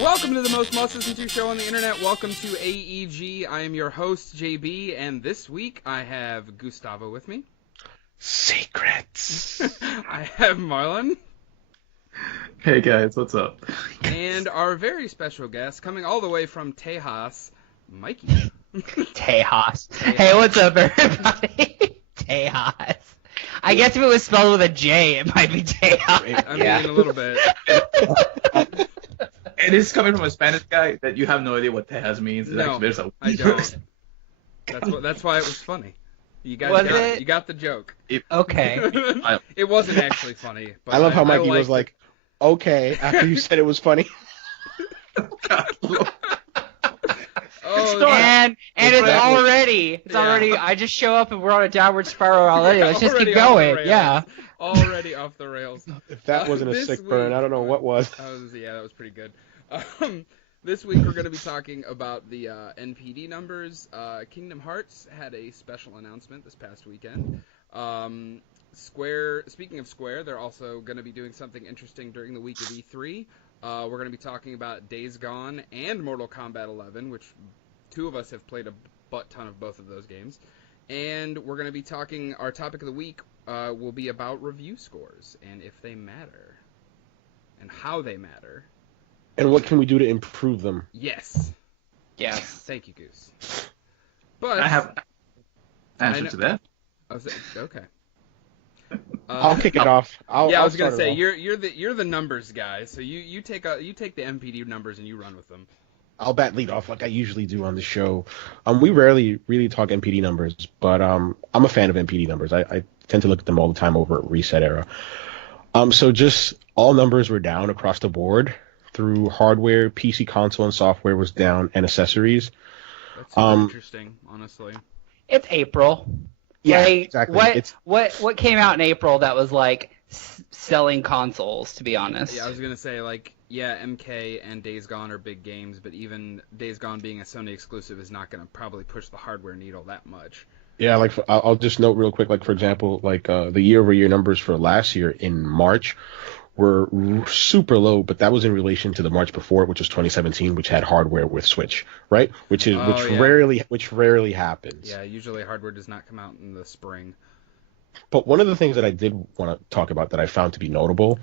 Welcome to the most must-listen to show on the internet. Welcome to AEG. I am your host, JB, and this week I have Gustavo with me. Secrets. I have Marlon. Hey guys, what's up? And our very special guest, coming all the way from Tejas, Mikey. Tejas. Hey, what's up, everybody? Tejas. I guess if it was spelled with a J, it might be Tejas. I mean, a little bit. And this is coming from a Spanish guy that you have no idea what Tejas means. It's No, actually, there's a I don't. That's why it was funny. You got the joke. Okay. It wasn't actually funny. But I love how Mikey liked was like, okay, after you said it was funny. Oh, and it's already, I just show up and we're on a downward spiral already. Let's just keep going. Yeah. Already off the rails. If that wasn't a sick burn, I don't know what was. That was pretty good. This week we're going to be talking about the NPD numbers. Kingdom Hearts had a special announcement this past weekend. Speaking of Square, they're also going to be doing something interesting during the week of E3. We're going to be talking about Days Gone and Mortal Kombat 11, which two of us have played a butt ton of both of those games. And we're going to be talking, our topic of the week will be about review scores and if they matter and how they matter. And what can we do to improve them? Yes. Yes. Thank you, Goose. But I have answer to that. Okay. I'll kick it off. I was gonna start say it off. you're the numbers guy, so you take the MPD numbers and you run with them. I'll bat lead off like I usually do on the show. We rarely really talk MPD numbers, but I'm a fan of MPD numbers. I tend to look at them all the time over at Reset Era. So just all numbers were down across the board through hardware, PC, console, and software was down, and accessories. That's super interesting, honestly. It's April. Yeah, like, exactly. What came out in April that was like selling consoles? To be honest. Yeah, I was gonna say MK and Days Gone are big games, but even Days Gone being a Sony exclusive is not gonna probably push the hardware needle that much. Yeah, I'll just note real quick, for example, the year-over-year numbers for last year in March were super low, but that was in relation to the March before, which was 2017, which had hardware with Switch, right? Which rarely happens. Yeah, usually hardware does not come out in the spring. But one of the things that I did want to talk about that I found to be notable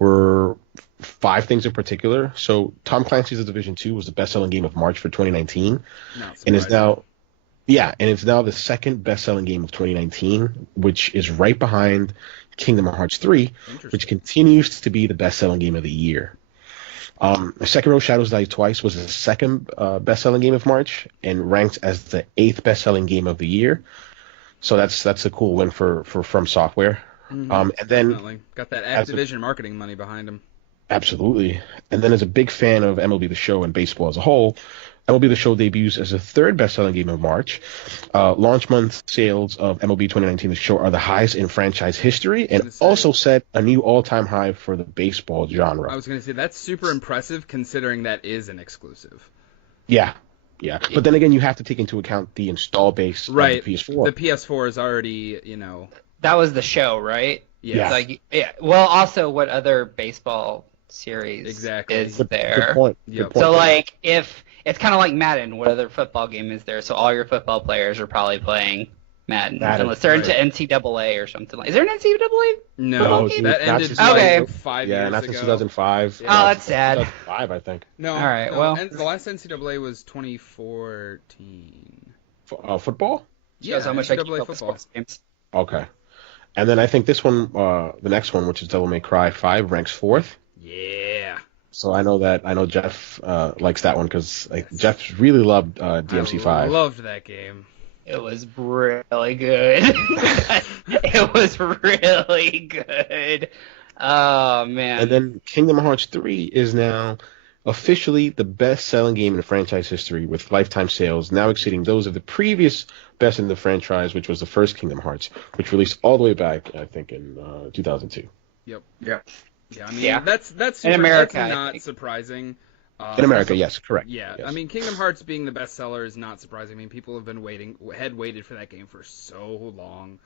were 5 things in particular. So Tom Clancy's The Division 2 was the best-selling game of March for 2019, and it's now the second best-selling game of 2019, which is right behind Kingdom Hearts 3, which continues to be the best-selling game of the year. Sekiro Shadows Die Twice was the second best-selling game of March and ranked as the 8th best-selling game of the year. So that's a cool win for From Software. Mm-hmm. And then definitely got that Activision marketing money behind them. Absolutely. And then as a big fan of MLB The Show and baseball as a whole, MLB The Show debuts as the 3rd best-selling game of March. Launch month sales of MLB 2019 The Show are the highest in franchise history and also set a new all-time high for the baseball genre. I was going to say, that's super impressive considering that is an exclusive. Yeah. But then again, you have to take into account the install base of the PS4. The PS4 is already, That was the show, right? Yeah. Well, also, what other baseball series exactly is there? Good point. Yep. So, if it's kind of like Madden, what other football game is there? So all your football players are probably playing Madden unless they're into NCAA or something like. Is there an NCAA? No, that ended 5 years ago. Yeah, not since 2005. Oh, that's sad. 2005, I think. No. All right. Well, the last NCAA was 2014. Football? Yeah, how much NCAA football. Sports games. Okay. And then I think this one, the next one, which is Devil May Cry 5, ranks 4th. Yeah. So I know Jeff likes that one because Jeff really loved DMC5. I loved that game. It was really good. It was really good. Oh, man. And then Kingdom Hearts 3 is now officially the best-selling game in the franchise history, with lifetime sales now exceeding those of the previous best in the franchise, which was the first Kingdom Hearts, which released all the way back, I think, in 2002. Yep. Yeah. Yeah, I mean, that's super, in America, that's not surprising. In America, yes, correct. Yeah, yes. I mean, Kingdom Hearts being the bestseller is not surprising. I mean, people have been waited for that game for so long.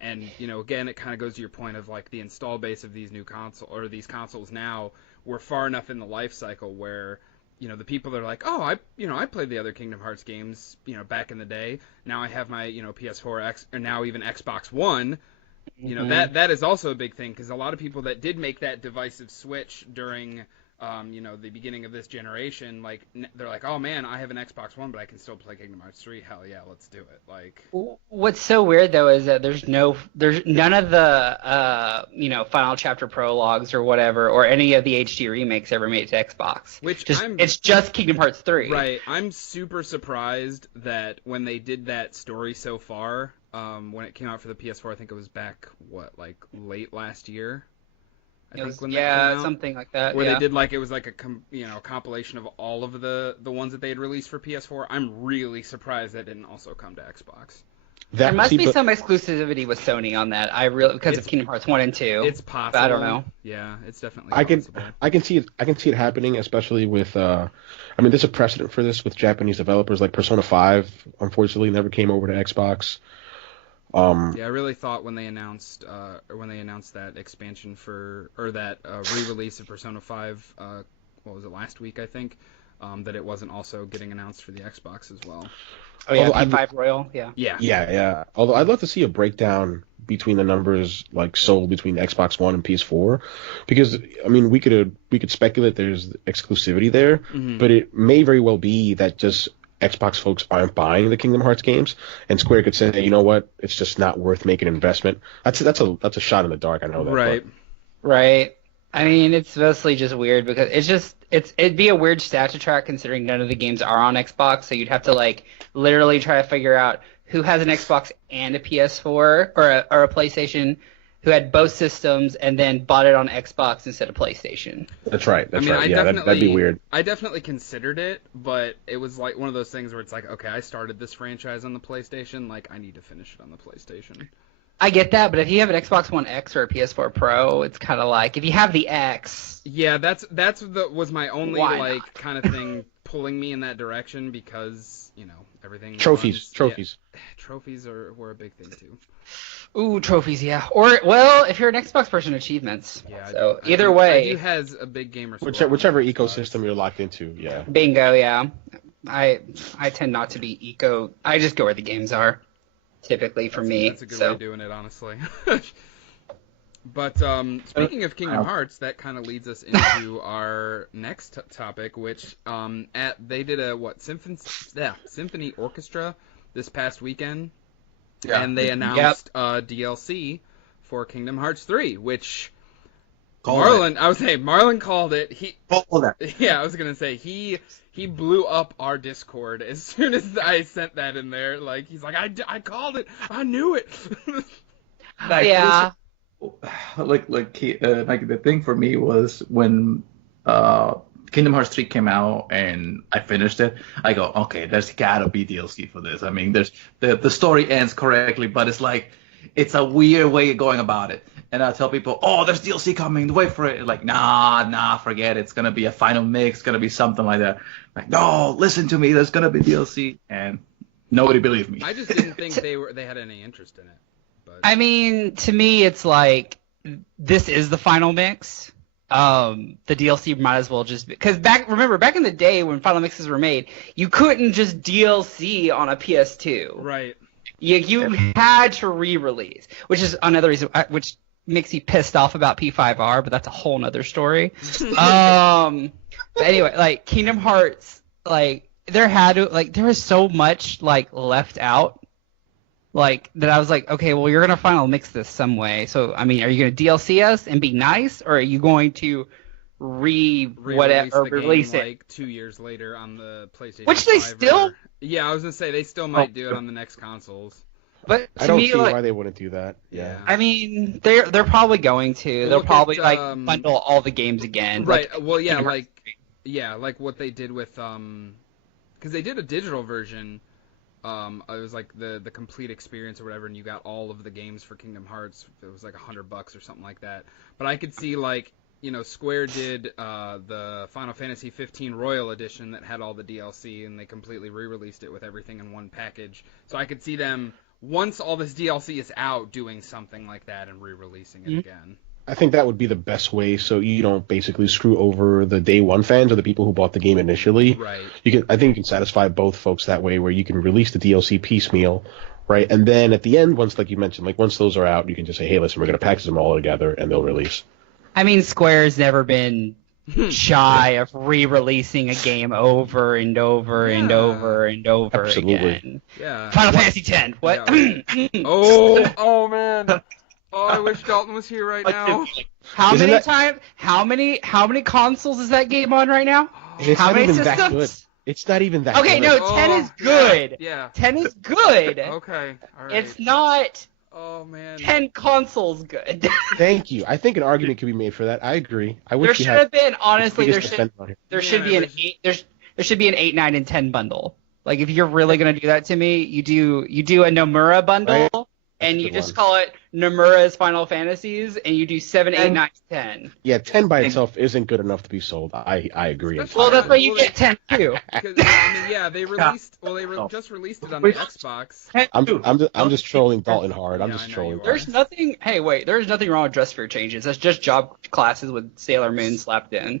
And, again, it kind of goes to your point of, the install base of these these consoles now, we're far enough in the life cycle where the people that are like, oh, I played the other Kingdom Hearts games, back in the day. Now I have my, PS4 X, or now even Xbox One. That is also a big thing, because a lot of people that did make that divisive switch during, the beginning of this generation, like, they're like, oh man, I have an Xbox One, but I can still play Kingdom Hearts 3. Hell yeah, let's do it. Like, what's so weird though is that there's none of the Final Chapter prologues or whatever, or any of the HD remakes ever made it to Xbox. It's just Kingdom Hearts 3. Right. I'm super surprised that when they did that story so far, when it came out for the PS4, I think it was back late last year. Something like that. Where they did it was like a compilation of all of the ones that they had released for PS4. I'm really surprised that didn't also come to Xbox. There must be some exclusivity with Sony on that. Because of Kingdom Hearts 1 and 2. It's possible. I don't know. Yeah, it's definitely possible. I can see it happening, especially with there's a precedent for this with Japanese developers, like Persona 5 unfortunately never came over to Xbox. I really thought when they announced that expansion that re-release of Persona 5, what was it, last week, I think, that it wasn't also getting announced for the Xbox as well. Oh yeah, P5 Royal, yeah. Yeah. Although I'd love to see a breakdown between the numbers sold between Xbox One and PS4, because we could speculate there's exclusivity there, but it may very well be that just Xbox folks aren't buying the Kingdom Hearts games, and Square could say, you know what, it's just not worth making an investment. That's a shot in the dark. I know that. Right. Right. It's mostly just weird because it'd be a weird stat to track considering none of the games are on Xbox, so you'd have to literally try to figure out who has an Xbox and a PS4 or a PlayStation, who had both systems and then bought it on Xbox instead of PlayStation. That's right. Right. Yeah, that'd be weird. I definitely considered it, but it was one of those things where it's like, okay, I started this franchise on the PlayStation, I need to finish it on the PlayStation. I get that, but if you have an Xbox One X or a PS4 Pro, it's kind of like, if you have the X... Yeah, was my only, kind of thing pulling me in that direction, because, everything... Trophies. Yeah, trophies were a big thing, too. Ooh, trophies, yeah. Or, well, if you're an Xbox person, achievements. Yeah. So, either way... It has a big gamer score. Whichever ecosystem you're locked into, yeah. Bingo, yeah. I tend not to be eco... I just go where the games are, typically, for me. That's a good way of doing it, honestly. But, speaking of Kingdom Hearts, that kind of leads us into our next topic, which, they did a, Symphony Orchestra this past weekend. Yeah. And they announced DLC for Kingdom Hearts 3, which Marlon called it. Yeah, I was gonna say he blew up our Discord as soon as I sent that in there. He's like, I called it, I knew it. Yeah. The thing for me was when Kingdom Hearts 3 came out and I finished it, I go, okay, there's gotta be DLC for this. There's the story ends correctly, but it's a weird way of going about it. And I tell people, oh, there's DLC coming, wait for it. Nah, forget it. It's gonna be a final mix, it's gonna be something like that. No, listen to me, there's gonna be DLC, and nobody believed me. I just didn't think they had any interest in it. But... to me, it's this is the final mix. The DLC might as well just because back in the day when final mixes were made, you couldn't just DLC on a PS2. Right. You had to re-release, which is another reason which makes me pissed off about P5R, but that's a whole nother story. But anyway, Kingdom Hearts, there was so much left out. That I was like, okay, well, you're going to final mix this some way. So, are you going to DLC us and be nice, or are you going to release it 2 years later on the PlayStation Which they 5 still... Yeah, I was going to say, they still might do it on the next consoles. But I don't see why they wouldn't do that. Yeah. They're probably going to. They'll probably bundle all the games again. Right. Well, yeah, like what they did with because they did a digital version. It was the complete experience or whatever, and you got all of the games for Kingdom Hearts. It was $100 or something like that. But I could see Square did the Final Fantasy 15 Royal Edition that had all the DLC, and they completely re-released it with everything in one package. So I could see them, once all this DLC is out, doing something like that and re-releasing it again. I think that would be the best way, so you don't basically screw over the day one fans or the people who bought the game initially. Right. I think you can satisfy both folks that way, where you can release the DLC piecemeal, right? And then at the end, once, like you mentioned, like once those are out, you can just say, hey, listen, we're going to package them all together, and they'll release. I mean, Square's never been shy of re-releasing a game over and over and over and over Absolutely. again. Yeah. Final Fantasy X. What? Yeah. Oh man. Oh, I wish Dalton was here right now. How Isn't many that- times? How many consoles is that game on right now? It's How not many even that systems? good. It's not even that Okay, good. no, 10 is good. Yeah. 10 is good. Okay. All right. It's not Oh man. 10 consoles good. Thank you. I think an argument could be made for that. I agree. I wish There we should had have been, honestly, the there biggest should defender on here. there should be an 8, 9, and 10 bundle. Like if you're really gonna do that to me, you do a Nomura bundle, Right. and That's a you good just one. call it Nomura's Final Fantasies, and you do 7, 8, 9, 10. Yeah, 10 by itself isn't good enough to be sold. I agree. Especially- Well, that's why you Well, get 10 too. Because, I mean, yeah, they released. Well, they just released it on the Xbox. I'm just trolling Dalton hard. I'm Yeah, just I know trolling. you are. There's nothing. Hey, wait. There's nothing wrong with dress sphere changes. That's just job classes with Sailor Moon slapped in.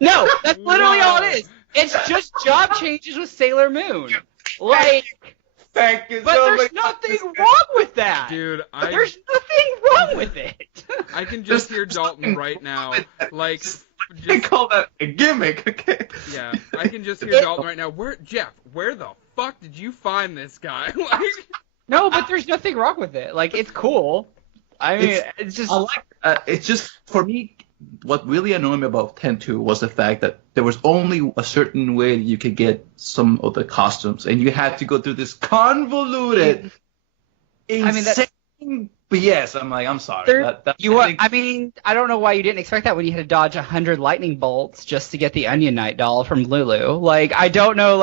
No, that's literally all it is. It's just job changes with Sailor Moon. Like, Thank you but so there's much. nothing wrong with that. Dude, There's nothing wrong with it. I can just hear Dalton right now, like, They just call that a gimmick, okay? yeah. I can just hear Dalton right now. Where the fuck did you find this guy? Like, No, but there's nothing wrong with it. Like, it's cool. I mean, it's just. I like. It's just for me. What really annoyed me about 10-2 was the fact that there was only a certain way you could get some of the costumes, and you had to go through this convoluted, insane BS. I'm sorry. I mean, I don't know why you didn't expect that when you had to dodge 100 lightning bolts just to get the Onion Knight doll from Lulu. Like, I don't know,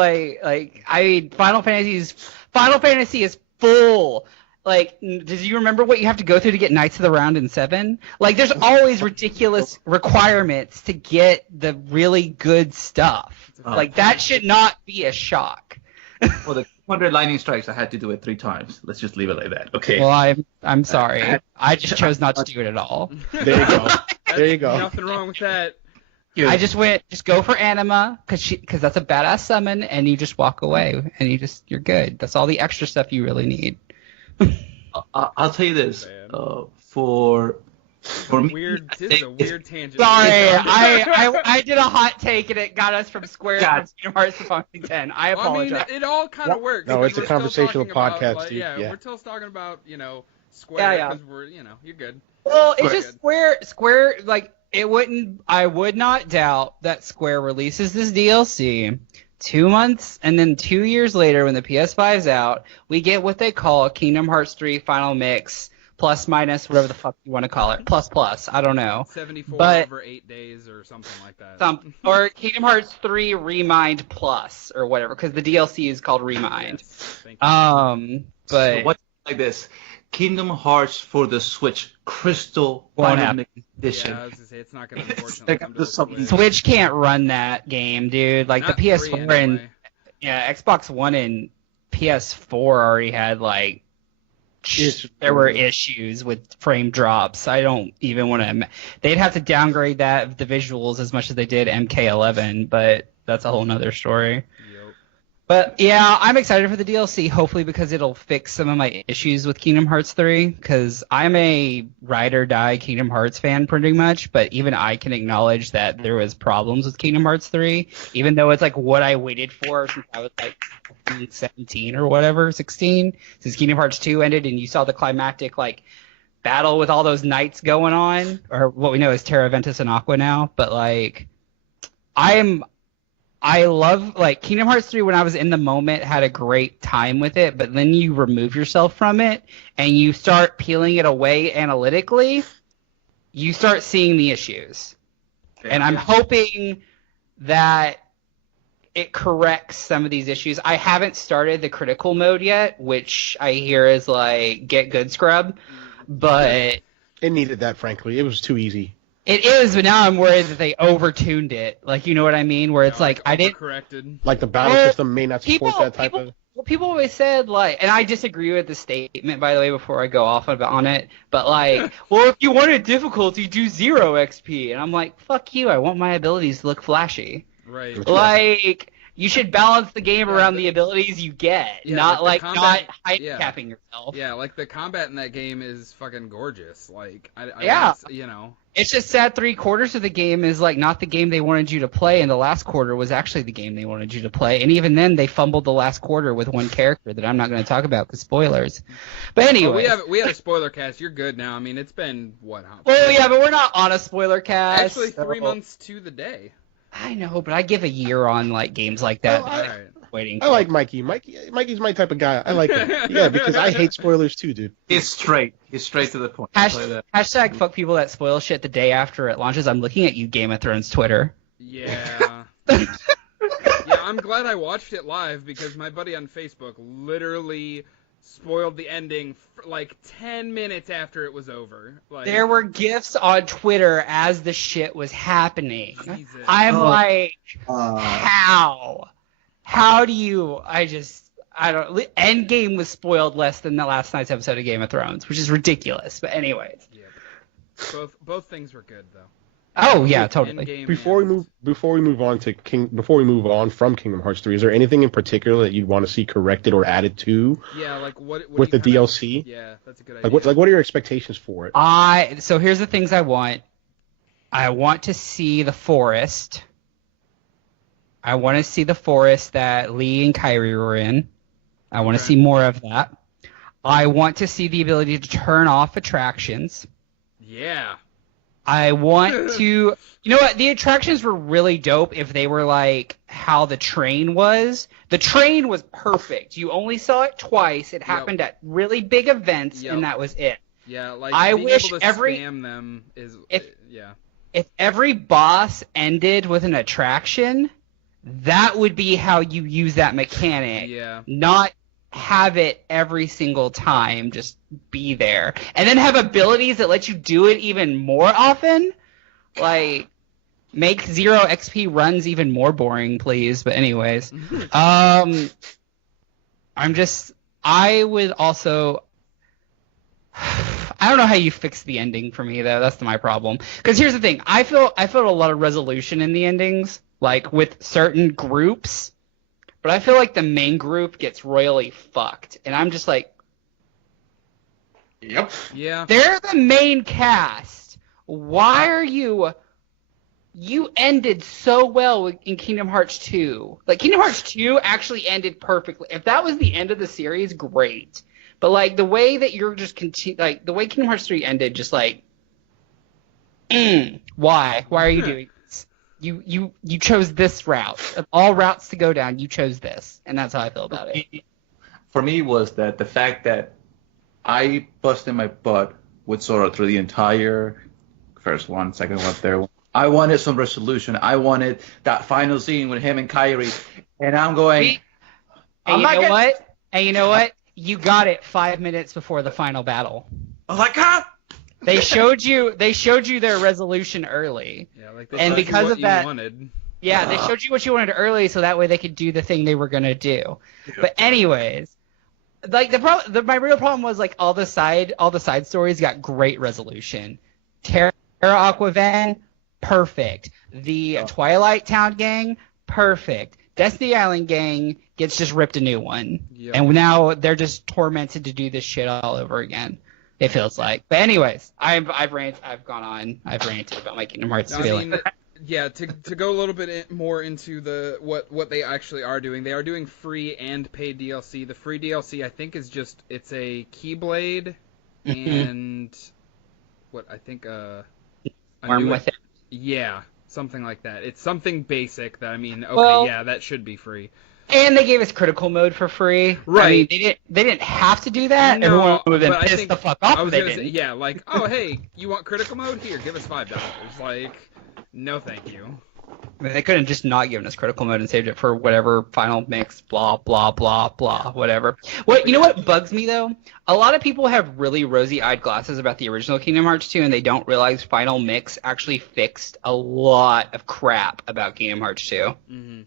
Final Fantasy is full. Like, does you remember what you have to go through to get Knights of the Round in 7? Like, there's always ridiculous requirements to get the really good stuff. Like, that should not be a shock. For the 200 lightning strikes, I had to do it 3 times. Let's just leave it like that, okay? Well, I'm sorry. I just chose not to do it at all. There you go. There you go. Nothing wrong with that. I just go for Anima, because that's a badass summon, and you just walk away, and you're good. That's all the extra stuff you really need. I'll tell you this. Man. For me, Weird. This is a weird tangent. Sorry, I did a hot take, and it got us from Square God. from Kingdom Hearts to Final Fantasy X. I I mean, apologize. it all kind of works. No, because it's a we're still conversational talking about, podcast, like, dude. yeah, Yeah. we're still talking about, Square, Yeah. because we're, you're good. Well, it's Good. just Square, like, I would not doubt that Square releases this DLC 2 months, and then 2 years later, when the PS5's out, we get what they call Kingdom Hearts 3 Final Mix, plus minus, whatever the fuck you want to call it, plus, I don't know. 74 But- over 8 days or something like that. Or Kingdom Hearts 3 Remind Plus, or whatever, because the DLC is called Remind. Yes, thank you. But what's like this? Kingdom Hearts for the Switch Crystal Won't Final happen. Mix Edition. Yeah, I was gonna say, it's not going to unfortunately like come to there's the something- Switch. Switch can't run that game, dude. Like, Not the PS4 free and anyway. yeah, Xbox One and PS4 already had like there were issues with frame drops. I don't even want to. They'd have to downgrade the visuals as much as they did MK11, but that's a whole nother story. Yep. But yeah, I'm excited for the DLC. Hopefully, because it'll fix some of my issues with Kingdom Hearts 3. Because I'm a ride or die Kingdom Hearts fan, pretty much. But even I can acknowledge that there was problems with Kingdom Hearts 3, even though it's like what I waited for since I was like 17 or whatever, 16, since Kingdom Hearts 2 ended, and you saw the climactic like battle with all those knights going on, or what we know as Terra Ventus and Aqua now. But like, I love, like, Kingdom Hearts 3 when I was in the moment had a great time with it, but then you remove yourself from it and you start peeling it away analytically, you start seeing the issues. And I'm hoping that it corrects some of these issues. I haven't started the critical mode yet, which I hear is like get good scrub, but It needed that, frankly. It was too easy. it is, but now I'm worried that they overtuned it. Like, you know what I mean? Where it's like I didn't Corrected. Like the battle Well, system may not support that type of. people always said, like, and I disagree with the statement, by the way, before I go off on it, but, like, well, if you wanted difficulty, do 0 XP. And I'm like, fuck you, I want my abilities to look flashy. Right. Like, you should balance the game around the abilities you get, not handicapping yourself. Yeah, like, the combat in that game is fucking gorgeous. Like, you know. It's just sad 3/4 of the game is, like, not the game they wanted you to play, and the last quarter was actually the game they wanted you to play. And even then, they fumbled the last quarter with one character that I'm not going to talk about because spoilers. But anyway. We had a spoiler cast. You're good now. I mean, it's been, what? Well, yeah, but we're not on a spoiler cast. Actually, 3 months to the day. I know, but I give a year on, like, games like that. Waiting. I like Mikey. Mikey's my type of guy. I like him. Yeah, because I hate spoilers too, dude. He's straight to the point. Hashtag fuck people that spoil shit the day after it launches. I'm looking at you, Game of Thrones Twitter. Yeah. Yeah, I'm glad I watched it live because my buddy on Facebook literally spoiled the ending like 10 minutes after it was over. Like, there were GIFs on Twitter as the shit was happening. Jesus. I'm like, how? How do you? I don't. Endgame was spoiled less than the last night's episode of Game of Thrones, which is ridiculous. But anyways. Yeah. Both things were good though. Oh yeah, totally. Endgame Before we move on from Kingdom Hearts 3, is there anything in particular that you'd want to see corrected or added to? Yeah, like what with the DLC? Yeah, that's a good idea. Like what are your expectations for it? So here's the things I want. I want to see the forest. I want to see the forest that Lee and Kyrie were in. I want to see more of that. I want to see the ability to turn off attractions. Yeah. I want to... You know what? The attractions were really dope if they were like how the train was. The train was perfect. You only saw it twice. It happened at really big events, and that was it. Yeah, like I being wish able to spam them is... If every boss ended with an attraction... That would be how you use that mechanic. Yeah. Not have it every single time, just be there. And then have abilities that let you do it even more often. Like, make 0 XP runs even more boring, please. But anyways. I would also... I don't know how you fix the ending for me, though. That's my problem. Because here's the thing. I feel a lot of resolution in the endings. Like, with certain groups, but I feel like the main group gets royally fucked, and I'm just like, yep. Yeah. They're the main cast. Why are you ended so well in Kingdom Hearts 2. Like, Kingdom Hearts 2 actually ended perfectly. If that was the end of the series, great. But, like, the way that you're just like, the way Kingdom Hearts 3 ended, just like, why? Why are you doing this? You chose this route. Of all routes to go down, you chose this. And that's how I feel about it. For me was that the fact that I busted my butt with Sora through the entire first one, second one, third one. I wanted some resolution. I wanted that final scene with him and Kyrie. And I'm going... And you know what? And you know what? You got it 5 minutes before the final battle. I was like, huh? They showed you their resolution early. Yeah, like they and because you of that, wanted. Yeah, they showed you what you wanted early, so that way they could do the thing they were gonna do. Yeah. But anyways, like my real problem was like all the side stories got great resolution. Terra Aquaven, perfect. The Twilight Town gang, perfect. Destiny Island gang gets just ripped a new one, and now they're just tormented to do this shit all over again. It feels like. But anyways, I've ranted about my Kingdom Hearts feeling. Yeah, to go a little bit more into the what they actually are doing. They are doing free and paid DLC. The free DLC, I think, is just it's a Keyblade and what I think Arm with it. Yeah, something like that. It's something basic that that should be free. And they gave us critical mode for free. Right. I mean, they didn't have to do that. No, Everyone would have been pissed the fuck off if they didn't. Yeah, like, oh, hey, you want critical mode? Here, give us $5. Like, no thank you. I mean, they couldn't just not given us critical mode and saved it for whatever final mix, blah, blah, blah, blah, whatever. You know what bugs me, though? A lot of people have really rosy-eyed glasses about the original Kingdom Hearts 2, and they don't realize final mix actually fixed a lot of crap about Kingdom Hearts 2. Mm-hmm.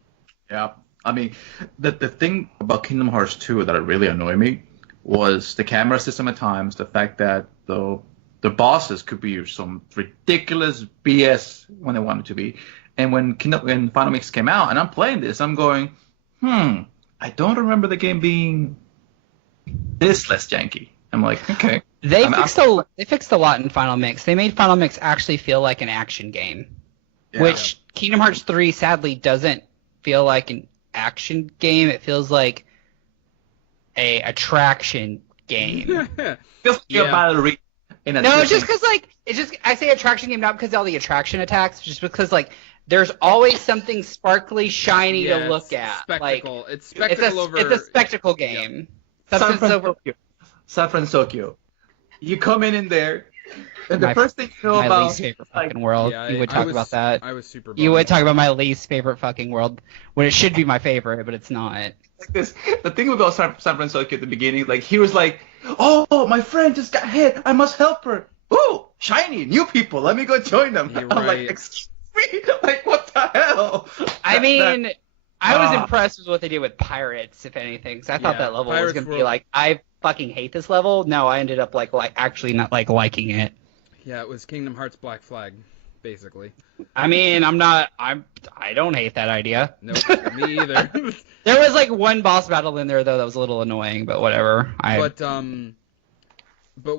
Yeah. I mean, the thing about Kingdom Hearts 2 that really annoyed me was the camera system at times, the fact that the bosses could be some ridiculous BS when they wanted to be. And when Final Mix came out, and I'm playing this, I'm going, I don't remember the game being this less janky. I'm like, okay. They fixed a lot in Final Mix. They made Final Mix actually feel like an action game, which Kingdom Hearts 3 sadly doesn't feel like an action game. It feels like a attraction game. No, just because I say attraction game not because of all the attraction attacks, just because there's always something sparkly, shiny to look at. Spectacle. It's spectacle It's a spectacle game. Yeah. San Francisco. You come in there, and the first thing you know my about least favorite fucking world. Yeah, you would talk about that. I was super. You would talk about my least favorite fucking world when it should be my favorite, but it's not. The thing about San Francisco at the beginning, he was like, "Oh, my friend just got hit. I must help her. Ooh, shiny, new people. Let me go join them." You're I'm right. like, "Excuse me? What the hell?" I was impressed with what they did with Pirates, if anything, because I thought that level was going to be I fucking hate this level. No, I ended up actually not liking it. Yeah, it was Kingdom Hearts Black Flag, basically. I mean, I don't hate that idea. Nope, me either. There was one boss battle in there though that was a little annoying, but whatever. But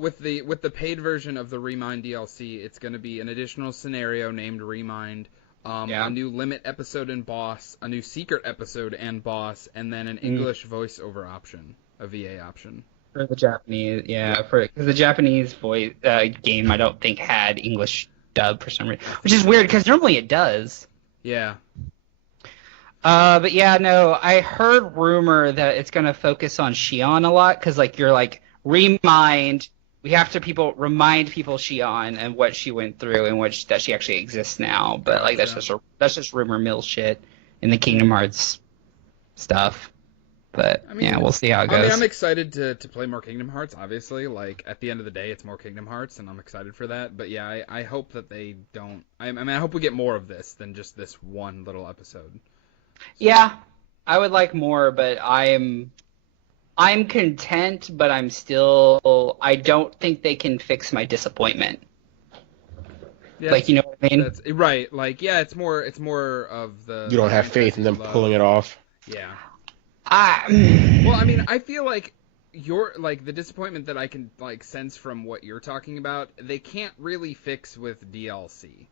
with the paid version of the Remind DLC, it's going to be an additional scenario named Remind, a new limit episode and boss, a new secret episode and boss, and then an English voiceover option, a VA option. For the Japanese, because the Japanese voice game I don't think had English dub for some reason, which is weird because normally it does. Yeah. But yeah, no, I heard rumor that it's gonna focus on Shion a lot because you're remind. We have to remind people Shion and what she went through and that she actually exists now. But that's just rumor mill shit in the Kingdom Hearts stuff. But we'll see how it goes. I'm excited to play more Kingdom Hearts. Obviously, at the end of the day, it's more Kingdom Hearts, and I'm excited for that. But yeah, I hope that they don't. I hope we get more of this than just this one little episode. So. Yeah, I would like more, but I'm content, but I don't think they can fix my disappointment. Yeah, you know what I mean? That's right. It's more of the. You don't have faith in them pulling it off. Yeah. Well, I feel like the disappointment that I can sense from what you're talking about, they can't really fix with DLC.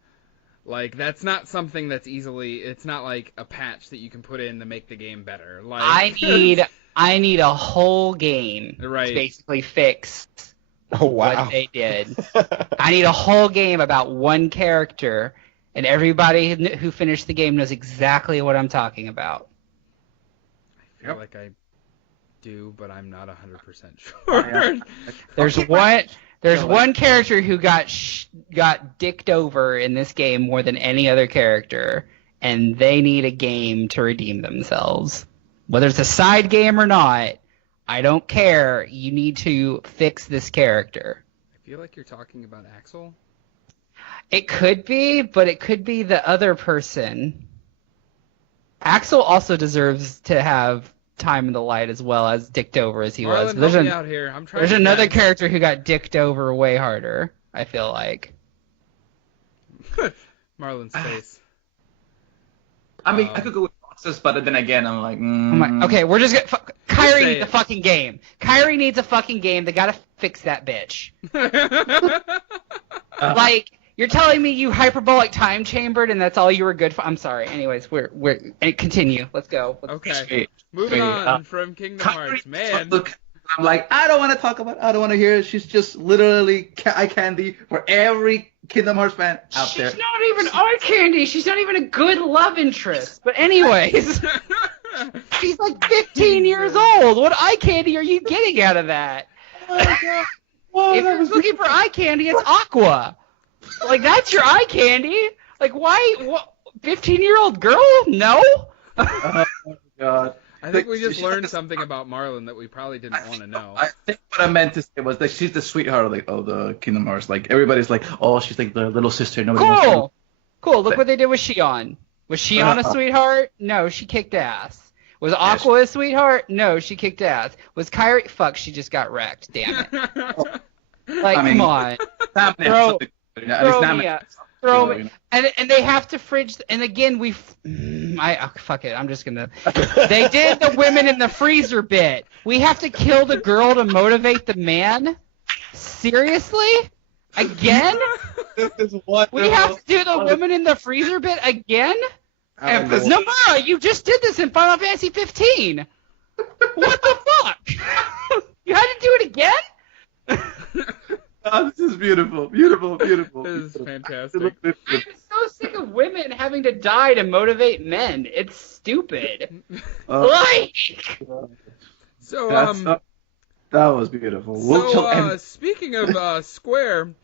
That's not something that's it's not like a patch that you can put in to make the game better. I need a whole game to basically fix what they did. I need a whole game about one character, and everybody who finished the game knows exactly what I'm talking about. I feel like I do, but I'm not 100% sure. There's one character who got dicked over in this game more than any other character, and they need a game to redeem themselves. Whether it's a side game or not, I don't care. You need to fix this character. I feel like you're talking about Axel. It could be, but it could be the other person. Axel also deserves to have time in the light as well, as dicked over as he was. Help me out here. I'm trying. There's another character who got dicked over way harder, I feel like. Marlon's face. I could go with Roxas, but then again, I'm like, Okay, we're just gonna. Kyrie needs a fucking game. Kyrie needs a fucking game. They gotta fix that bitch. You're telling me you hyperbolic time chambered and that's all you were good for? I'm sorry. Anyways, we're continue. Let's go. Okay. Moving on from Kingdom Hearts, man. Look, I'm like, I don't want to talk about it. I don't want to hear it. She's just literally eye candy for every Kingdom Hearts fan out there. She's not even eye candy. She's not even a good love interest. But anyways, she's 15 years old. What eye candy are you getting out of that? Oh my God. If you're looking for eye candy, it's Aqua. That's your eye candy? Why? What? 15-year-old girl? No? Oh, my God. I think we just learned something about Marlon that we probably didn't want to know. I think what I meant to say was that she's the sweetheart of the Kingdom Hearts. Everybody's like, oh, she's the little sister. Nobody wants to. Cool. Look what they did with Shion. Was Shion a sweetheart? No, she kicked ass. Was Aqua a sweetheart? No, she kicked ass. Was Kyrie? Fuck, she just got wrecked. Damn it. Like, come on. Throw me up. Throw me. And they have to fridge. And again, fuck it. I'm just gonna. They did the women in the freezer bit. We have to kill the girl to motivate the man. Seriously? Again? This is what we have to do the women in the freezer bit again? Nomura, you just did this in Final Fantasy 15. What the fuck? You had to do it again? Oh, this is beautiful. Beautiful. This is fantastic. I'm so sick of women having to die to motivate men. It's stupid. So, that was beautiful. So, speaking of Square,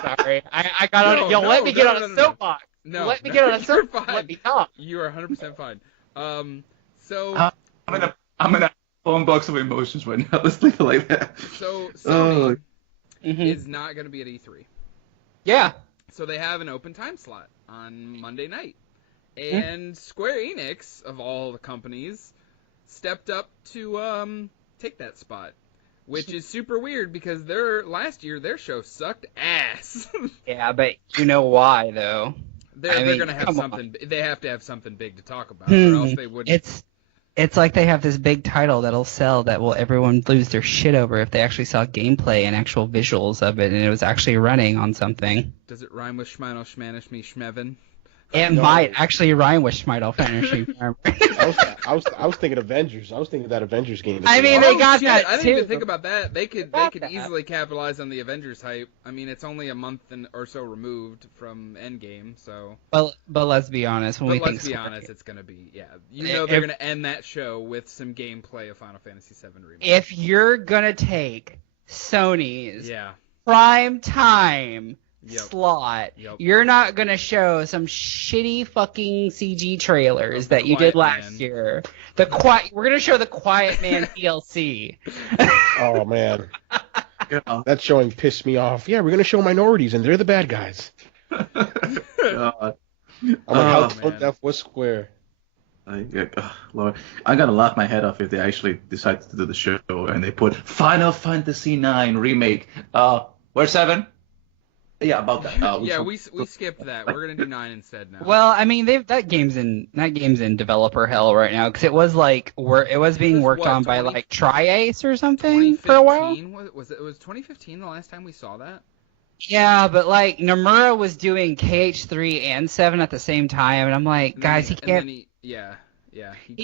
Sorry, I got on. Let me get on a soapbox. No, let me get on a soapbox. Let me talk. You are 100% fine. So I'm in a phone box of emotions right now. Let's leave it like that. So Sony is not going to be at E3. Yeah. So they have an open time slot on Monday night, and Square Enix, of all the companies, stepped up to take that spot. Which is super weird because last year their show sucked ass. Yeah, but you know why though? They're gonna have something. They have to have something big to talk about, or else they wouldn't. It's like they have this big title that'll sell that will everyone lose their shit over if they actually saw gameplay and actual visuals of it and it was actually running on something. Does it rhyme with Schmeinel, Schmanish, me, Schmevin? It might actually rhyme with Schmeitel finishing. I was thinking Avengers. I was thinking that Avengers game. I mean, they got that I didn't too. even think about that. They could easily capitalize on the Avengers hype. I mean, it's only a month or so removed from Endgame, so. But let's be honest. Let's be honest, it's gonna be they're gonna end that show with some gameplay of Final Fantasy VII Remake. If you're gonna take Sony's prime time slot, you're not gonna show some shitty fucking CG trailers that you did last year. We're gonna show the Quiet Man DLC. Oh man, that showing pissed me off. Yeah, we're gonna show minorities and they're the bad guys. God. How deaf was Square? Lord, I'm gonna laugh my head off if they actually decide to do the show and they put Final Fantasy IX remake. Where's 7? Yeah, about that. We skipped that. We're gonna do 9 instead now. Well, I mean, that game's in developer hell right now because it was being worked on by like Tri-Ace or something for a while. Was it 2015 the last time we saw that? Yeah, but like Nomura was doing KH3 and 7 at the same time, and I'm like, guys, he can't. He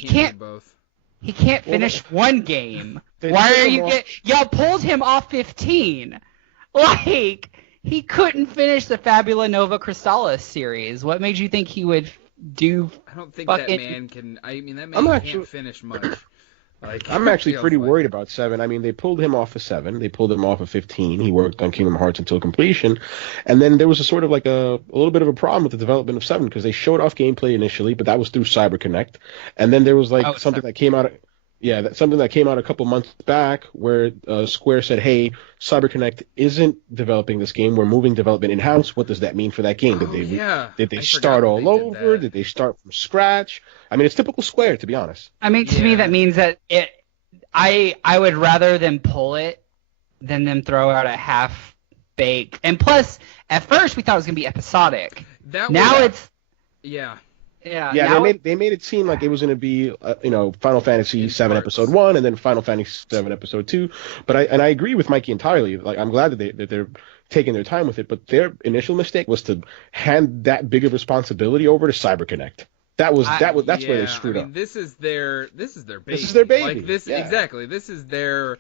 can't do both. He can't finish one game. Why are you y'all pulled him off 15? Like. He couldn't finish the Fabula Nova Crystallis series. What made you think he would do? I don't think that man can. I mean, that man can't finish much. I'm actually pretty worried about 7. I mean, they pulled him off of 7. They pulled him off of 15. He worked on Kingdom Hearts until completion. And then there was a sort of like a little bit of a problem with the development of 7 because they showed off gameplay initially, but that was through CyberConnect. And then there was something that came out. Something that came out a couple months back where Square said, hey, CyberConnect isn't developing this game. We're moving development in-house. What does that mean for that game? Did they start all over? Did they start from scratch? I mean, it's typical Square, to be honest. I mean, to me, that means that I would rather them pull it than them throw out a half-baked. And plus, at first, we thought it was going to be episodic. Yeah, they made it seem like it was going to be, Final Fantasy VII Episode 1 and then Final Fantasy VII Episode 2. But I agree with Mikey entirely. Like, I'm glad that they're taking their time with it. But their initial mistake was to hand that big of responsibility over to CyberConnect. That's where they screwed up. This is their baby. This is their baby. Exactly. This is their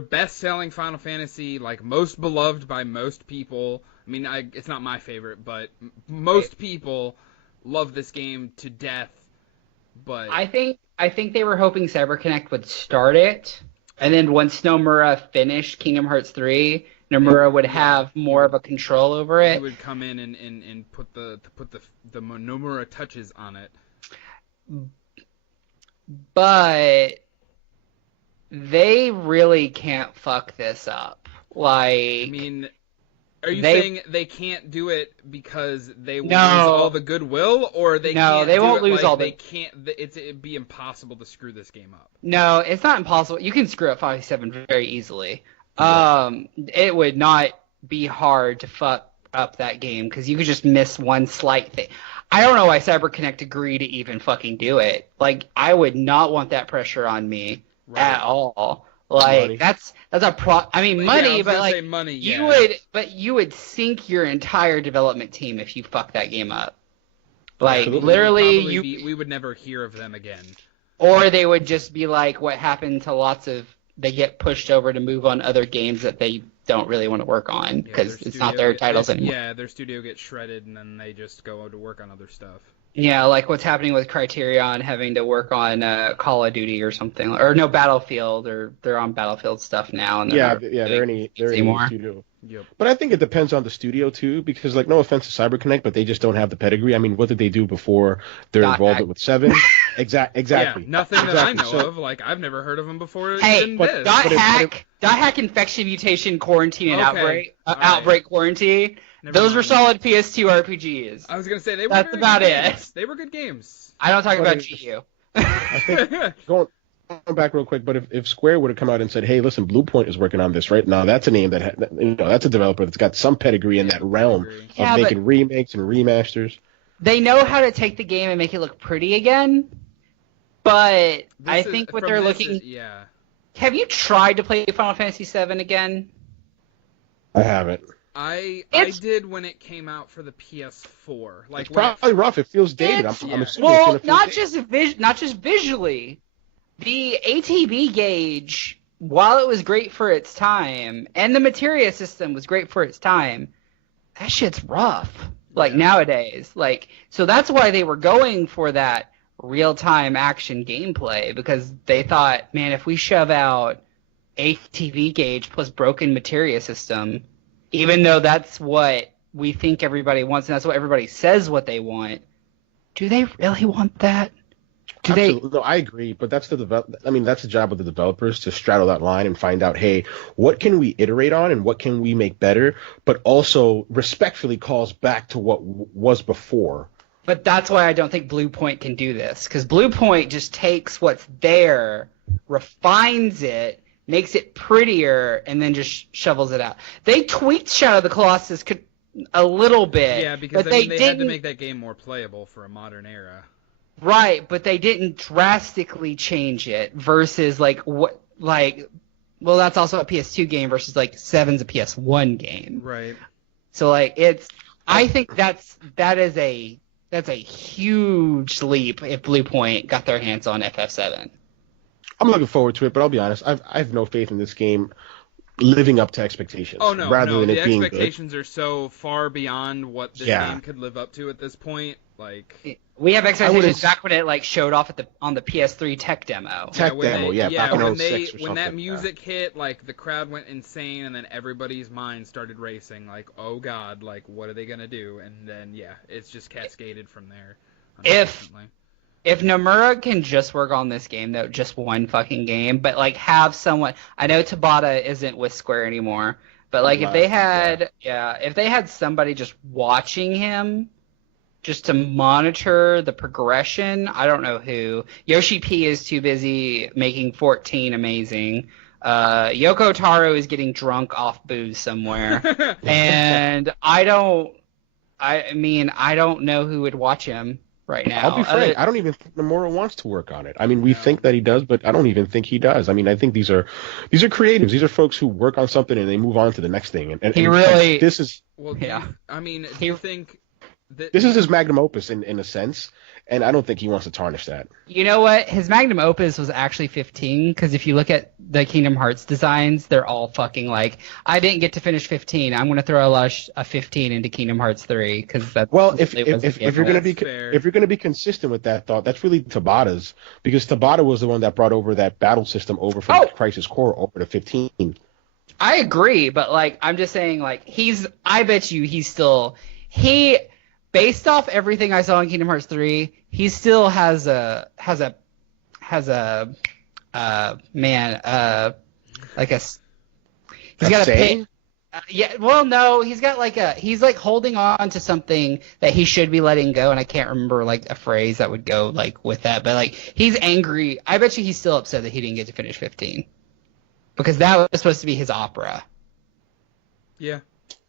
best-selling Final Fantasy, like most beloved by most people. I mean, it's not my favorite, but most people love this game to death, but I think they were hoping CyberConnect would start it, and then once Nomura finished Kingdom Hearts 3, Nomura would have more of a control over it. He would come in and put the Nomura touches on it. But they really can't fuck this up. Like, I mean, Are you saying they can't do it because they will lose all the goodwill, or they can't? They won't lose all the. They can't. It'd be impossible to screw this game up. No, it's not impossible. You can screw up 5.7 very easily. It would not be hard to fuck up that game because you could just miss one slight thing. I don't know why CyberConnect agreed to even fucking do it. Like, I would not want that pressure on me at all. Like, money. That's a money, but like money, you would sink your entire development team if you fuck that game up. Like, literally, we would never hear of them again. Or they would just be like what happened to lots of, they get pushed over to move on other games that they don't really want to work on because it's not their titles anymore. Yeah, their studio gets shredded and then they just go to work on other stuff. Yeah, like what's happening with Criterion having to work on Call of Duty or something, or no, Battlefield, or they're on Battlefield stuff now. And they're in a studio. Yep. But I think it depends on the studio too, because like no offense to CyberConnect, but they just don't have the pedigree. I mean, what did they do before their involvement with 7? Exactly. Yeah, nothing that I know of. Like I've never heard of them before. Hey, but .hack, Infection, Mutation, Quarantine, and Outbreak, Quarantine. Those were solid PS2 RPGs. I was gonna say that's about it. They were good games. I don't talk about GU. I think going back real quick, but if Square would have come out and said, "Hey, listen, Bluepoint is working on this right now," that's a name that's a developer that's got some pedigree in that realm of making remakes and remasters. They know how to take the game and make it look pretty again, but I think what they're looking. Have you tried to play Final Fantasy VII again? I haven't. I did when it came out for the PS4. Like it's probably rough. It feels dated. I'm assuming well, not just visually. The ATB gauge, while it was great for its time, and the materia system was great for its time, that shit's rough. Like nowadays, so that's why they were going for that real-time action gameplay, because they thought, man, if we shove out ATB gauge plus broken materia system. Even though that's what we think everybody wants, and that's what everybody says what they want, do they really want that? No, I agree, but that's that's the job of the developers to straddle that line and find out, hey, what can we iterate on and what can we make better, but also respectfully calls back to what was before. But that's why I don't think Bluepoint can do this, because Bluepoint just takes what's there, refines it, makes it prettier, and then just shovels it out. They tweaked Shadow of the Colossus a little bit. Yeah, because they had to make that game more playable for a modern era. Right, but they didn't drastically change it versus that's also a PS2 game versus 7's a PS1 game. Right. So I think that's a huge leap if Bluepoint got their hands on FF7. I'm looking forward to it, but I'll be honest, I have no faith in this game living up to expectations. Oh no, the expectations are so far beyond what this game could live up to at this point. We have expectations back when it showed off on the PS3 tech demo. When that music hit, the crowd went insane, and then everybody's mind started racing. Oh god, what are they gonna do? And then it's just cascaded from there. If Nomura can just work on this game, though, just one fucking game, but have someone. I know Tabata isn't with Square anymore, but if they had somebody just watching him, just to monitor the progression. I don't know who. Yoshi P is too busy making 14 amazing. Yoko Taro is getting drunk off booze somewhere, and I don't know who would watch him right now. I'll be frank. I don't even think Nomura wants to work on it. We think that he does, but I don't even think he does. I think these are creatives. These are folks who work on something and they move on to the next thing. And this is. Well, yeah. Do you think? This is his magnum opus in a sense, and I don't think he wants to tarnish that. You know what? His magnum opus was actually 15, because if you look at the Kingdom Hearts designs, they're all fucking I didn't get to finish 15. I'm going to throw a 15 into Kingdom Hearts 3, because that's... Well, if you're going to be consistent with that thought, that's really Tabata's, because Tabata was the one that brought over that battle system over from Crisis Core over to 15. I agree, but I'm just saying I bet you he's still... Based off everything I saw in Kingdom Hearts 3, he still has a he's got a Yeah, well, no, he's like holding on to something that he should be letting go, and I can't remember like a phrase that would go like with that, but like he's angry. I bet you he's still upset that he didn't get to finish 15 because that was supposed to be his opera. Yeah.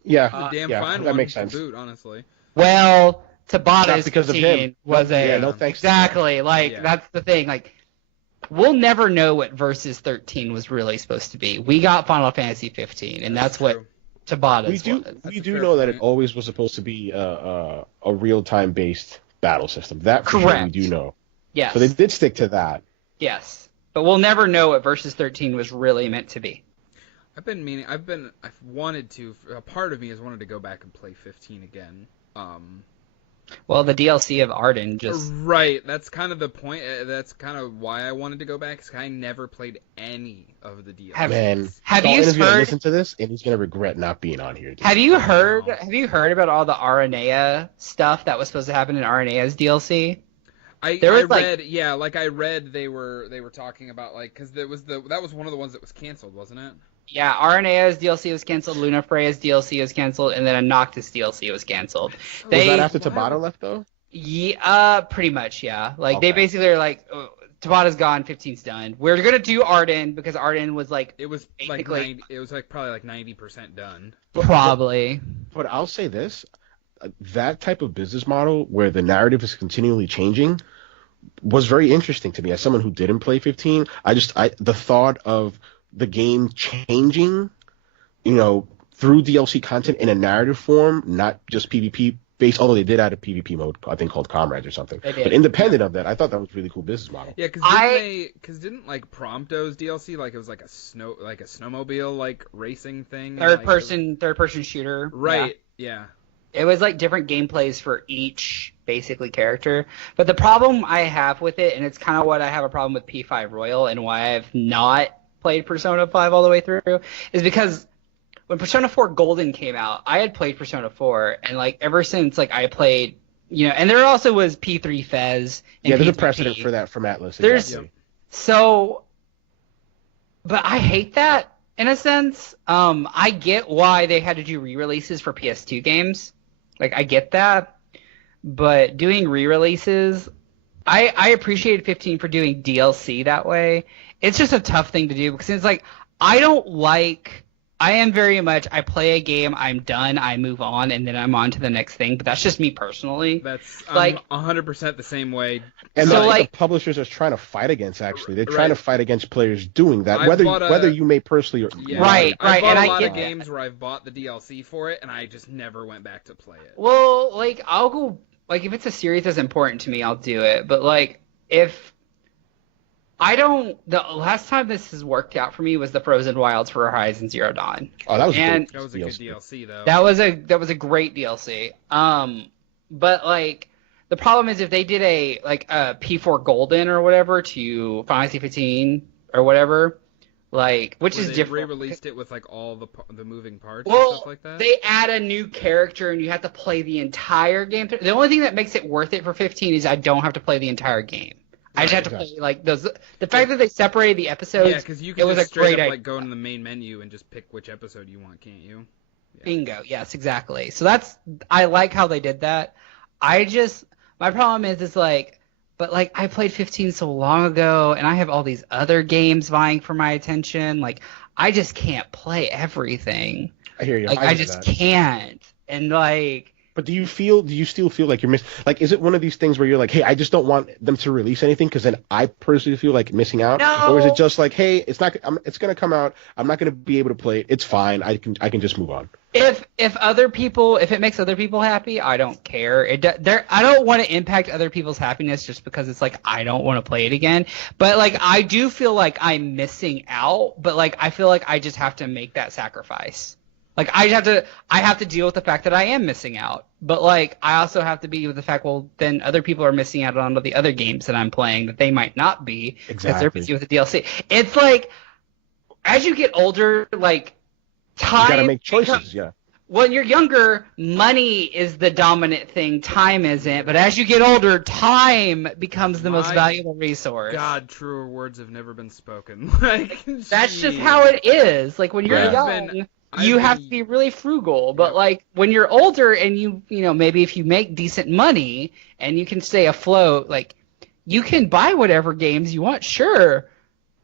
Yeah, The damn yeah, fine that one makes to sense. boot, honestly. Well, Tabata's Not because of 15 him. was a Yeah, no thanks. exactly like Yeah. that's the thing. Like we'll never know what Versus 13 was really supposed to be. We got Final Fantasy 15, and that's what true. Tabata's We do was. we a do fair know that point. it always was supposed to be a real-time based battle system. That for sure we Correct. do know. Yes. So they did stick to that. Yes. But we'll never know what Versus 13 was really meant to be. I've wanted to. A part of me has wanted to go back and play 15 again. Well, the DLC of Arden just Right. That's kind of the point. That's kind of why I wanted to go back. Because I never played any of the DLCs. Man, Have you Dalton is gonna heard- listen to this and he's gonna regret not being on here. Dude. Have you heard about all the Aranea stuff that was supposed to happen in Aranea's DLC? I There was, like- read, I read they were talking about like because that was one of the ones that was canceled, wasn't it? Yeah, Aranea's DLC was canceled, Luna Freya's DLC was canceled, and then a Noctis DLC was canceled. Was They that after Tabata left though? Yeah, pretty much, yeah. Like they Okay. basically are like, oh, Tabata's gone, 15's done. We're gonna do Arden because Arden was like It was Basically- probably like 90% done. probably. But I'll say this: that type of business model where the narrative is continually changing was very interesting to me. As someone who didn't play 15, the thought of the game changing, through DLC content in a narrative form, not just PvP based. Although they did add a PvP mode, I think called Comrades or something. They did. But independent of that, I thought that was a really cool business model. Yeah, because didn't like Prompto's DLC like it was like a snowmobile like racing thing. Third person shooter. Right. Yeah. It was like different gameplays for each basically character. But the problem I have with it, and it's kind of what I have a problem with P5 Royal and why I've not played Persona 5 all the way through, is because when Persona 4 Golden came out, I had played Persona 4, and like ever since like I played, and there also was P3 Fez. And Yeah, there's a P3P. precedent for that from Atlas. There's- exactly. So, but I hate that in a sense. I get why they had to do re-releases for PS2 games. Like, I get that. But doing re-releases, I appreciate 15 for doing DLC that way. It's just a tough thing to do because it's like, I am very much, I play a game, I'm done, I move on, and then I'm on to the next thing. But that's just me personally. That's Like- 100% the same way. And So, that's what like- the publishers are trying to fight against. Actually, they're Right. trying to fight against players doing that, I've whether bought a- whether you may personally or Yeah. Right, I've bought and a I lot get of that. games where I've bought the DLC for it, and I just never went back to play it. Well, like, I'll go, like, if it's a series that's important to me, I'll do it. But, like, the last time this has worked out for me was the Frozen Wilds for Horizon Zero Dawn. Oh, that was And- a That was a good DLC, though. That was a great DLC. But, like, the problem is if they did a P4 Golden or whatever to Final Fantasy 15 or whatever, like, which Where is they different. re-released it with like all the moving parts and Well, stuff like that. they add a new character and you have to play the entire game. The only thing that makes it worth it for 15 is I don't have to play the entire game. I just have to play like those. The fact that they separated the episodes, Yeah, because you it can was just a straight great up idea. like go into the main menu and just pick which episode you want, can't you? Yeah. Bingo. Yes, exactly. So I like how they did that. My problem is like, but like I played 15 so long ago and I have all these other games vying for my attention. Like I just can't play everything. I hear you. Like I I hear just that. can't. And like, But do you still feel like you're missing? Like, is it one of these things where you're like, hey, I just don't want them to release anything because then I personally feel like missing out? No. Or is it just like, hey, it's gonna come out, I'm not gonna be able to play it, it's fine, I can just move on. if it makes other people happy, I don't care. I don't want to impact other people's happiness just because it's like I don't want to play it again. But like I do feel like I'm missing out. But like I feel like I just have to make that sacrifice. Like I have to deal with the fact that I am missing out. But like I also have to be with the fact, well, then other people are missing out on the other games that I'm playing that they might not be because they're Exactly. busy with the DLC. It's like as you get older, like time. You gotta make choices, yeah. When you're younger, money is the dominant thing. Time isn't. But as you get older, time becomes the most My valuable resource. God, truer words have never been spoken. Like That's just jeez. how it is. Like when you're Yeah. young, you have to be really frugal. But like when you're older and you know, maybe if you make decent money and you can stay afloat, like you can buy whatever games you want, sure.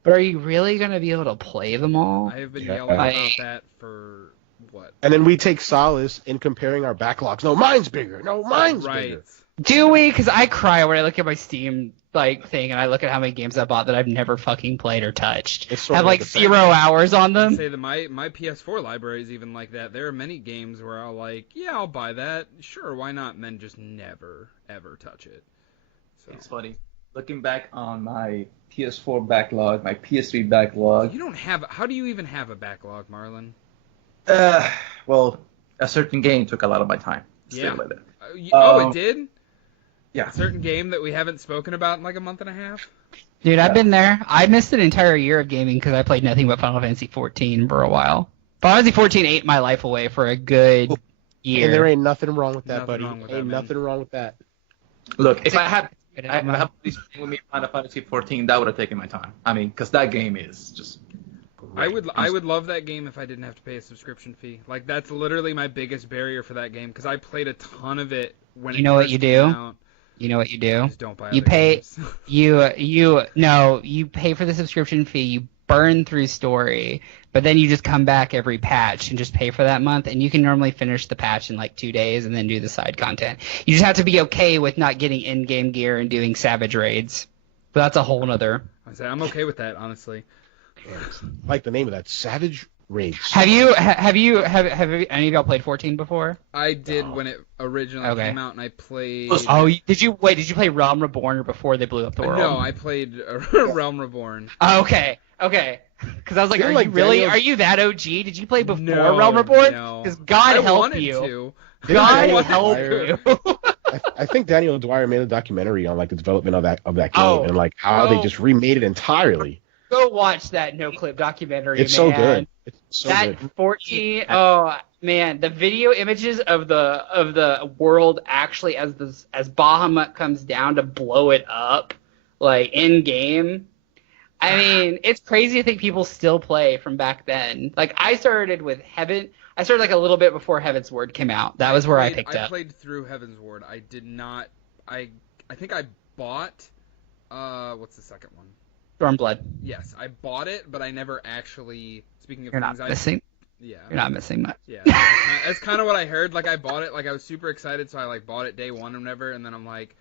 But are you really going to be able to play them all? I have been yelling about that for what? And then we take solace in comparing our backlogs. No, mine's bigger. No, mine's bigger. Do we? Because I cry when I look at my Steam thing and I look at how many games I bought that I've never fucking played or touched. I have like 0 hours on them. I'd say that my PS4 library is even like that. There are many games where I'll buy that. Sure, why not? And then just never, ever touch it. So. It's funny. Looking back on my PS4 backlog, my PS3 backlog. You don't have. How do you even have a backlog, Marlon? Well, a certain game took a lot of my time. Yeah. Like that. It did? Yeah. A certain game that we haven't spoken about in like a month and a half? Dude, I've been there. I missed an entire year of gaming because I played nothing but Final Fantasy 14 for a while. Final Fantasy 14 ate my life away for a good year. And there ain't nothing wrong with that, buddy. Ain't nothing wrong with that. Look, if I had this thing with me Final Fantasy 14, that would have taken my time. I mean, because that game is just great. I would love that game if I didn't have to pay a subscription fee. Like, that's literally my biggest barrier for that game, because I played a ton of it when it first came out. You know what you do? Just don't buy you pay you pay for the subscription fee, you burn through story, but then you just come back every patch and just pay for that month, and you can normally finish the patch in like 2 days and then do the side content. You just have to be okay with not getting in-game gear and doing savage raids. But that's a whole nother. I'm okay with that, honestly. I like the name of that, Savage Raids. Have any of y'all played 14 before? I did when it originally came out, and I played. Oh, did you play Realm Reborn or before they blew up the world? No, I played Realm Reborn. Okay. Because I was like, are you that OG? Did you play before Realm Reborn? No. Because God I help wanted you. to. God help you. I think Daniel Dwyer made a documentary on like the development of that game and like how they just remade it entirely. Go watch that no-clip documentary, It's man. so good. It's so that good. 14, oh man, the video images of the world actually as Bahamut comes down to blow it up, like in game. I mean, it's crazy to think people still play from back then. Like I started with Heaven. I started like a little bit before Heaven's Word came out. That was where I picked up. I played through Heaven's Word. I did not. I think I bought. What's the second one? Stormblood. Yes, I bought it, but I never actually. Speaking of You're things, not missing. Yeah. You're not missing much. Yeah, that's kind of what I heard. Like I bought it, like I was super excited, so I like bought it day one or whatever, and then I'm like,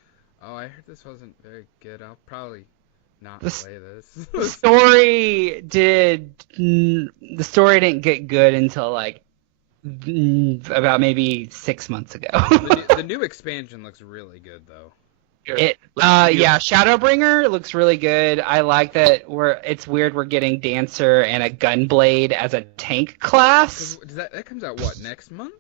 oh, I heard this wasn't very good. I'll probably not play this. The story didn't get good until like about maybe 6 months ago. The new expansion looks really good though. Shadowbringer looks really good. I like that it's weird we're getting Dancer and a Gunblade as a tank class. That comes out what, next month?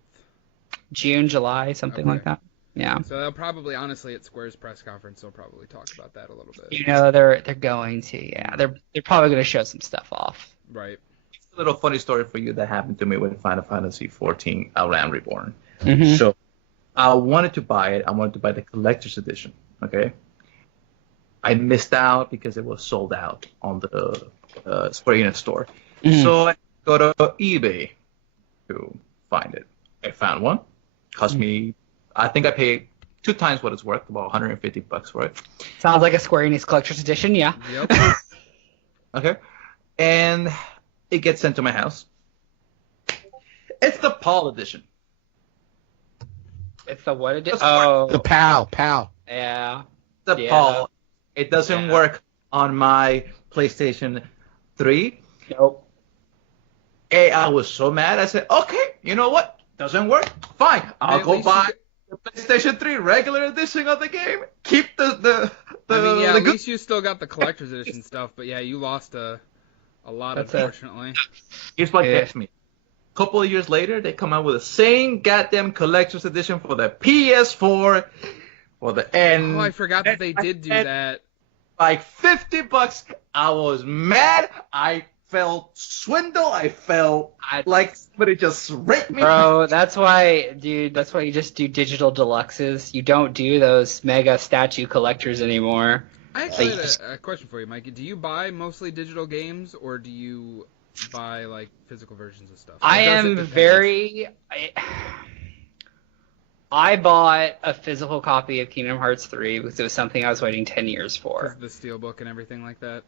June, July, something like that. Yeah. So they'll probably, honestly, at Square's press conference, they'll probably talk about that a little bit. You know, they're going to, yeah. They're probably going to show some stuff off. Right. A little funny story for you that happened to me with Final Fantasy XIV Realm Reborn. Mm-hmm. So I wanted to buy it. I wanted to buy the collector's edition. Okay. I missed out because it was sold out on the Square Enix store. Mm-hmm. So I go to eBay to find it. I found one. Cost me, I think I paid 2 times what it's worth, about $150 for it. Sounds like a Square Enix collector's edition, yeah. Yep. Okay. And it gets sent to my house. It's the PAL edition. It's the what edition? The PAL. Yeah. The PAL. It doesn't work on my PlayStation 3. Nope. And I was so mad. I said, okay, you know what? Doesn't work? Fine. I'll go buy the PlayStation 3 regular edition of the game. Keep the at least you still got the collector's edition stuff, but yeah, you lost a lot, unfortunately. Here's what gets me. A couple of years later, they come out with the same goddamn collector's edition for the PS4. Oh, I forgot that they did do that. Like $50. I was mad. I felt swindle. I felt like somebody just raped me. Bro, that's why you just do digital deluxes. You don't do those mega statue collectors anymore. I actually had a question for you, Mikey. Do you buy mostly digital games, or do you buy like physical versions of stuff. I It am depend. very. I bought a physical copy of Kingdom Hearts 3 because it was something I was waiting 10 years for. The steelbook and everything like that.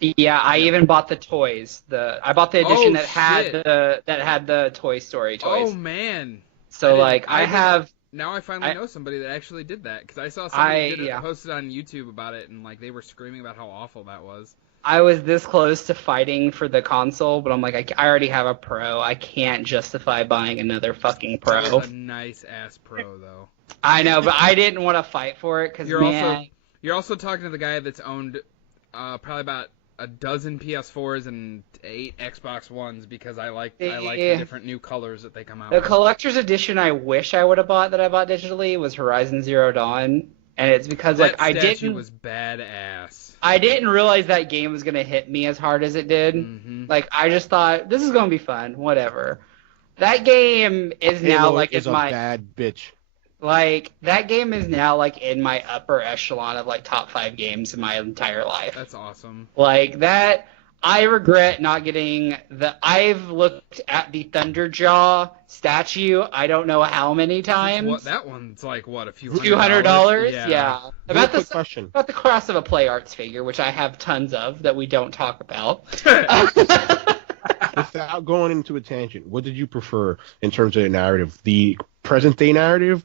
Yeah, I even bought the toys. I bought the edition that shit. had the Toy Story toys. Oh man! So I have. Now I finally know somebody that actually did that because I saw somebody posted on YouTube about it and like they were screaming about how awful that was. I was this close to fighting for the console, but I'm like, I already have a Pro. I can't justify buying another fucking Pro. That was a nice ass Pro though. I know, but I didn't want to fight for it because you're also talking to the guy that's owned probably about a dozen PS4s and 8 Xbox Ones because I like the different new colors that they come out with. The with. collector's edition I wish I would have bought that I bought digitally was Horizon Zero Dawn, and it's because that statue was badass. I didn't realize that game was gonna hit me as hard as it did. Mm-hmm. Like I just thought this is gonna be fun, whatever. That game is now like is a bad bitch. Like that game is now like in my upper echelon of like top 5 games in my entire life. That's awesome. Like that, I regret not getting I've looked at the Thunderjaw statue. I don't know how many times. That one's like what, a few $200? Yeah. About the cost of a Play Arts figure, which I have tons of that we don't talk about. Without going into a tangent, what did you prefer in terms of the narrative? The present day narrative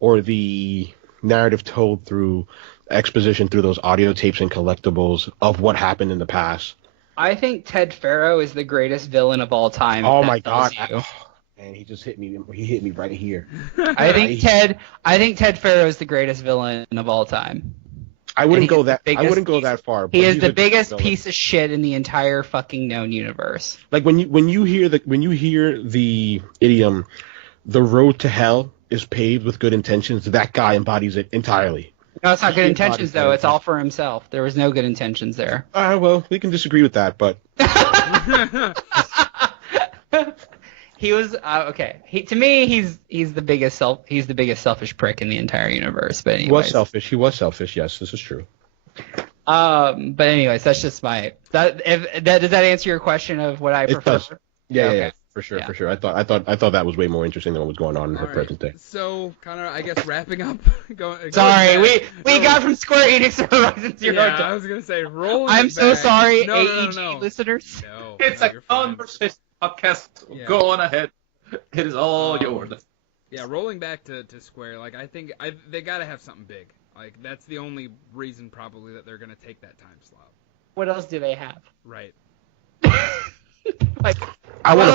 or the narrative told through exposition through those audio tapes and collectibles of what happened in the past? I think Ted Faro is the greatest villain of all time. Oh my god. Man, he just hit me. He hit me right here. I think Ted Faro is the greatest villain of all time. I wouldn't go that far. He is the biggest piece of shit in the entire fucking known universe. Like when you hear the idiom, "The road to hell is paved with good intentions," that guy embodies it entirely. No, it's not good intentions though. It's all for himself. There was no good intentions there. Well, we can disagree with that, but he was okay. To me, he's the biggest selfish prick in the entire universe. But anyways. He was selfish. Yes, this is true. But anyways, that's just does that answer your question of what I prefer? It does. Yeah, for sure. I thought that was way more interesting than what was going on in her present day. So, kind of, I guess wrapping up. Sorry, we got from Square Enix to Horizon Zero Dawn. Yeah, I was gonna say rolling. I'm so sorry, no, AEG listeners. No, it's a conversation podcast. Yeah. Go on ahead. It is all yours. Yeah, rolling back to Square, like I think they gotta have something big. Like that's the only reason probably that they're gonna take that time slot. What else do they have? Right. Like I want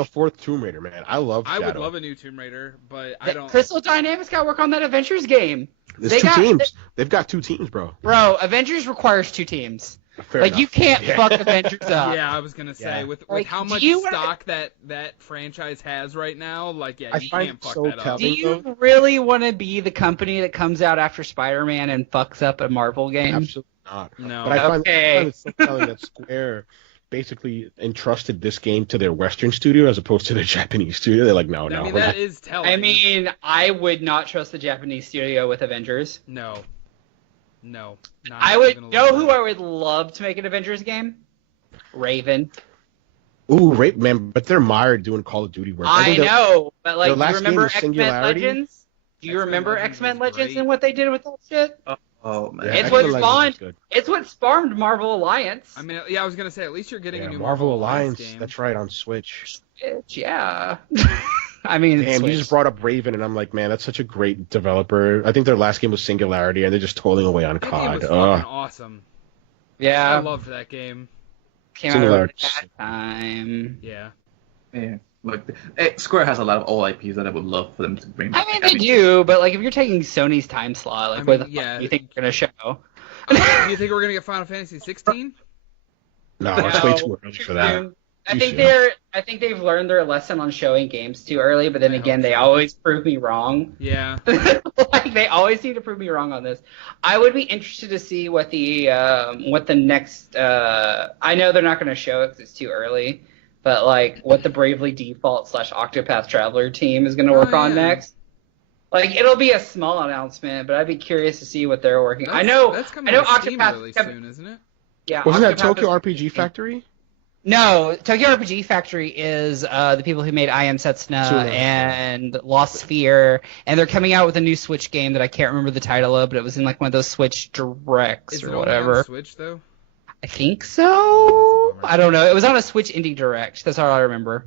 a fourth Tomb Raider, man. I would love a new Tomb Raider, but I don't. Crystal Dynamics got to work on that Avengers game. There's 2 teams. They've got 2 teams, bro. Bro, Avengers requires 2 teams. Fair enough. You can't fuck Avengers up. Yeah, I was gonna say with how much stock that franchise has right now, like you can't fuck that up. Do you really want to be the company that comes out after Spider-Man and fucks up a Marvel game? Absolutely not. No. But I find it so telling that Square basically entrusted this game to their Western studio as opposed to their Japanese studio. They're like, no. I mean, that is telling. I mean, I would not trust the Japanese studio with Avengers. No. I would know who I would love to make an Avengers game. Raven. Ooh, Raven, man, but they're mired doing Call of Duty work. I know, but like, do you remember X-Men Legends? Do you remember X-Men Legends and what they did with that shit? Oh man, it's what spawned. It's what spawned Marvel Alliance. I mean, yeah, I was gonna say at least you're getting a new Marvel Alliance game. That's right, on Switch. Yeah. I mean, and you just brought up Raven, and I'm like, man, that's such a great developer. I think their last game was Singularity, and they're just toiling away on COD. That game was fucking awesome. Yeah, I loved that game. Came out at that time. Yeah. Like Square has a lot of old IPs that I would love for them to bring back. I mean, they do, but like if you're taking Sony's time slot, like what you think you're gonna show? Do you think we're gonna get Final Fantasy 16? No, it's way too early for that. I think they've learned their lesson on showing games too early, but then again, they always prove me wrong. Yeah. Like they always seem to prove me wrong on this. I would be interested to see what the next. I know they're not going to show it because it's too early, but like what the Bravely Default / Octopath Traveler team is going to work on next. Like it'll be a small announcement, but I'd be curious to see what they're working. That's coming to Steam Octopath really soon, isn't it? Yeah. Wasn't that Tokyo RPG Factory? No, Tokyo RPG Factory is the people who made I Am Setsuna and Lost Sphere, and they're coming out with a new Switch game that I can't remember the title of, but it was in like one of those Switch Directs or whatever. Is it on Switch though? I think so. I don't know. It was on a Switch Indie Direct. That's all I remember.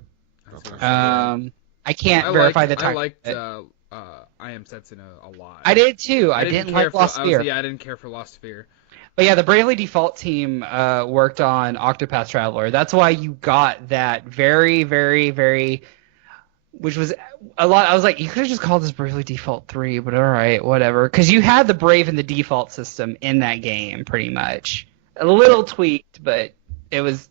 I can't verify the title. I liked I Am Setsuna a lot. I did too. I didn't like Lost Sphere. I didn't care for Lost Sphere. But yeah, the Bravely Default team worked on Octopath Traveler. That's why you got that very, very, very, which was a lot. I was like, you could have just called this Bravely Default 3, but all right, whatever. Because you had the Brave and the Default system in that game, pretty much. A little tweaked, but it was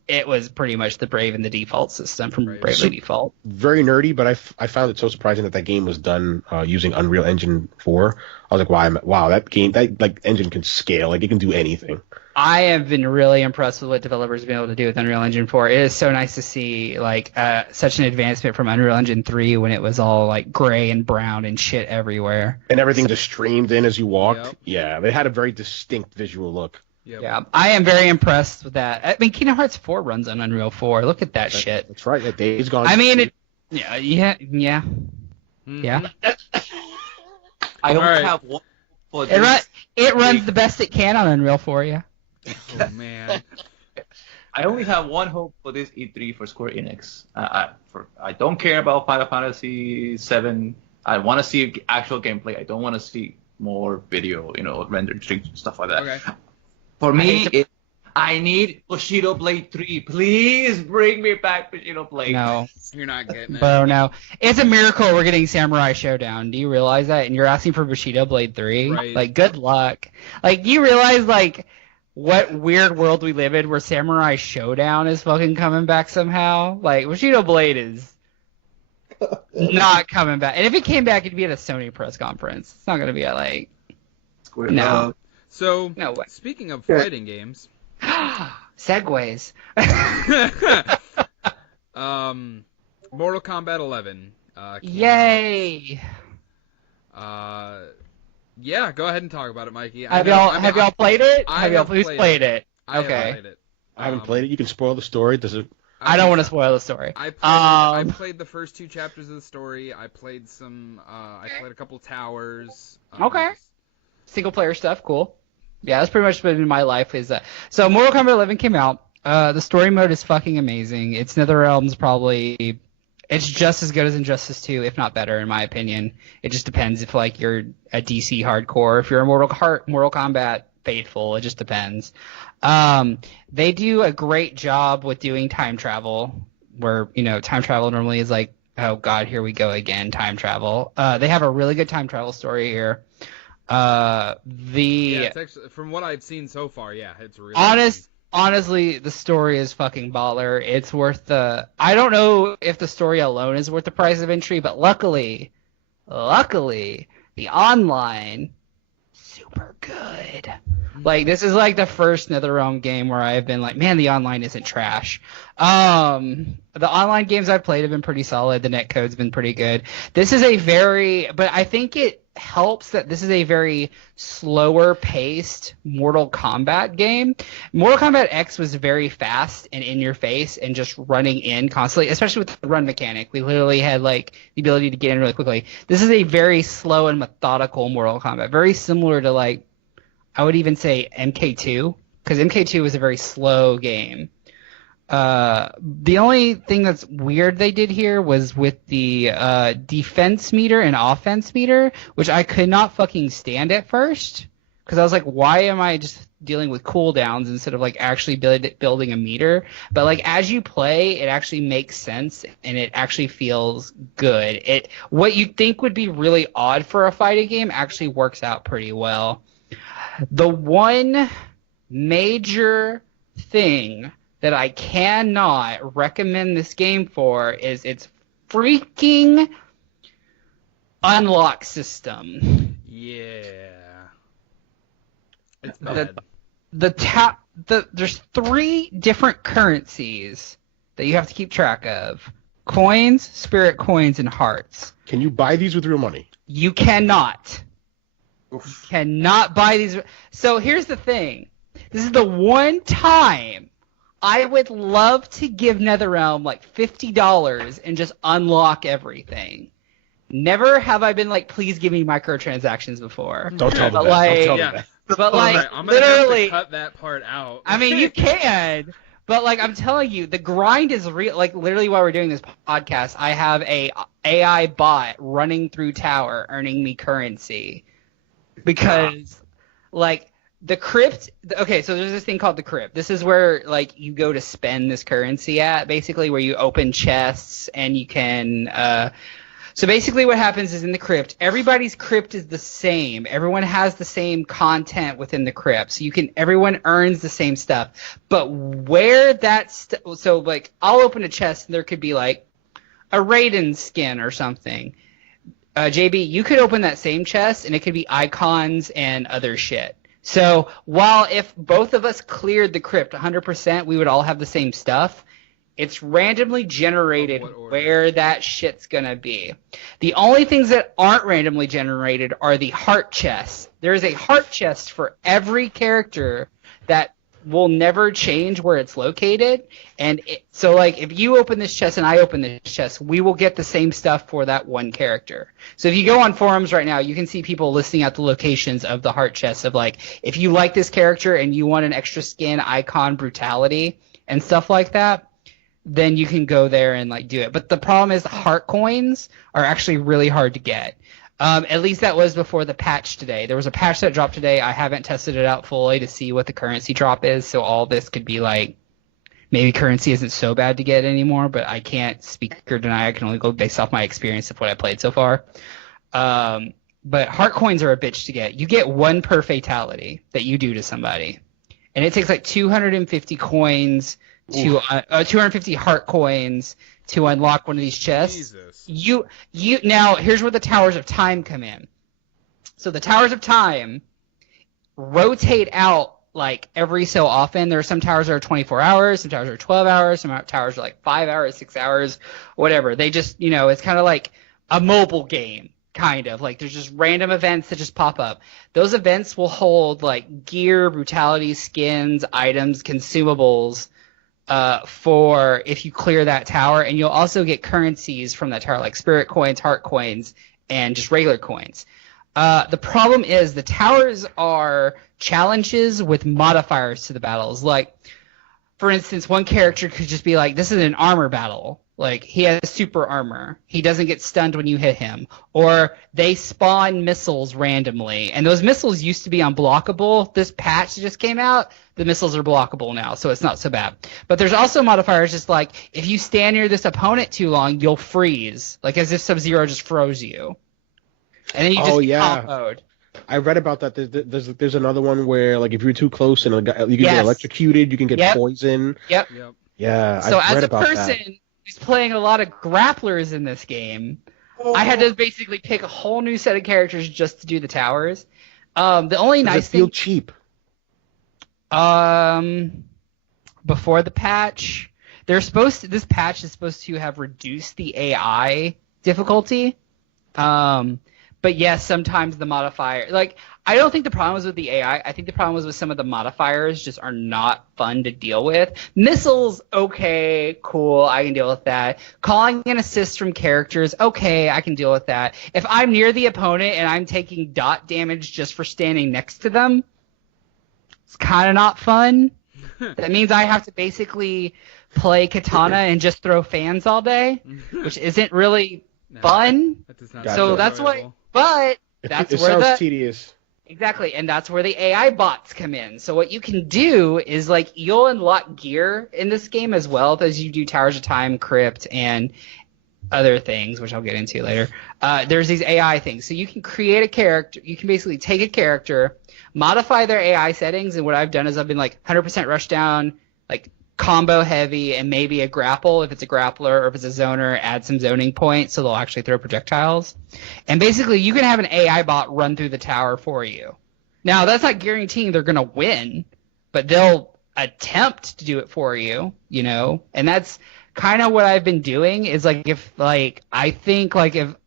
pretty much the Brave and the Default system from Bravely Default. Very nerdy, but I found it so surprising that game was done using Unreal Engine 4. I was like, wow, that engine can scale. Like, it can do anything. I have been really impressed with what developers have been able to do with Unreal Engine 4. It is so nice to see like such an advancement from Unreal Engine 3 when it was all like gray and brown and shit everywhere. And everything just streamed in as you walked. Yep. Yeah, they had a very distinct visual look. Yep. Yeah, I am very impressed with that. I mean, Kingdom Hearts 4 runs on Unreal 4. Look at that shit. That's right. That Days Gone. I mean, yeah. Mm-hmm. Yeah. I only have one. It runs the best it can on Unreal 4, yeah. Oh, man. I only have one hope for this E3 for Square Enix. I don't care about Final Fantasy VII. I want to see actual gameplay. I don't want to see more video, rendered streams and stuff like that. Okay. For me, I need Bushido Blade 3. Please bring me back Bushido Blade. No. You're not getting it. But no. It's a miracle we're getting Samurai Showdown. Do you realize that? And you're asking for Bushido Blade 3? Right. Like, good luck. Like, do you realize, like, what weird world we live in where Samurai Showdown is fucking coming back somehow? Like, Bushido Blade is not coming back. And if it came back, it'd be at a Sony press conference. It's not going to be at, like... No. So, no way. Speaking of fighting games... Segways. Mortal Kombat 11. Yay! Yeah, go ahead and talk about it, Mikey. Have y'all played it? Who's played it? Okay. I haven't played it. You can spoil the story. Does it? I don't want to spoil the story. I played the first 2 chapters of the story. I played a couple towers. Okay. Single player stuff, cool. Yeah, that's pretty much been my life. So Mortal Kombat 11 came out. The story mode is fucking amazing. It's NetherRealm's probably. It's just as good as Injustice 2, if not better, in my opinion. It just depends if like you're a DC hardcore, if you're a Mortal Kombat faithful. It just depends. They do a great job with doing time travel, where time travel normally is like, oh god, here we go again, time travel. They have a really good time travel story here. It's actually, from what I've seen so far, yeah, it's really honestly, the story is fucking baller. It's worth I don't know if the story alone is worth the price of entry, but luckily, the online, super good. Like, this is like the first NetherRealm game where I've been like, man, the online isn't trash. The online games I've played have been pretty solid. The netcode's been pretty good. But I think it helps that this is a very slower paced Mortal Kombat game. Mortal Kombat X was very fast and in your face and just running in constantly, especially with the run mechanic. We literally had like the ability to get in really quickly. This is a very slow and methodical Mortal Kombat, very similar to like, I would even say MK2, because MK2 was a very slow game. The only thing that's weird they did here was with the defense meter and offense meter, which I could not fucking stand at first, because I was like, why am I just dealing with cooldowns instead of like actually building a meter? But like as you play, it actually makes sense and it actually feels good. What you think would be really odd for a fighting game actually works out pretty well. The one major thing that I cannot recommend this game for is its freaking unlock system. Yeah. It's bad. There's 3 different currencies that you have to keep track of. Coins, spirit coins, and hearts. Can you buy these with real money? You cannot. Oof. You cannot buy these. So here's the thing. This is the one time I would love to give NetherRealm like $50 and just unlock everything. Never have I been like, please give me microtransactions before. Don't tell them that. Like, Don't tell them that. But like, Right, I'm gonna literally, have to cut that part out. I mean, you can, but like, I'm telling you, the grind is real. Like, literally, while we're doing this podcast, I have a AI bot running through tower, earning me currency, because, like, the crypt. Okay, so there's this thing called the crypt. This is where like you go to spend this currency at, basically, where you open chests and you can. So basically what happens is in the crypt, everybody's crypt is the same. Everyone has the same content within the crypt. So everyone earns the same stuff. But where so like I'll open a chest and there could be like a Raiden skin or something. JB, you could open that same chest and it could be icons and other shit. So while if both of us cleared the crypt 100%, we would all have the same stuff. It's randomly generated where that shit's gonna be. The only things that aren't randomly generated are the heart chests. There is a heart chest for every character that will never change where it's located. And so, like, if you open this chest and I open this chest, we will get the same stuff for that one character. So if you go on forums right now, you can see people listing out the locations of the heart chests of, like, if you like this character and you want an extra skin, icon, brutality, and stuff like that, then you can go there and like do it. But the problem is the heart coins are actually really hard to get. At least that was before the patch today. There was a patch that dropped today. I haven't tested it out fully to see what the currency drop is. So all this could be like, maybe currency isn't so bad to get anymore, but I can't speak or deny. I can only go based off my experience of what I played so far. But heart coins are a bitch to get. You get one per fatality that you do to somebody. And it takes like 250 coins to 250 heart coins to unlock one of these chests. Jesus. Now here's where the Towers of Time come in. So the Towers of Time rotate out like every so often. There are some towers that are 24 hours, some towers are 12 hours, some towers are like 5 hours, 6 hours, whatever. They just, it's kind of like a mobile game. Kind of like there's just random events that just pop up. Those events will hold like gear, brutality, skins, items, consumables for if you clear that tower, and you'll also get currencies from that tower, like spirit coins, heart coins, and just regular coins. The problem is the towers are challenges with modifiers to the battles. Like, for instance, one character could just be like, this is an armor battle. Like, he has super armor. He doesn't get stunned when you hit him. Or they spawn missiles randomly. And those missiles used to be unblockable. This patch just came out. The missiles are blockable now, so it's not so bad. But there's also modifiers just like, if you stand near this opponent too long, you'll freeze. Like, as if Sub-Zero just froze you. And then you just comboed. I read about that. There's another one where, like, if you're too close and you can get electrocuted, you can get poison. Yep. Yeah, so I've read about that. So as a person who's playing a lot of grapplers in this game, I had to basically pick a whole new set of characters just to do the towers. The only nice thing... Does it feel cheap? Before the patch, this patch is supposed to have reduced the AI difficulty. But yes, sometimes the modifier, like, I don't think the problem was with the AI. I think the problem was with some of the modifiers just are not fun to deal with. Missiles, okay, cool, I can deal with that. Calling in assists from characters, okay, I can deal with that. If I'm near the opponent and I'm taking dot damage just for standing next to them, it's kind of not fun. That means I have to basically play Katana and just throw fans all day, which isn't really fun. That does not so that's why. But that's it where sounds tedious. Exactly, and that's where the AI bots come in. So what you can do is, like, you'll unlock gear in this game as well as you do Towers of Time, Crypt, and other things, which I'll get into later. There's these AI things. So you can create a character. You can basically take a character, modify their AI settings, and what I've done is I've been, like, 100% rushdown, like, combo heavy, and maybe a grapple if it's a grappler, or if it's a zoner, add some zoning points so they'll actually throw projectiles. And basically you can have an AI bot run through the tower for you. Now that's not guaranteeing they're going to win, but they'll attempt to do it for you, and that's kind of what I've been doing is like if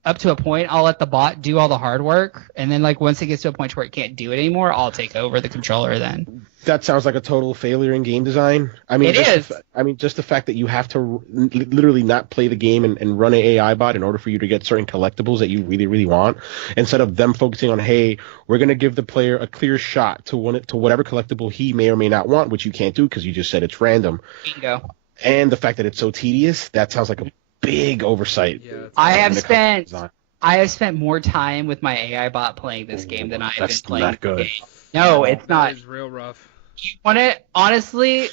up to a point I'll let the bot do all the hard work, and then like once it gets to a point where it can't do it anymore, I'll take over the controller then. That sounds like a total failure in game design. I mean, just the fact that you have to literally not play the game and run an AI bot in order for you to get certain collectibles that you really, really want, instead of them focusing on, hey, we're going to give the player a clear shot to whatever collectible he may or may not want, which you can't do because you just said it's random. Bingo. And the fact that it's so tedious, that sounds like a big oversight. Yeah, I have spent more time with my AI bot playing this game than I have been playing not good. the game. No, it's not. It's real rough. You want it? Honestly,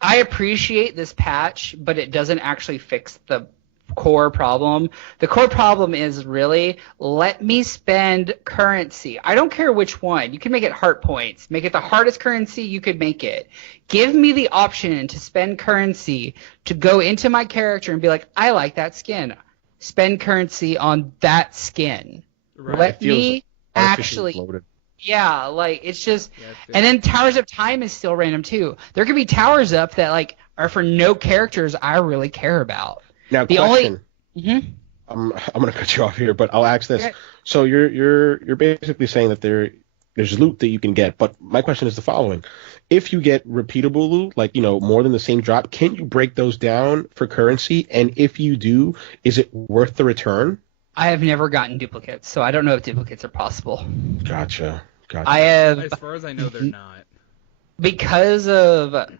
I appreciate this patch, but it doesn't actually fix the core problem. The core problem is really, let me spend currency. I don't care which one. You can make it heart points. Make it the hardest currency you could make it. Give me the option to spend currency to go into my character and be like, I like that skin. Spend currency on that skin. Right. Let me actually... Loaded. Yeah, like it's just, and then Towers of Time is still random too. There could be towers up that like are for no characters I really care about. Now, question. I'm gonna cut you off here, but I'll ask this. Okay. So you're basically saying that there's loot that you can get, but my question is the following: if you get repeatable loot, like more than the same drop, can you break those down for currency? And if you do, is it worth the return? I have never gotten duplicates, so I don't know if duplicates are possible. Gotcha. I have, as far as I know, they're not. Because of,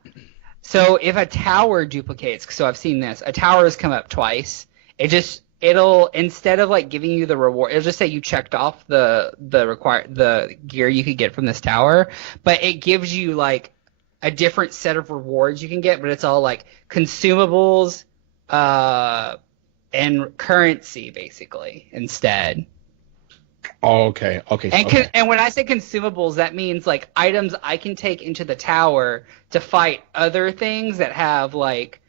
so if a tower duplicates, so I've seen this, a tower has come up twice. It'll instead of like giving you the reward, it'll just say you checked off the gear you could get from this tower, but it gives you like a different set of rewards you can get, but it's all like consumables, and currency basically instead. Oh, okay. And when I say consumables, that means like items I can take into the tower to fight other things that have like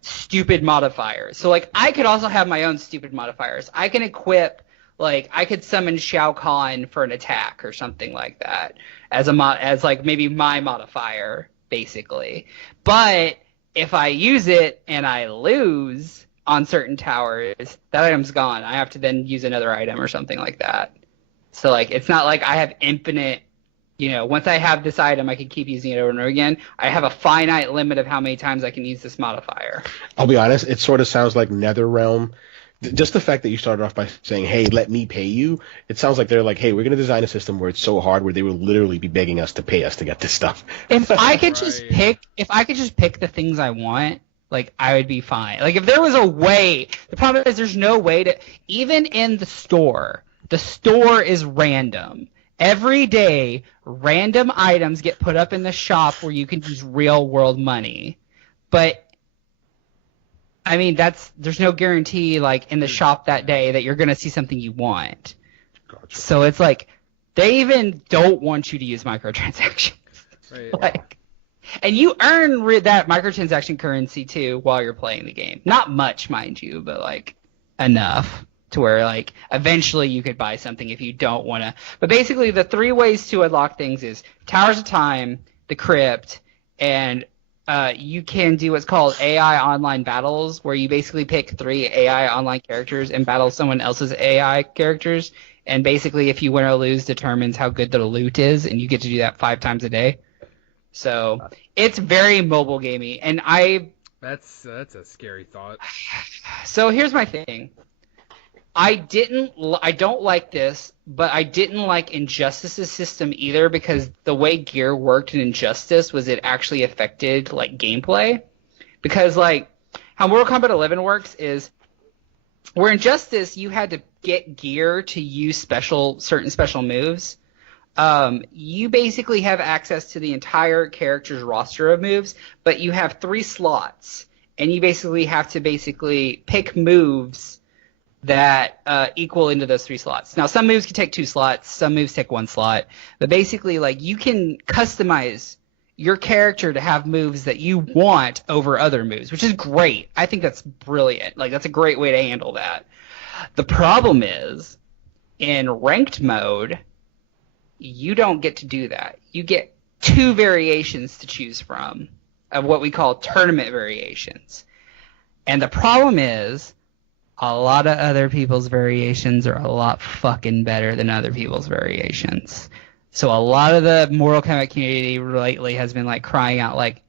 stupid modifiers. So like I could also have my own stupid modifiers. I can equip, like I could summon Shao Kahn for an attack or something like that as like maybe my modifier basically. But if I use it and I lose on certain towers, that item's gone. I have to then use another item or something like that. So like it's not like I have infinite, once I have this item I can keep using it over and over again. I have a finite limit of how many times I can use this modifier. I'll be honest, it sort of sounds like NetherRealm. Just the fact that you started off by saying, hey, let me pay you, it sounds like they're like, hey, we're going to design a system where it's so hard where they will literally be begging us to pay us to get this stuff. If I could just pick the things I want, like, I would be fine. Like, if there was a way, the problem is there's no way to, even in the store is random. Every day, random items get put up in the shop where you can use real world money. But, I mean, there's no guarantee, like, in the shop that day that you're going to see something you want. Gotcha. So it's like, they even don't want you to use microtransactions. Right. Like, and you earn that microtransaction currency too while you're playing the game. Not much, mind you, but like enough to where like eventually you could buy something if you don't want to. But basically the 3 ways to unlock things is Towers of Time, the Crypt, and you can do what's called AI online battles, where you basically pick 3 AI online characters and battle someone else's AI characters. And basically if you win or lose determines how good the loot is, and you get to do that 5 times a day. So it's very mobile gamey, and that's a scary thought. So here's my thing. I don't like this, but I didn't like Injustice's system either, because the way gear worked in Injustice was it actually affected like gameplay. Because like how Mortal Kombat 11 works is, where Injustice you had to get gear to use certain special moves. You basically have access to the entire character's roster of moves, but you have 3 slots, and you basically have to pick moves that equal into those 3 slots. Now, some moves can take 2 slots, some moves take 1 slot, but basically, like, you can customize your character to have moves that you want over other moves, which is great. I think that's brilliant. Like, that's a great way to handle that. The problem is, in ranked mode, you don't get to do that. You get 2 variations to choose from of what we call tournament variations. And the problem is, a lot of other people's variations are a lot fucking better than other people's variations. So a lot of the Mortal Kombat community lately has been like crying out like,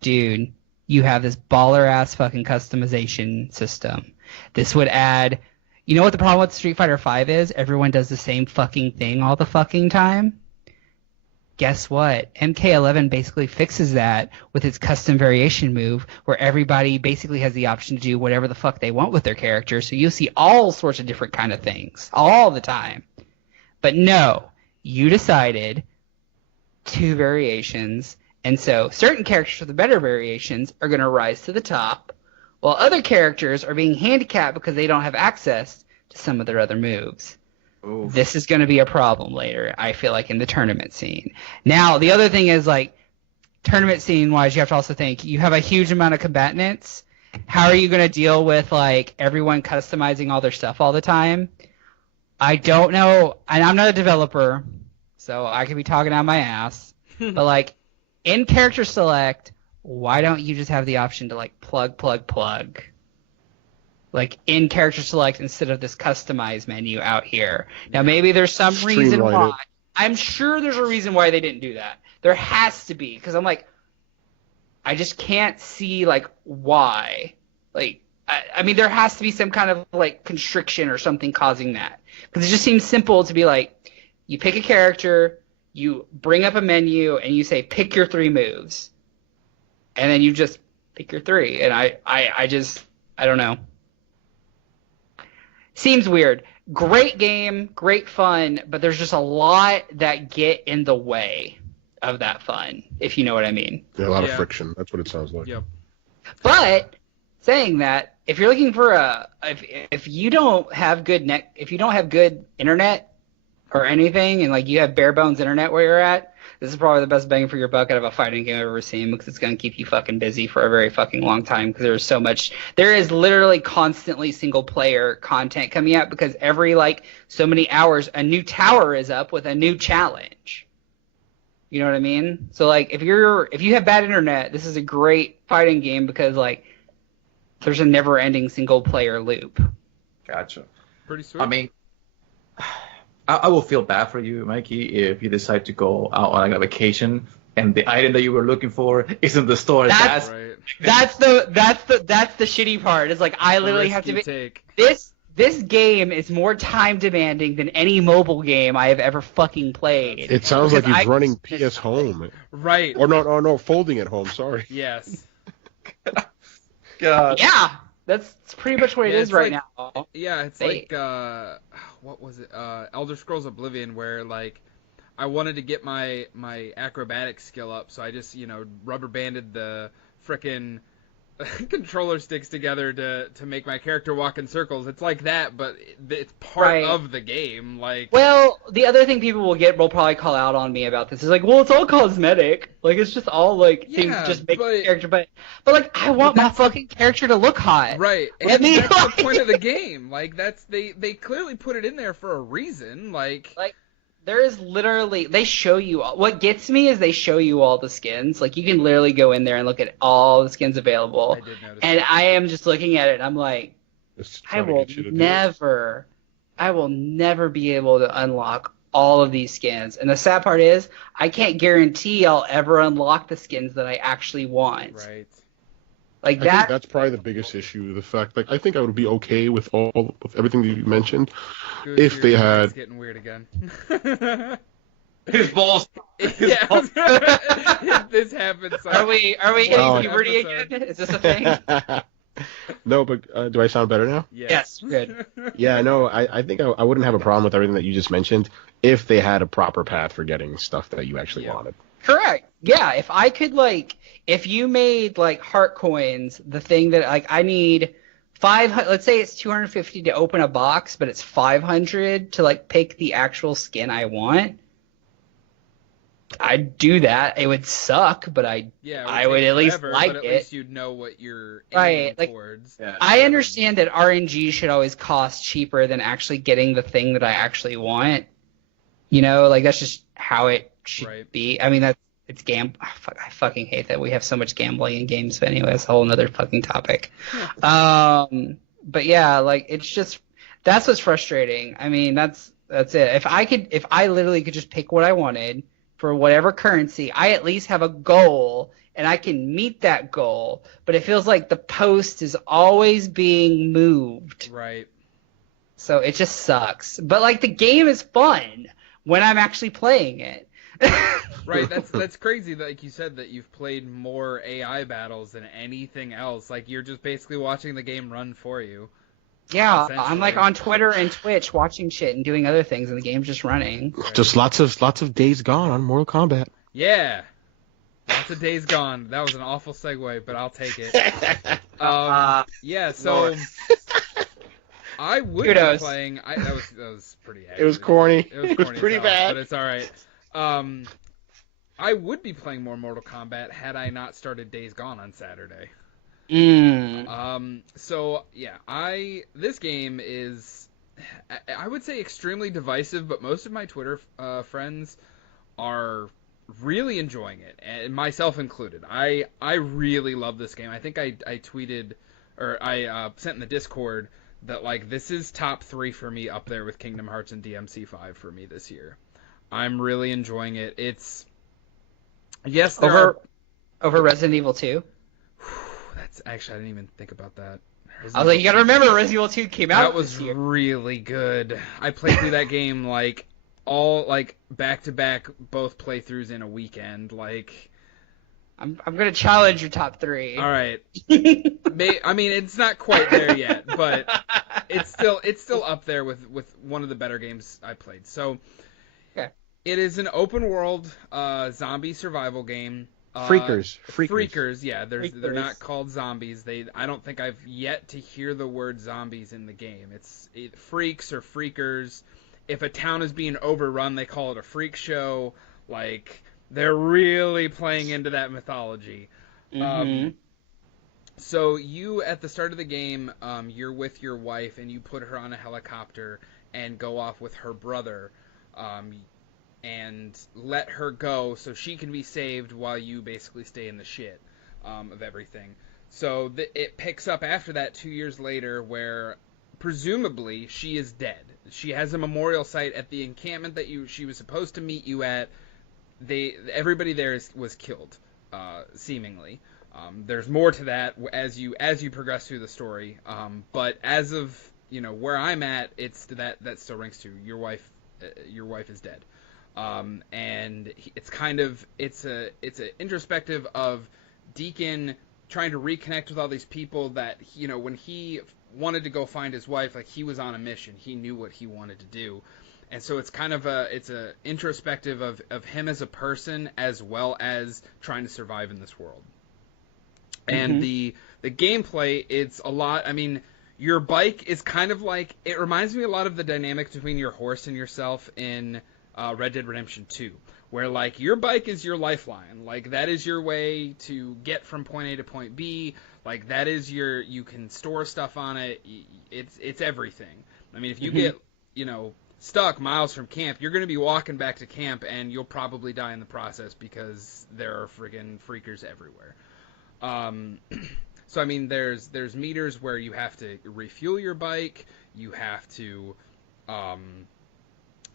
dude, you have this baller ass fucking customization system. This would add, you know what the problem with Street Fighter V is? Everyone does the same fucking thing all the fucking time. Guess what? MK11 basically fixes that with its custom variation move, where everybody basically has the option to do whatever the fuck they want with their character. So you'll see all sorts of different kind of things all the time. But no, you decided 2 variations, and so certain characters with the better variations are going to rise to the top, while other characters are being handicapped because they don't have access to some of their other moves. Oof. This is going to be a problem later, I feel like, in the tournament scene. Now, the other thing is, like, tournament scene-wise, you have to also think, you have a huge amount of combatants. How are you going to deal with, like, everyone customizing all their stuff all the time? I don't know, and I'm not a developer, so I could be talking out my ass, but, like, in character select, why don't you just have the option to, like, plug? Like, in character select instead of this customized menu out here. Now, maybe there's some reason why. I'm sure there's a reason why they didn't do that. There has to be, because I'm like, I just can't see, like, why. Like, I mean, there has to be some kind of, like, constriction or something causing that. Because it just seems simple to be like, you pick a character, you bring up a menu, and you say, pick your 3 moves. And then you just pick your 3. And I don't know. Seems weird. Great game, great fun, but there's just a lot that get in the way of that fun, if you know what I mean. Yeah, a lot of friction. That's what it sounds like. Yep. But saying that, if you're looking for if you don't have good internet or anything, and like you have bare bones internet where you're at, this is probably the best bang for your buck out of a fighting game I've ever seen, because it's going to keep you fucking busy for a very fucking long time, because there is literally constantly single player content coming out, because every like so many hours a new tower is up with a new challenge. You know what I mean? So like if you have bad internet, this is a great fighting game, because like there's a never ending single player loop. Gotcha. Pretty sweet. I mean, I will feel bad for you, Mikey, if you decide to go out on like a vacation and the item that you were looking for isn't the store. That's the shitty part. It's like I literally have to take. This game is more time demanding than any mobile game I have ever fucking played. It sounds like he's running PS Home. Right. Or no, folding at home. Sorry. Yes. God. Yeah, that's pretty much what it is right now. Yeah, it's like what was it? Elder Scrolls Oblivion, where like I wanted to get my acrobatic skill up, so I just rubber banded the frickin' controller sticks together to make my character walk in circles. It's like that, but it's part of the game. Like, well, the other thing people will probably call out on me about this is like, well, it's all cosmetic. Like, it's just all like things just make the character. But like, I want my fucking character to look hot. Right. And that's the point of the game. Like, they clearly put it in there for a reason. Like. There is literally, they show you, what gets me is they show you all the skins. Like, you can literally go in there and look at all the skins available. I did notice and that. I am just looking at it, and I'm like, I will never be able to unlock all of these skins. And the sad part is, I can't guarantee I'll ever unlock the skins that I actually want. Right. Like that. I think that's probably the biggest issue. The fact, like, I think I would be okay with everything that you mentioned, if they had. It's getting weird again. His balls. Yeah. This happens. Are we hitting puberty again? Is this a thing? No, but do I sound better now? Yes. Good. Yeah, no, I think I wouldn't have a problem with everything that you just mentioned if they had a proper path for getting stuff that you actually wanted. Correct. Yeah, if I could, like, if you made, like, heart coins, the thing that, like, I need 500, let's say it's 250 to open a box, but it's 500 to, like, pick the actual skin I want, I'd do that. It would suck, but I would at least like but it. At least you'd know what you're aiming towards. Yeah. I understand that RNG should always cost cheaper than actually getting the thing that I actually want. You know, like, that's just how it should be. I mean, it's I fucking hate that we have so much gambling in games. But anyway, it's a whole another fucking topic. But yeah, like it's just that's what's frustrating. I mean, that's it. If I literally could just pick what I wanted for whatever currency, I at least have a goal and I can meet that goal. But it feels like the post is always being moved. Right. So it just sucks. But like the game is fun when I'm actually playing it. Right, that's crazy that, like you said, that you've played more AI battles than anything else. Like, you're just basically watching the game run for you. Yeah, I'm like on Twitter and Twitch watching shit and doing other things, and the game's just running. Right. Just lots of Days Gone on Mortal Kombat. Yeah. Lots of Days Gone. That was an awful segue, but I'll take it. Yeah, so... I would be playing... that was pretty accurate. It was corny. It was pretty bad. But it's alright. I would be playing more Mortal Kombat had I not started Days Gone on Saturday. So yeah, this game is, I would say, extremely divisive, but most of my Twitter friends are really enjoying it, and myself included. I really love this game. I think I tweeted, or I sent in the Discord that, like, this is top 3 for me, up there with Kingdom Hearts and DMC5 for me this year. I'm really enjoying it. It's over Resident Evil 2. That's actually, I didn't even think about that. I was like, you gotta remember Resident Evil 2 came out. That was really good. I played through that game back to back, both playthroughs in a weekend. Like, I'm gonna challenge your top 3. All right. I mean, it's not quite there yet, but it's still up there with one of the better games I played. So. Okay. It is an open world zombie survival game. Freakers, yeah. They're not called zombies. I don't think I've yet to hear the word zombies in the game. It's freaks or freakers. If a town is being overrun, they call it a freak show. Like, they're really playing into that mythology. Mm-hmm. So you, at the start of the game, you're with your wife and you put her on a helicopter and go off with her brother. And let her go so she can be saved while you basically stay in the shit of everything. So it picks up after that 2 years later, where presumably she is dead. She has a memorial site at the encampment that she was supposed to meet you at. Everybody there was killed, seemingly. There's more to that as you progress through the story. But as of where I'm at, it's that still rings true. Your wife is dead. And it's an introspective of Deacon trying to reconnect with all these people that, when he wanted to go find his wife, like, he was on a mission. He knew what he wanted to do. And so it's kind of it's a introspective of him as a person, as well as trying to survive in this world. Mm-hmm. And the gameplay, it's a lot, I mean, your bike is kind of like, it reminds me a lot of the dynamics between your horse and yourself in Red Dead Redemption 2, where, like, your bike is your lifeline. Like, that is your way to get from point A to point B. Like, that is you can store stuff on it. It's everything. I mean, if you get, stuck miles from camp, you're going to be walking back to camp, and you'll probably die in the process because there are friggin' freakers everywhere. So, I mean, there's meters where you have to refuel your bike, you have to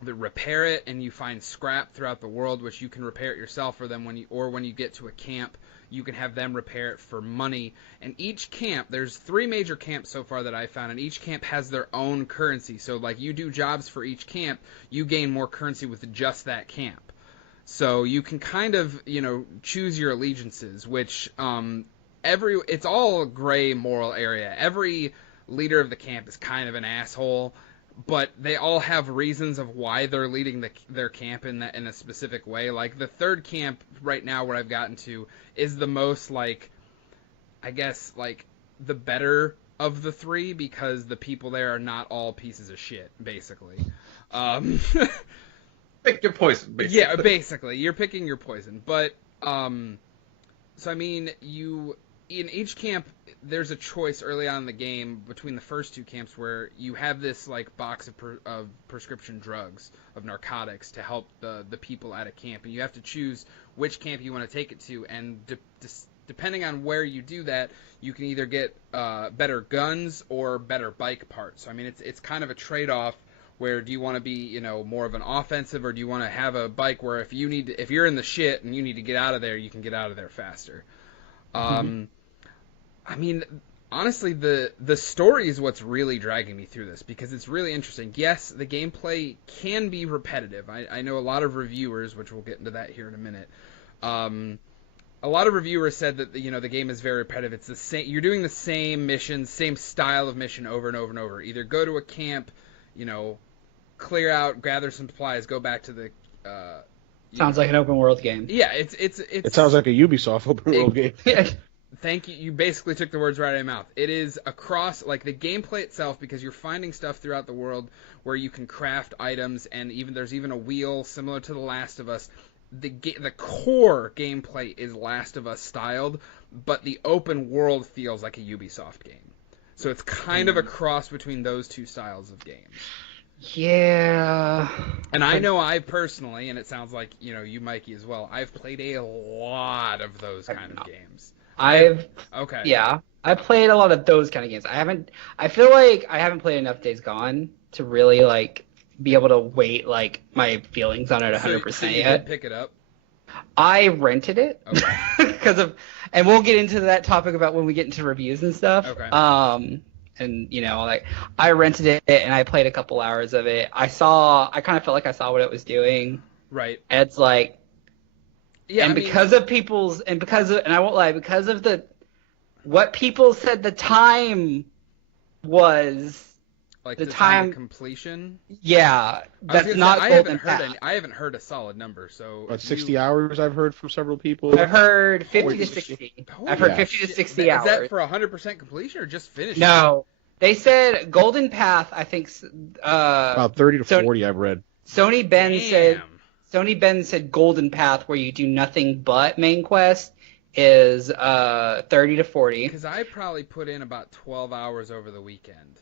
repair it, and you find scrap throughout the world, which you can repair it yourself, or then when you get to a camp, you can have them repair it for money. And each camp, there's 3 major camps so far that I found, and each camp has their own currency. So, like, you do jobs for each camp, you gain more currency with just that camp. So you can kind of, choose your allegiances, which it's all a gray moral area. Every leader of the camp is kind of an asshole, but they all have reasons of why they're leading their camp in a specific way. Like, the 3rd camp right now, where I've gotten to, is the most, like, I guess, like, the better of the 3, because the people there are not all pieces of shit, basically. Pick your poison, basically. Yeah, basically. You're picking your poison. But, so, I mean, in each camp, there's a choice early on in the game between the first two camps where you have this like box of prescription drugs, of narcotics to help the people at a camp, and you have to choose which camp you want to take it to, and depending on where you do that, you can either get better guns or better bike parts. So, I mean, it's kind of a trade-off. Where do you want to be, more of an offensive, or do you want to have a bike where if you're in the shit and you need to get out of there, you can get out of there faster. I mean, honestly, the story is what's really dragging me through this because it's really interesting. Yes, the gameplay can be repetitive. I know a lot of reviewers, which we'll get into that here in a minute. A lot of reviewers said that the game is very repetitive. It's the same. You're doing the same missions, same style of mission over and over and over. Either go to a camp, clear out, gather some supplies, go back to the. Sounds like an open world game. Yeah, it's. It sounds like a Ubisoft open world game. Thank you. You basically took the words right out of my mouth. It is across, like, the gameplay itself, because you're finding stuff throughout the world where you can craft items, and there's even a wheel similar to The Last of Us. The core gameplay is Last of Us styled, but the open world feels like a Ubisoft game. So it's kind of a cross between those two styles of games. Yeah. And I know I personally, and it sounds like, you, Mikey, as well, I've played a lot of those kind of games. Okay. Yeah, I played a lot of those kind of games. I feel like I haven't played enough Days Gone to really like be able to weight like my feelings on it 100% so you yet. Did pick it up. I rented it Okay. and we'll get into that topic about when we get into reviews and stuff. Okay. And like I rented it and I played a couple hours of it. I kind of felt like I saw what it was doing. Right. And it's like. Yeah, and because of I won't lie, because of what people said the time was, like the time of completion. Yeah, that's not Golden Path. I haven't heard a solid number, so. About 60 hours, I've heard from several people. I've heard 50 to 60. I've heard 50 to 60 hours. Is that for 100% completion or just finishing? No, they said Golden Path. I think about 30 to 40. I've read. Sony Ben said Golden Path, where you do nothing but main quest, is 30 to 40. Because I probably put in about 12 hours over the weekend.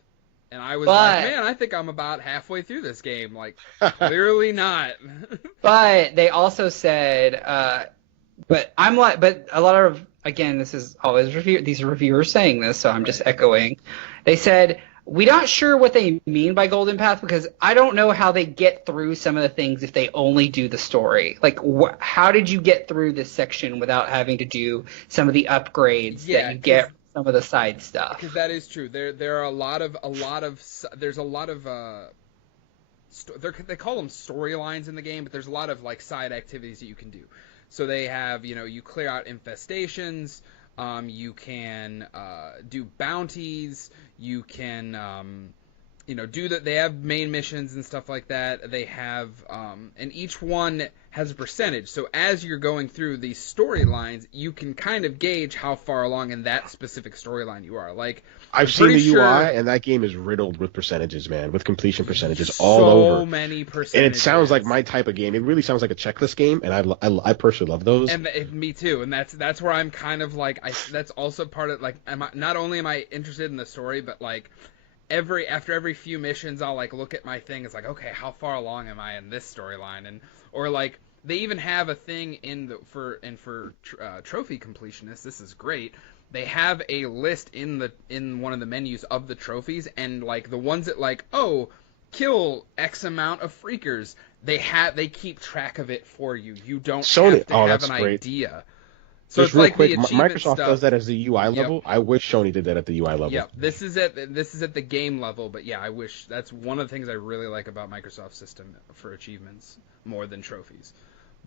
And I was like, man, I think I'm about halfway through this game. Like, clearly not. But they also said, but a lot of, again, this is always these reviewers saying this, so I'm just echoing. They said, we're not sure what they mean by Golden Path because I don't know how they get through some of the things if they only do the story. Like, how did you get through this section without having to do some of the upgrades that you get from some of the side stuff? Because that is true. There are a lot of there's a lot of they call them storylines in the game, but there's a lot of like side activities that you can do. So they have you clear out infestations. You can do bounties. You can, do that. They have main missions and stuff like that. They have, and each one has a percentage. So as you're going through these storylines, you can kind of gauge how far along in that specific storyline you are. Like, I've seen the UI, and that game is riddled with percentages, man, with completion percentages all over. So many percentages. And it sounds like my type of game. It really sounds like a checklist game, and I personally love those. And me too. And that's where I'm kind of like, that's also part of, like, not only am I interested in the story, but like, after every few missions, I'll like look at my thing. It's like, okay, how far along am I in this storyline? Or like, they even have a thing for trophy completionists. This is great. They have a list in one of the menus of the trophies, and like the ones that like, kill X amount of freakers. They keep track of it for you. You don't have to have an idea. So just it's like quick, the achievement Microsoft stuff. does that as the UI level. Yep. I wish Sony did that at the UI level. Yeah, this is at the game level, but yeah, I wish. That's one of the things I really like about Microsoft's system for achievements more than trophies.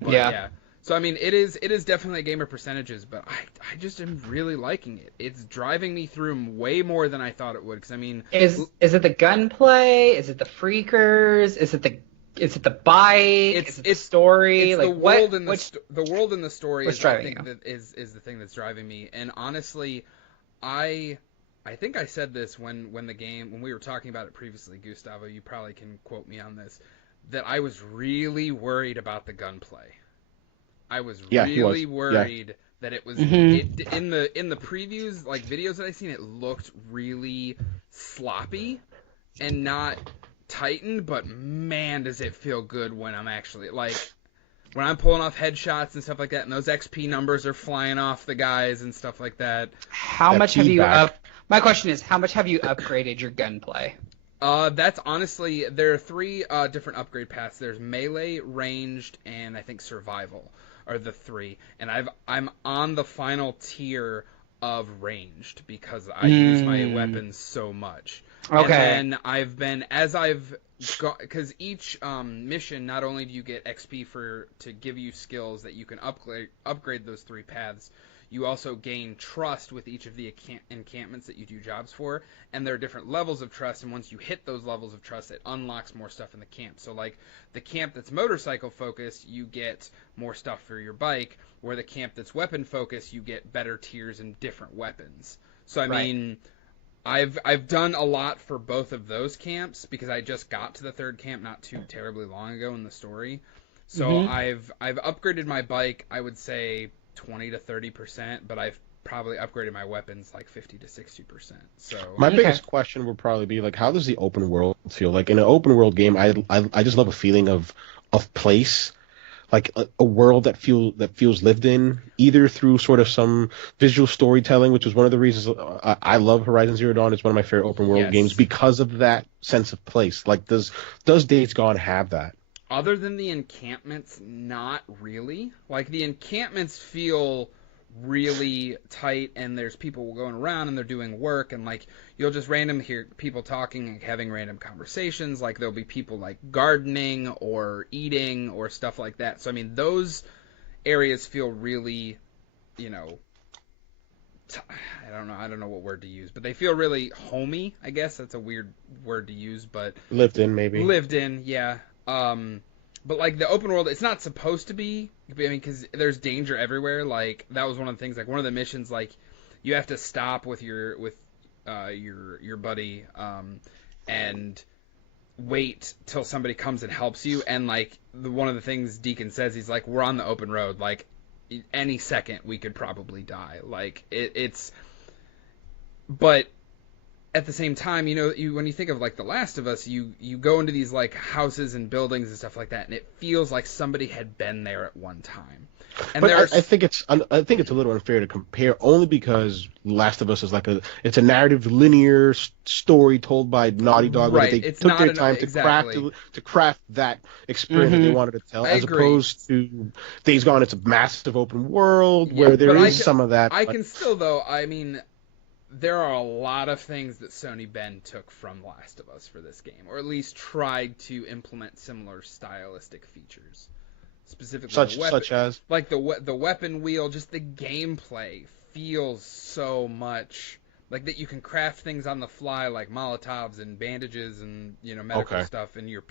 But, yeah. So I mean, it is definitely a game of percentages, but I just am really liking it. It's driving me through way more than I thought it would. Because I mean, is it the gunplay? Is it the freakers? Is it the bike? Is it the story? It's like the world what? And the world and the story is the thing that's driving me. And honestly, I think I said this when we were talking about it previously, Gustavo. You probably can quote me on this. That I was really worried about the gunplay. I was really worried That it was Mm-hmm. in the previews, like videos that I seen, it looked really sloppy and not tightened, but man, does it feel good when I'm actually like when I'm pulling off headshots and stuff like that, and those XP numbers are flying off the guys and stuff like that. How much have you My question is, how much have you upgraded your gunplay? That's honestly, there are 3 different upgrade paths. There's melee, ranged, and I think survival are the 3. And I'm on the final tier of ranged because I use my weapons so much. Okay. And then I've been, as I've got, because each mission, not only do you get XP to give you skills that you can upgrade those 3 paths, you also gain trust with each of the encampments that you do jobs for, and there are different levels of trust, and once you hit those levels of trust, it unlocks more stuff in the camp. So, like, the camp that's motorcycle focused, you get more stuff for your bike, where the camp that's weapon focused, you get better tiers and different weapons. So, I mean, I've done a lot for both of those camps, because I just got to the 3rd camp not too terribly long ago in the story. So, I've upgraded my bike, I would say 20 to 30%, but I've probably upgraded my weapons like 50 to 60%. So my biggest question would probably be like, how does the open world feel? Like in an open world game, I just love a feeling of place, like a world that feels lived in, either through sort of some visual storytelling, which is one of the reasons I love Horizon Zero Dawn. It's one of my favorite open world games because of that sense of place. Like does Days Gone have that? Other than the encampments, not really. Like, the encampments feel really tight, and there's people going around, and they're doing work, and, like, you'll just hear people talking and having random conversations. Like, there'll be people, like, gardening or eating or stuff like that. So, I mean, those areas feel really, you know, I don't know what word to use, but they feel really homey, I guess. That's a weird word to use, but... Lived in, maybe. Lived in, yeah. But like the open world, it's not supposed to be. I mean, because there's danger everywhere. Like that was one of the things. Like one of the missions, like you have to stop with your buddy, and wait till somebody comes and helps you. And like one of the things Deacon says, he's like, we're on the open road. Like any second we could probably die. Like it's, but. At the same time, you know, when you think of like The Last of Us, you go into these like houses and buildings and stuff like that, and it feels like somebody had been there at one time. And but I think it's a little unfair to compare, only because Last of Us is like it's a narrative, linear story told by Naughty Dog, right. They took their time to craft that experience that they wanted to tell, as opposed to Days Gone. It's a massive open world where there is some of that. I can still, though. I mean. There are a lot of things that Sony Bend took from Last of Us for this game, or at least tried to implement similar stylistic features. Specifically, such as like the weapon wheel, just the gameplay feels so much like that. You can craft things on the fly, like Molotovs and bandages and medical stuff, and you're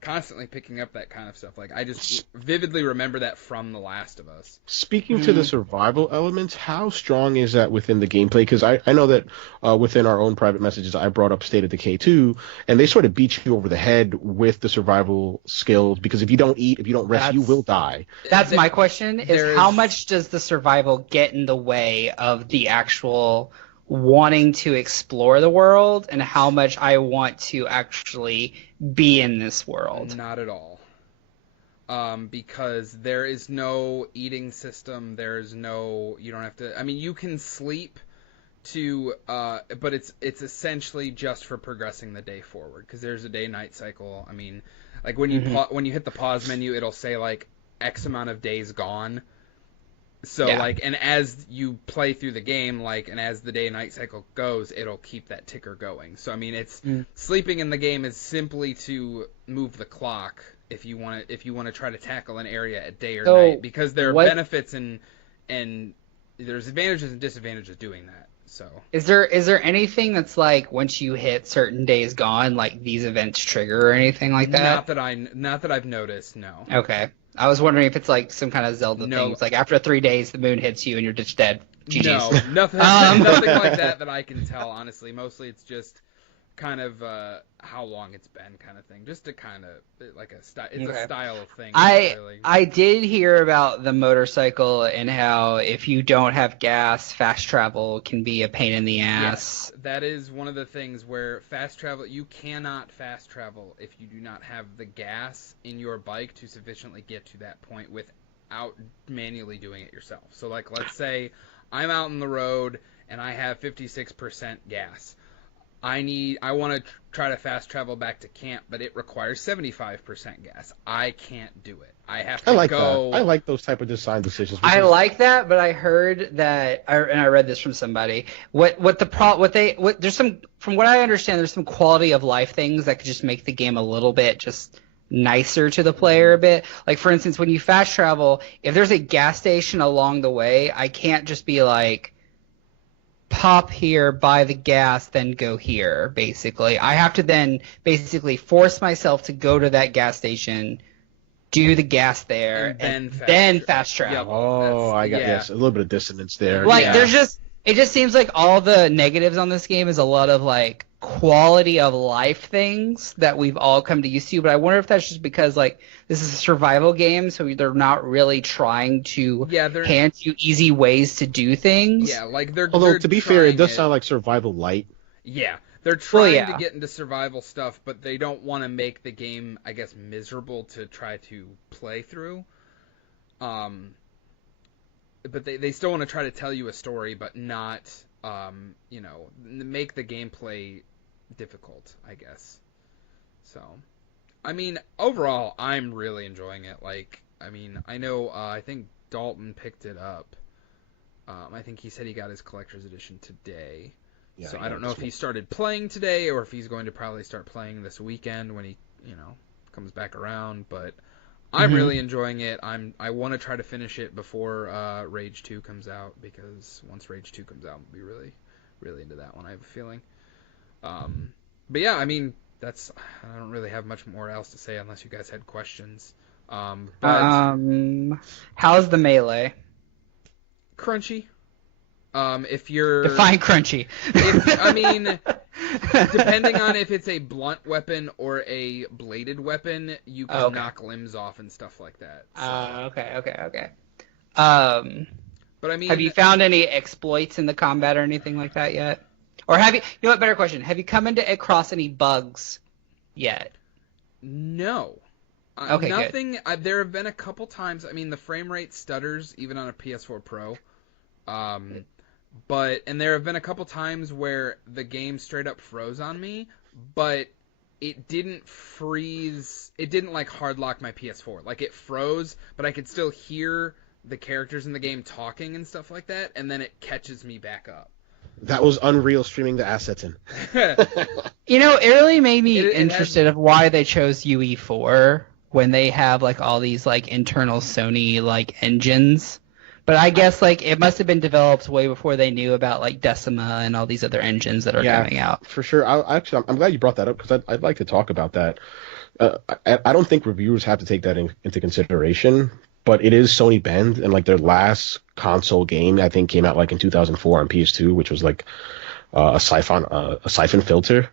constantly picking up that kind of stuff. Like I just vividly remember that from The Last of Us. Speaking to the survival elements, how strong is that within the gameplay? Because I know that within our own private messages, I brought up State of Decay 2, and they sort of beat you over the head with the survival skills, because if you don't eat, if you don't rest, you will die. That's my question, is how much does the survival get in the way of the actual wanting to explore the world, and how much I want to actually be in this world? Not at all. Because there is no eating system, you don't have to, I mean, you can sleep but it's essentially just for progressing the day forward, because there's a day-night cycle. I mean, like when you hit the pause menu, it'll say like X amount of days gone. So like, and as you play through the game, like, and as the day and night cycle goes, it'll keep that ticker going. So I mean, it's sleeping in the game is simply to move the clock if you want to try to tackle an area at day or night, because there are benefits and there's advantages and disadvantages doing that. So is there anything that's like once you hit certain days gone, like these events trigger or anything like that? Not that I've noticed. No. Okay. I was wondering if it's like some kind of Zelda thing. It's like after 3 days, the moon hits you and you're just dead. GG's. No, nothing like that I can tell, honestly. Mostly it's just kind of how long it's been, kind of thing, just to kind of like a style. It's Okay. a style of thing. I really. I did hear about the motorcycle and how if you don't have gas, fast travel can be a pain in the ass. Yes, that is one of the things where fast travel, you cannot fast travel if you do not have the gas in your bike to sufficiently get to that point without manually doing it yourself. So like, let's say I'm out on the road and I have 56% gas. I want to try to fast travel back to camp, but it requires 75% gas. I can't do it. I have to go. That. I like those type of design decisions. I like that, but I heard that, and I read this from somebody. There's some, from what I understand, there's some quality of life things that could just make the game a little bit just nicer to the player a bit. Like for instance, when you fast travel, if there's a gas station along the way, I can't just be like, pop here, buy the gas, then go here, basically. I have to then basically force myself to go to that gas station, do the gas there, and then fast travel. Oh, I got yes, a little bit of dissonance there. Like it just seems like all the negatives on this game is a lot of like quality of life things that we've all come to used to, but I wonder if that's just because like this is a survival game, so they're not really trying to hand you easy ways to do things. Yeah, like although to be fair, it does sound like survival light. Yeah, they're trying to get into survival stuff, but they don't want to make the game, I guess, miserable to try to play through. But they still want to try to tell you a story, but not, make the gameplay difficult, I guess. So, I mean, overall, I'm really enjoying it. Like, I mean, I know, I think Dalton picked it up. I think he said he got his collector's edition today. Yeah, so I don't know if he started playing today or if he's going to probably start playing this weekend when he, comes back around, but I'm really enjoying it. I want to try to finish it before Rage 2 comes out, because once Rage 2 comes out, I'll be really, really into that one, I have a feeling. But yeah, I mean, I don't really have much more else to say unless you guys had questions. How's the melee? Crunchy. If you're... Define crunchy. Depending on if it's a blunt weapon or a bladed weapon, you can knock limbs off and stuff like that. So. Okay. But I mean... Have you found any exploits in the combat or anything like that yet? Or have you... You know what, better question. Have you come across any bugs yet? No. Okay, nothing. There have been a couple times... I mean, the frame rate stutters, even on a PS4 Pro. And there have been a couple times where the game straight up froze on me, but it didn't freeze. It didn't like hard lock my PS4. Like it froze, but I could still hear the characters in the game talking and stuff like that, and then it catches me back up. That was Unreal streaming the assets in. It really made me interested of why they chose UE4 when they have like all these like internal Sony like engines. But I guess like it must have been developed way before they knew about like Decima and all these other engines that are coming out. For sure. I'm glad you brought that up because I'd like to talk about that. I don't think reviewers have to take that into consideration, but it is Sony Bend, and like their last console game I think came out like in 2004 on PS2, which was like a siphon filter,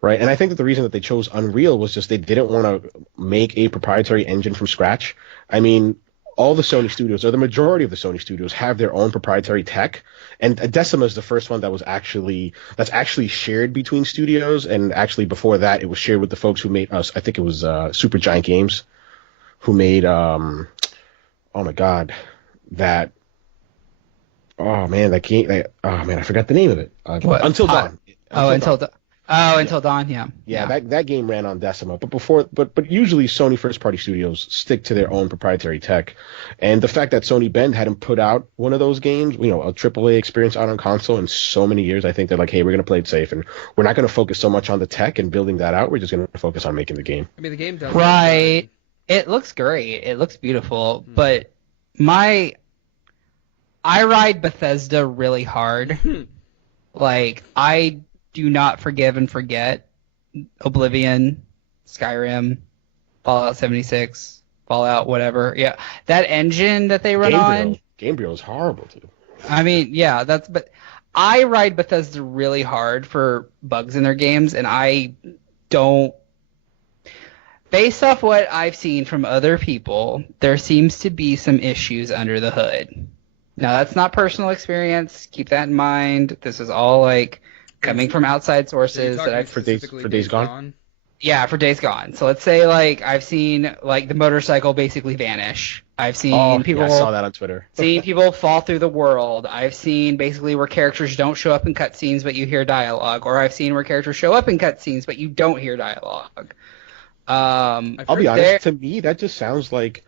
right? And I think that the reason that they chose Unreal was just they didn't want to make a proprietary engine from scratch. I mean, all the Sony studios, or the majority of the Sony studios, have their own proprietary tech, and Decima is the first one that's actually shared between studios, and actually before that it was shared with the folks who made us. I think it was Supergiant Games, who made oh my god, that that game. I forgot the name of it. Until Dawn. Until Dawn, yeah. Yeah, that game ran on Decima, but usually Sony first-party studios stick to their own proprietary tech, and the fact that Sony Bend hadn't put out one of those games, a AAA experience out on console in so many years, I think they're like, hey, we're going to play it safe, and we're not going to focus so much on the tech and building that out. We're just going to focus on making the game. I mean, the game does. Right. It looks great. It looks beautiful, but I ride Bethesda really hard. Like, I do not forgive and forget Oblivion, Skyrim, Fallout 76, Fallout whatever. Yeah, that engine that they run on. Gabriel is horrible too. I mean, yeah, but I ride Bethesda really hard for bugs in their games, and I don't. Based off what I've seen from other people, there seems to be some issues under the hood. Now, that's not personal experience. Keep that in mind. This is all like coming from outside sources that I've for Days Gone. Yeah, for Days Gone. So let's say like I've seen like the motorcycle basically vanish. I've seen people. I saw that on Twitter. Seen people fall through the world. I've seen basically where characters don't show up in cutscenes but you hear dialogue, or I've seen where characters show up in cutscenes but you don't hear dialogue. I'll be honest. To me, that just sounds like.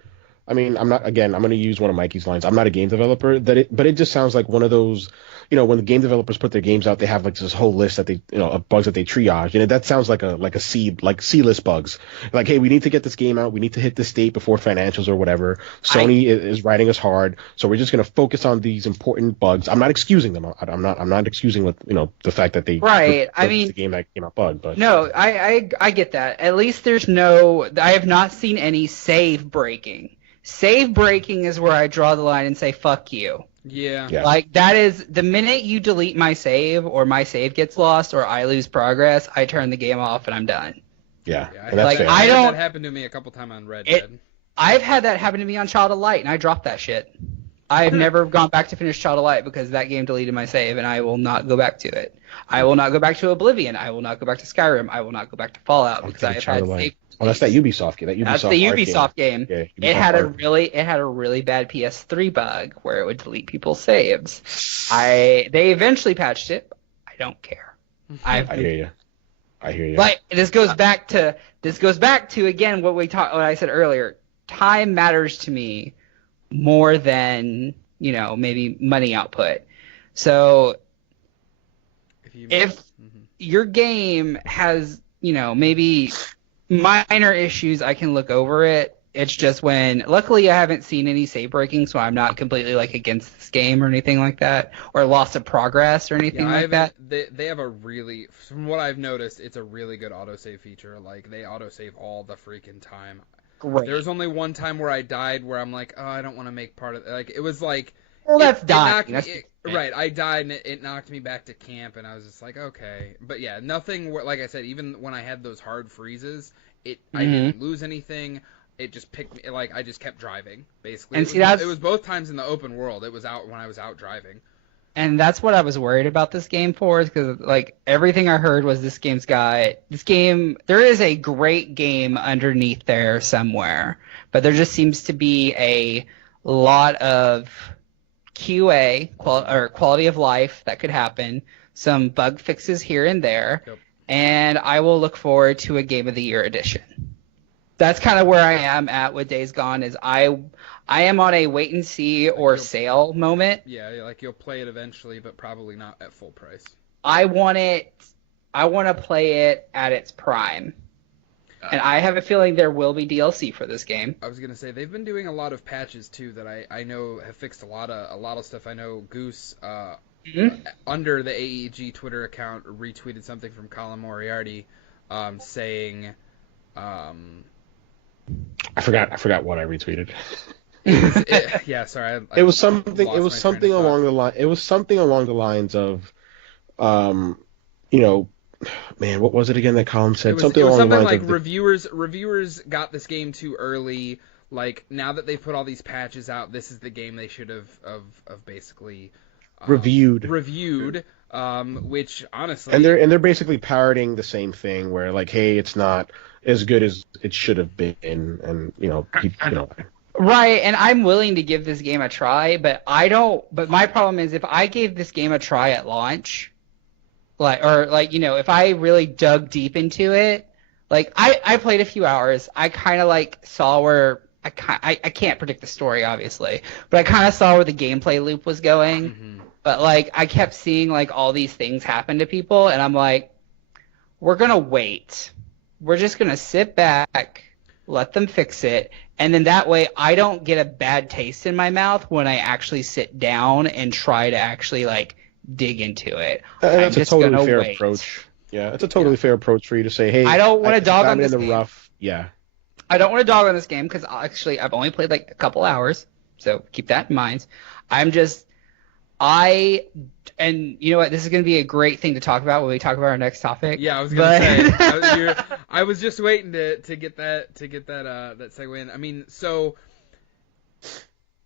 I mean, I'm not. Again, I'm going to use one of Mikey's lines. I'm not a game developer. But it just sounds like one of those. When the game developers put their games out, they have like this whole list that they, of bugs that they triage, and that sounds like a C-list bugs. Like, hey, we need to get this game out. We need to hit this state before financials or whatever. Sony is riding us hard, so we're just going to focus on these important bugs. I'm not excusing them. I'm not excusing the fact that they the game that came out bugged. But no, I get that. At least there's no. I have not seen any save breaking. Save breaking is where I draw the line and say fuck you. Yeah. Like, that is, the minute you delete my save, or my save gets lost, or I lose progress, I turn the game off and I'm done. Yeah. And that's fair. That happened to me a couple times on Red Dead. I've had that happen to me on Child of Light, and I dropped that shit. I've never gone back to finish Child of Light because that game deleted my save, and I will not go back to it. I will not go back to Oblivion. I will not go back to Skyrim. I will not go back to Fallout because I have had save. Well, that's that Ubisoft game. That's the Ubisoft game. Yeah, it had a really bad PS3 bug where it would delete people's saves. They eventually patched it. I don't care. I hear you. Like, this goes back to again what I said earlier. Time matters to me more than maybe money output. So if your game has maybe minor issues, I can look over it. It's just luckily I haven't seen any save breaking, so I'm not completely like against this game or anything like that, or loss of progress or anything like that. They have from what I've noticed, it's a really good autosave feature. Like, they autosave all the freaking time. Great. There was only one time where I died where I'm like, oh, I don't want to make part of it. Like, it was like, well, that's dying. Right, I died and it knocked me back to camp, and I was just like, okay. But yeah, nothing, like I said, even when I had those hard freezes, I didn't lose anything. It just picked me, like, I just kept driving, basically. And it was both times in the open world. It was out when I was out driving. And that's what I was worried about this game for, is because, like, everything I heard was this game, there is a great game underneath there somewhere, but there just seems to be a lot of QA, or quality of life, that could happen, some bug fixes here and there, and I will look forward to a Game of the Year edition. That's kind of where I am at with Days Gone, is I am on a wait and see or sale moment. Yeah, like you'll play it eventually, but probably not at full price. I want to play it at its prime. And I have a feeling there will be DLC for this game. I was gonna say they've been doing a lot of patches too that I know have fixed a lot of stuff. I know Goose under the AEG Twitter account retweeted something from Colin Moriarty saying I forgot what I retweeted. Sorry. It was something along the lines of man, what was it again that Colin said? It was something like reviewers got this game too early. Like, now that they've put all these patches out, this is the game they should have basically reviewed. Which honestly, and they're basically parroting the same thing, where like, hey, it's not as good as it should have been, and Right, and I'm willing to give this game a try, but my problem is, if I gave this game a try at launch, if I really dug deep into it, like, I played a few hours, I kind of like saw where I can't predict the story, obviously, but I kind of saw where the gameplay loop was going. Mm-hmm. But like, I kept seeing like all these things happen to people, and I'm like, we're gonna wait. We're just gonna sit back, let them fix it, and then that way I don't get a bad taste in my mouth when I actually sit down and try to actually like dig into it. That's a totally fair approach. Yeah, it's a totally fair approach for you to say, hey, I don't want to dog on this game. Rough. Yeah. I don't want to dog on this game because actually I've only played like a couple hours, so keep that in mind. And you know what? This is going to be a great thing to talk about when we talk about our next topic. Yeah, I was going to say. I was just waiting to get that segue in. I mean, so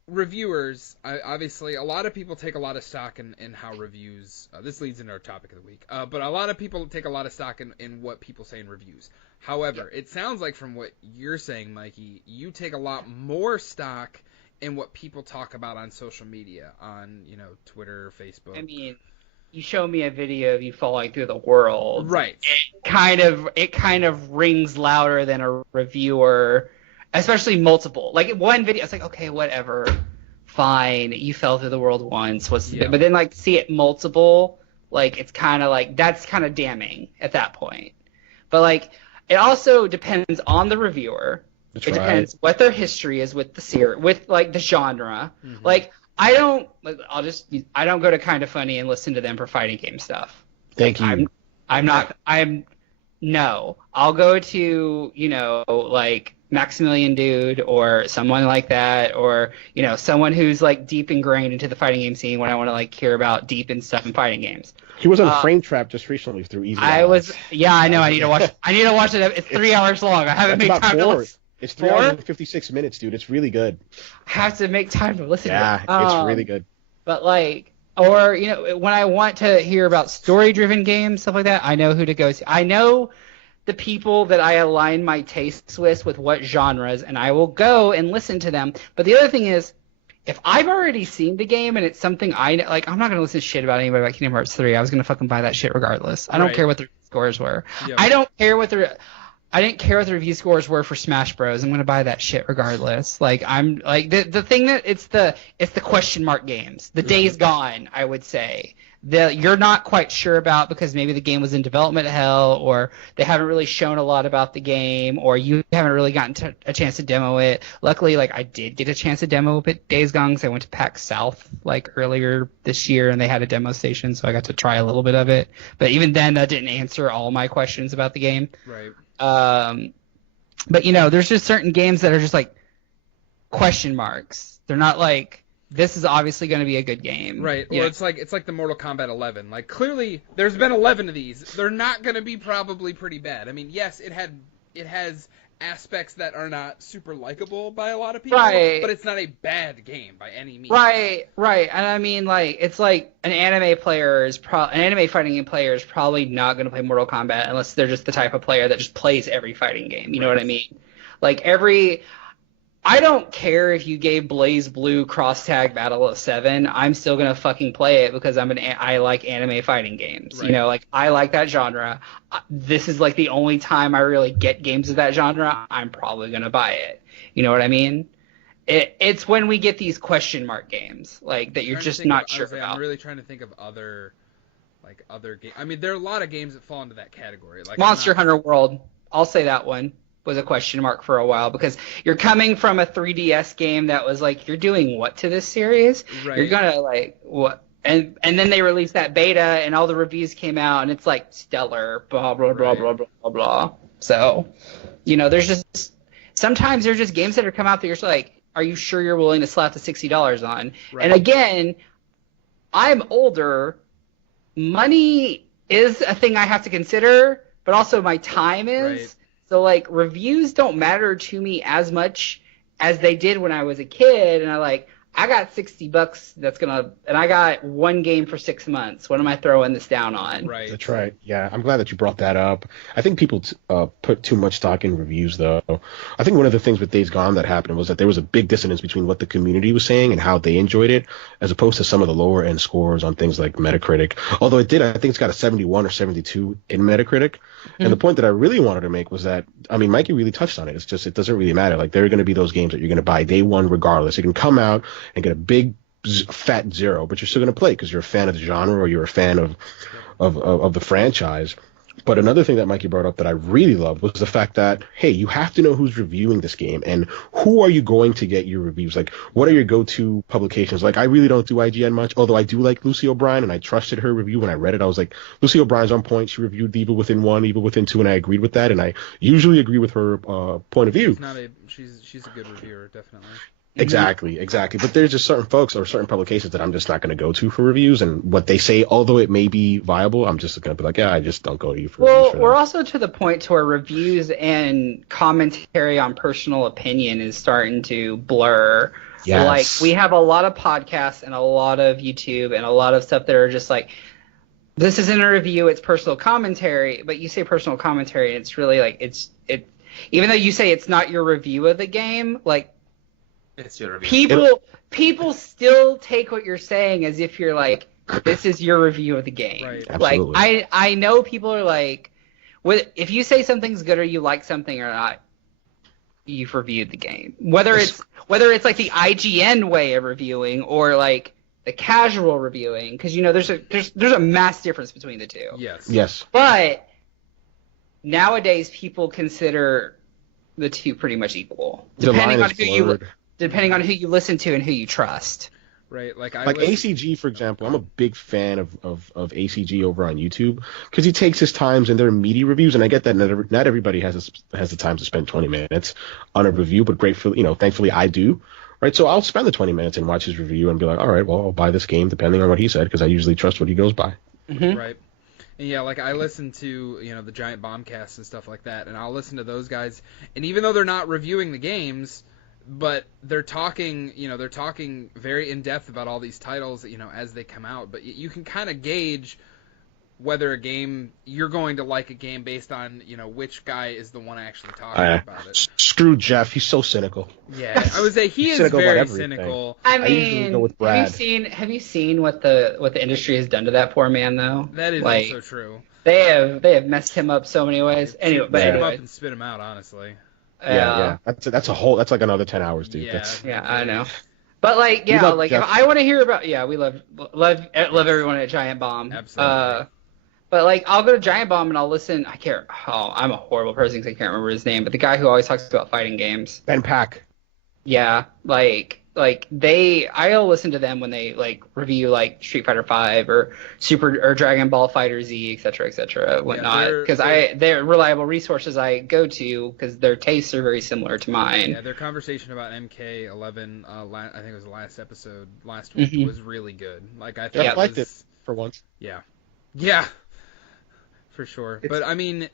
reviewers, obviously, a lot of people take a lot of stock in how reviews. This leads into our topic of the week. But a lot of people take a lot of stock in what people say in reviews. However, it sounds like from what you're saying, Mikey, you take a lot more stock in what people talk about on social media, on Twitter, Facebook. I mean, you show me a video of you falling through the world, right? It kind of rings louder than a reviewer, especially multiple. Like one video, it's like, okay, whatever, fine, you fell through the world once. What's the big? But then like see it multiple, like it's kind of like that's kind of damning at that point. But like it also depends on the reviewer. It depends what their history is with the series, with like the genre. Mm-hmm. Like I don't go to Kinda Funny and listen to them for fighting game stuff. Thank you. I'll go to like Maximilian Dude or someone like that, or someone who's like deep ingrained into the fighting game scene when I want to like hear about deep and stuff in fighting games. He was on Frame Trap just recently through Easy. I know. I need to watch. I need to watch it. It's 3 hours long. I haven't made time to listen. It's 3 hours and 56 minutes, dude. It's really good. I have to make time to listen to it. Yeah, it's really good. But like, or when I want to hear about story-driven games, stuff like that, I know who to go to. I know the people that I align my tastes with what genres, and I will go and listen to them. But the other thing is, if I've already seen the game and it's something I'm not going to listen to shit about anybody about Kingdom Hearts 3. I was going to fucking buy that shit regardless. I don't care what the scores were. Yep. I didn't care what the review scores were for Smash Bros. I'm gonna buy that shit regardless. Like I'm like the thing that it's the question mark games, the Days Gone, I would say, that you're not quite sure about because maybe the game was in development hell, or they haven't really shown a lot about the game, or you haven't really gotten a chance to demo it. Luckily, like I did get a chance to demo it Days Gone because I went to PAX South like earlier this year and they had a demo station, so I got to try a little bit of it. But even then, that didn't answer all my questions about the game. Right. But there's just certain games that are just like question marks. They're not like this is obviously going to be a good game. Right. Well, it's like the Mortal Kombat 11. Like clearly, there's been 11 of these. They're not going to be probably pretty bad. I mean, yes, it has aspects that are not super likable by a lot of people, right, but it's not a bad game by any means. Right. And I mean, like, it's like an anime fighting game player is probably not going to play Mortal Kombat unless they're just the type of player that just plays every fighting game. You know what I mean? Like I don't care if you gave Blaze Blue Cross Tag Battle of 7. I'm still gonna fucking play it because I like anime fighting games. Right. Like I like that genre. This is like the only time I really get games of that genre. I'm probably gonna buy it. You know what I mean? It's when we get these question mark games like that you're just not sure about. I'm really trying to think of other games. I mean, there are a lot of games that fall into that category. Like Monster Hunter World. I'll say that one was a question mark for a while because you're coming from a 3DS game that was like, you're doing what to this series? Right. You're gonna like what? And then they released that beta and all the reviews came out and it's like stellar, blah blah blah blah blah blah blah. So, sometimes there's just games that are come out that you're just like, are you sure you're willing to slap the $60 on? Right. And again, I'm older. Money is a thing I have to consider, but also my time is. Right. So, like, reviews don't matter to me as much as they did when I was a kid. And I got $60 and I got one game for 6 months. What am I throwing this down on? Right. That's right. Yeah, I'm glad that you brought that up. I think people put too much stock in reviews, though. I think one of the things with Days Gone that happened was that there was a big dissonance between what the community was saying and how they enjoyed it, as opposed to some of the lower end scores on things like Metacritic. Although I think it's got a 71 or 72 in Metacritic. Mm-hmm. And the point that I really wanted to make was that, I mean, Mikey really touched on it. It's just, it doesn't really matter. Like, there are going to be those games that you're going to buy day one regardless. It can come out and get a big fat zero, but you're still going to play because you're a fan of the genre or you're a fan of the franchise. But another thing that Mikey brought up that I really loved was the fact that, hey, you have to know who's reviewing this game and who are you going to get your reviews. Like, what are your go-to publications? Like, I really don't do IGN much, although I do like Lucy O'Brien, and I trusted her review when I read it. I was like, Lucy O'Brien's on point. She reviewed Evil Within 1, Evil Within 2, and I agreed with that, and I usually agree with her point of view. She's a good reviewer, definitely. Exactly. But there's just certain folks or certain publications that I'm just not going to go to for reviews, and what they say, although it may be viable, I'm just going to be like, yeah, I just don't go to you for reviews. Well, For we're that. also to the point to where reviews and commentary on personal opinion is starting to blur. Yes. Like, we have a lot of podcasts and a lot of YouTube and a lot of stuff that are just like, this isn't a review, it's personal commentary, but you say personal commentary, and it's really like, even though you say it's not your review of the game, like, It's your review. people still take what you're saying as if you're like, this is your review of the game. Right. Absolutely. Like, I know people are like, if you say something's good or you like something or not, you've reviewed the game. Whether it's like the IGN way of reviewing or like the casual reviewing, because there's a mass difference between the two. Yes. But nowadays people consider the two pretty much equal, The line is blurred. depending on who you listen to and who you trust. Right. Like ACG, for example, I'm a big fan of ACG over on YouTube because he takes his times in their meaty reviews, and I get that not everybody has the time to spend 20 minutes on a review, but thankfully I do. Right, so I'll spend the 20 minutes and watch his review and be like, all right, well, I'll buy this game depending on what he said because I usually trust what he goes by. Mm-hmm. Right. And yeah, like I listen to, the Giant Bombcasts and stuff like that, and I'll listen to those guys, and even though they're not reviewing the games, but they're talking very in depth about all these titles, as they come out, but you can kind of gauge whether you're going to like a game based on, which guy is the one actually talking about it. Screw Jeff, he's so cynical. Yeah, I would say he is very cynical. I usually mean, go with Brad. have you seen what the industry has done to that poor man though? That is like, also true. They have messed him up so many ways. Anyway, Spit him up and spit him out, honestly. Yeah. That's like another 10 hours, dude. Yeah, I know. But like, yeah, like if I want to hear about, we love everyone at Giant Bomb. Absolutely. But like, I'll go to Giant Bomb and I'll listen. I'm a horrible person because I can't remember his name. But the guy who always talks about fighting games. Ben Pack. Yeah, I'll listen to them when they like review like Street Fighter V or Dragon Ball Fighter Z, etc., whatnot. Because they're reliable resources I go to because their tastes are very similar to mine. Yeah, their conversation about MK11, I think it was the last episode last week, was really good. Like I thought, I liked it for once. Yeah, for sure. But I mean,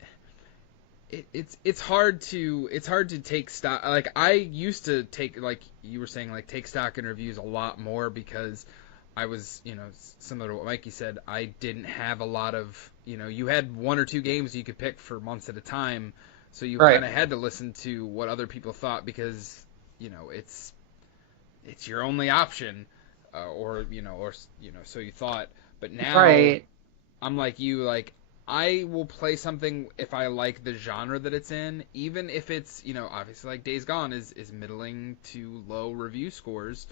it's hard to take stock. Like I used to take, like you were saying, like take stock in reviews a lot more because I was, similar to what Mikey said, I didn't have a lot of, you had one or two games you could pick for months at a time, so you kind of had to listen to what other people thought because, it's your only option, or so you thought. But now I'm like you, like I will play something if I like the genre that it's in, even if it's, obviously like Days Gone is middling to low review scores.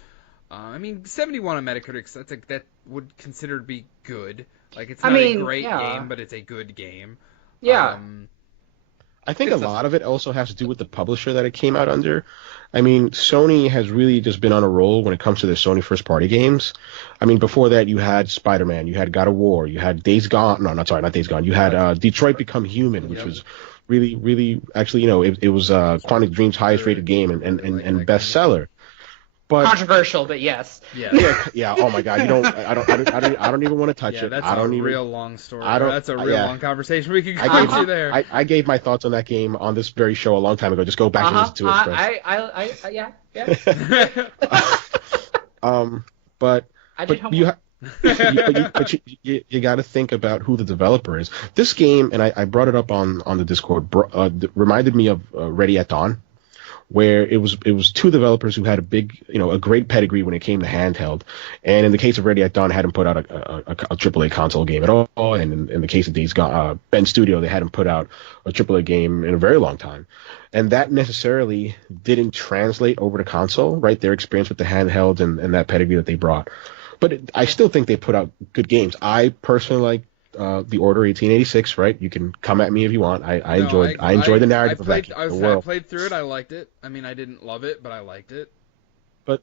I mean, 71 on Metacritic, that would consider to be good. Like, it's not a great game, but it's a good game. Yeah. I think a lot of it also has to do with the publisher that it came out under. I mean, Sony has really just been on a roll when it comes to their Sony first-party games. I mean, before that, you had Spider-Man, you had God of War, you had Days Gone. No, not Days Gone. You had Detroit Become Human, which was really, really, actually, it was Quantic Dream's highest-rated game and bestseller. But controversial, but yes. Yeah. Oh my God, I don't even want to touch it. That's a real long story. That's a real long conversation we could go into there. I gave my thoughts on that game on this very show a long time ago. Just go back and listen to it. Yeah. But I did you got to think about who the developer is. This game, and I brought it up on the Discord, reminded me of Ready at Dawn, where it was two developers who had a great pedigree when it came to handheld. And in the case of Ready at Dawn, hadn't put out a AAA console game at all. And in the case of Days Gone, Ben Studio, they hadn't put out a AAA game in a very long time. And that necessarily didn't translate over to console, right? Their experience with the handheld and that pedigree that they brought. But I still think they put out good games. I personally like The Order 1886, right? You can come at me if you want. I enjoyed the narrative of that game. I played through it. I liked it. I mean, I didn't love it, but I liked it. But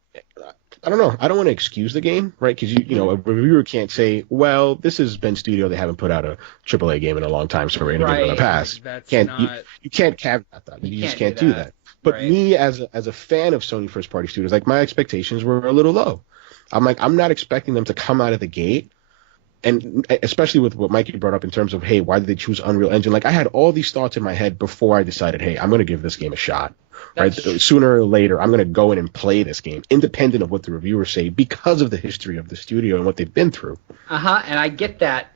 I don't know. I don't want to excuse the game, right? Because a reviewer can't say, "Well, this is Ben Studio. They haven't put out a AAA game in a long time, so we're going to give it a pass." That's you can't caveat that. You just can't do that. But Right. me as a fan of Sony first party studios, like my expectations were a little low. I'm not expecting them to come out of the gate, and especially with what Mikey brought up in terms of, hey, why did they choose Unreal Engine? Like I had all these thoughts in my head before I decided, hey, I'm going to give this game a shot. Right? Sooner or later, I'm going to go in and play this game, independent of what the reviewers say, because of the history of the studio and what they've been through. And I get that,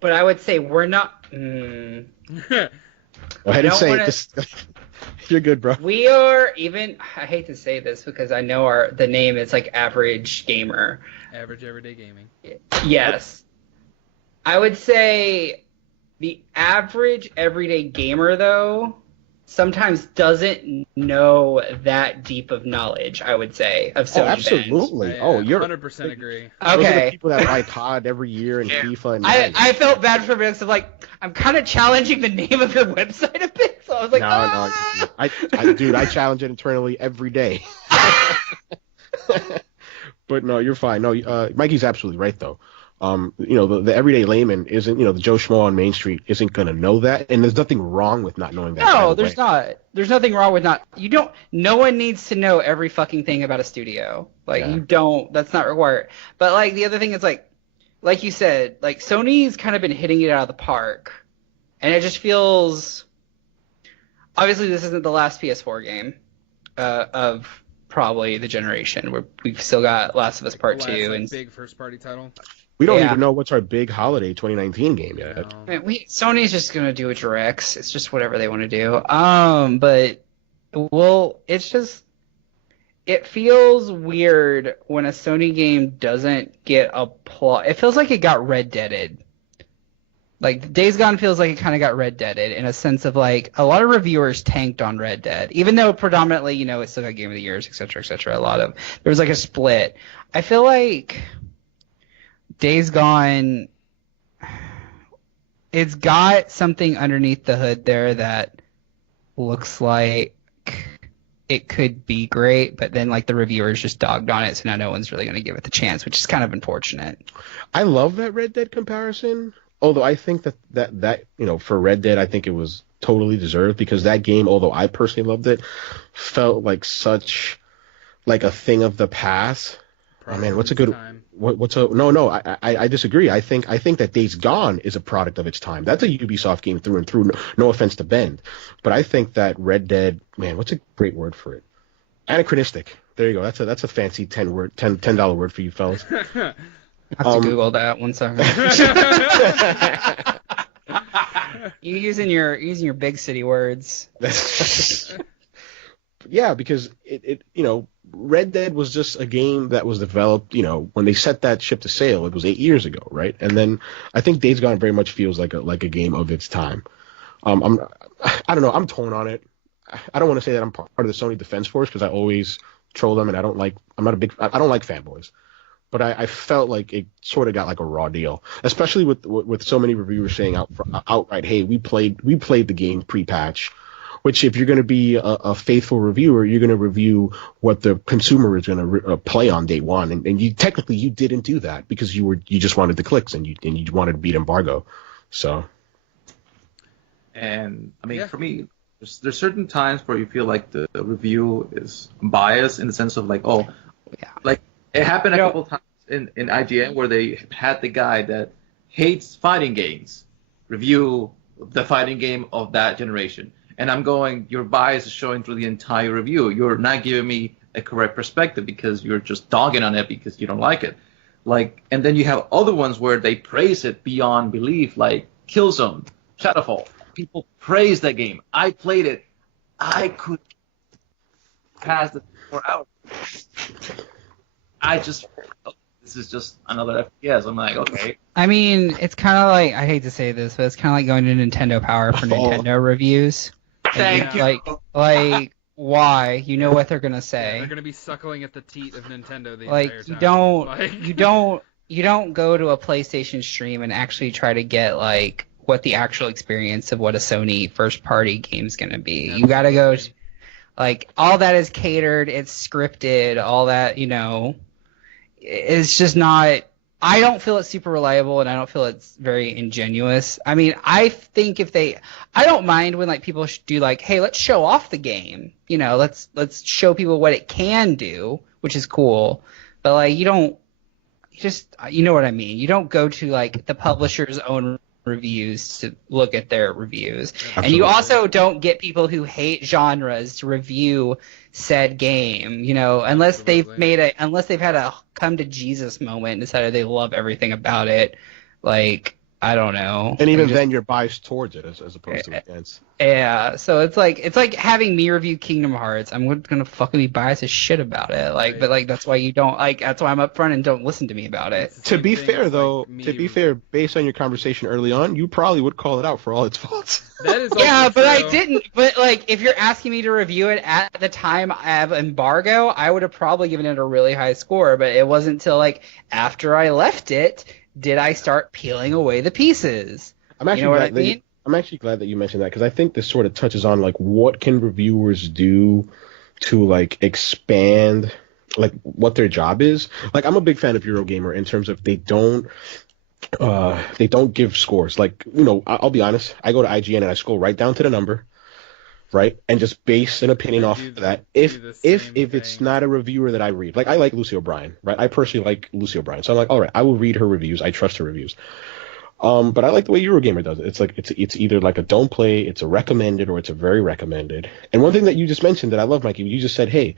but I would say we're not. Go ahead and say it. You're good, bro. We are even. I hate to say this because I know the name is like Average Gamer. Average Everyday Gaming. Yes. I would say the average everyday gamer, though, sometimes doesn't know that deep of knowledge, I would say, of Sony absolutely. You're 100% agree. Okay. Those are the people that buy COD every year and FIFA. And I felt bad for minutes of like, I'm kind of challenging the name of your website a bit, so I was like, No. Dude, I challenge it internally every day. But no, you're fine. No, Mikey's absolutely right, though. The everyday layman isn't, the Joe Schmo on Main Street isn't going to know that, and there's nothing wrong with not knowing that. No, there's not. There's nothing wrong with not. No one needs to know every fucking thing about a studio. Like, you don't. That's not required. But, like, the other thing is, like you said, like, Sony's kind of been hitting it out of the park, and it just feels. Obviously, this isn't the last PS4 game of probably the generation. We've still got Last of Us Part 2 and big first party title. We don't even know what's our big holiday 2019 game yet. Man, Sony's just gonna do a directs. It's just whatever they want to do. But it feels weird when a Sony game doesn't get applause. It feels like it got Red Deaded. Like Days Gone feels like it kind of got Red Deaded in a sense of like a lot of reviewers tanked on Red Dead, even though predominantly it still got Game of the Years, etc., etc. There was like a split. I feel like Days Gone, it's got something underneath the hood there that looks like it could be great, but then like the reviewers just dogged on it, so now no one's really going to give it the chance, which is kind of unfortunate. I love that Red Dead comparison, although I think that for Red Dead, I think it was totally deserved because that game, although I personally loved it, felt like such like a thing of the past. Oh man, what's a good time. I disagree. I think that Days Gone is a product of its time. That's a Ubisoft game through and through. No offense to Bend, but I think that Red Dead, man, what's a great word for it? Anachronistic. There you go. That's a fancy $10 word for you fellas. I have to Google that 1 second. You using your big city words. Yeah, because it Red Dead was just a game that was developed, when they set that ship to sail, it was 8 years ago, right? And then I think Days Gone very much feels like a game of its time. I don't know, I'm torn on it. I don't want to say that I'm part of the Sony Defense Force because I always troll them and I don't like fanboys. But I felt like it sort of got like a raw deal, especially with so many reviewers saying outright, hey, we played the game pre-patch. Which, if you're going to be a faithful reviewer, you're going to review what the consumer is going to play on day one, and you technically you didn't do that because you just wanted the clicks and you wanted to beat embargo, so. And I mean, for me, there's certain times where you feel like the review is biased in the sense of like, like it happened a couple times in IGN where they had the guy that hates fighting games review the fighting game of that generation. And I'm going, your bias is showing through the entire review. You're not giving me a correct perspective because you're just dogging on it because you don't like it. Like, and then you have other ones where they praise it beyond belief, like Killzone, Shadowfall. People praise that game. I played it. I could pass the 4 hours. This is just another FPS. I'm like, okay. I mean, it's kind of like, I hate to say this, but it's kind of like going to Nintendo Power for Nintendo reviews. Thank you. Like, why? You know what they're gonna say. They're gonna be suckling at the teat of Nintendo the entire time. You don't go to a PlayStation stream and actually try to get like what the actual experience of what a Sony first party game is gonna be. Absolutely. You gotta go. Like all that is catered. It's scripted. All that it's just not. I don't feel it's super reliable, and I don't feel it's very ingenuous. I mean, I think I don't mind when like people do like, hey, let's show off the game. You know, let's show people what it can do, which is cool. But like, you know what I mean. You don't go to like the publisher's own reviews to look at their reviews. Absolutely. And you also don't get people who hate genres to review said game, you know, unless they've had a come to Jesus moment and decided they love everything about it. Like, I don't know. And even then you're biased towards it as opposed to against. Yeah, so it's like having me review Kingdom Hearts. I'm gonna fucking be biased as shit about it. Like, Right. but like that's why I'm upfront and don't listen to me about it. To be fair, though, based on your conversation early on, you probably would call it out for all its faults. That is also Yeah, but true. I didn't. But like, if you're asking me to review it at the time of embargo, I would have probably given it a really high score. But it wasn't until like after I left it did I start peeling away the pieces. I'm actually You know what I glad mean? I'm actually glad that you mentioned that because I think this sort of touches on like what can reviewers do to like expand like what their job is. Like I'm a big fan of Eurogamer in terms of they don't give scores. Like, you know, I'll be honest, I go to IGN and I scroll right down to the number, right, and just base an opinion off of that. If it's not a reviewer that I read, like I like Lucy O'Brien, right? I personally like Lucy O'Brien, so I'm like, all right, I will read her reviews. I trust her reviews. But I like the way Eurogamer does it. It's like it's either like a don't play, it's a recommended, or it's a very recommended. And one thing that you just mentioned that I love, Mikey, you just said, hey,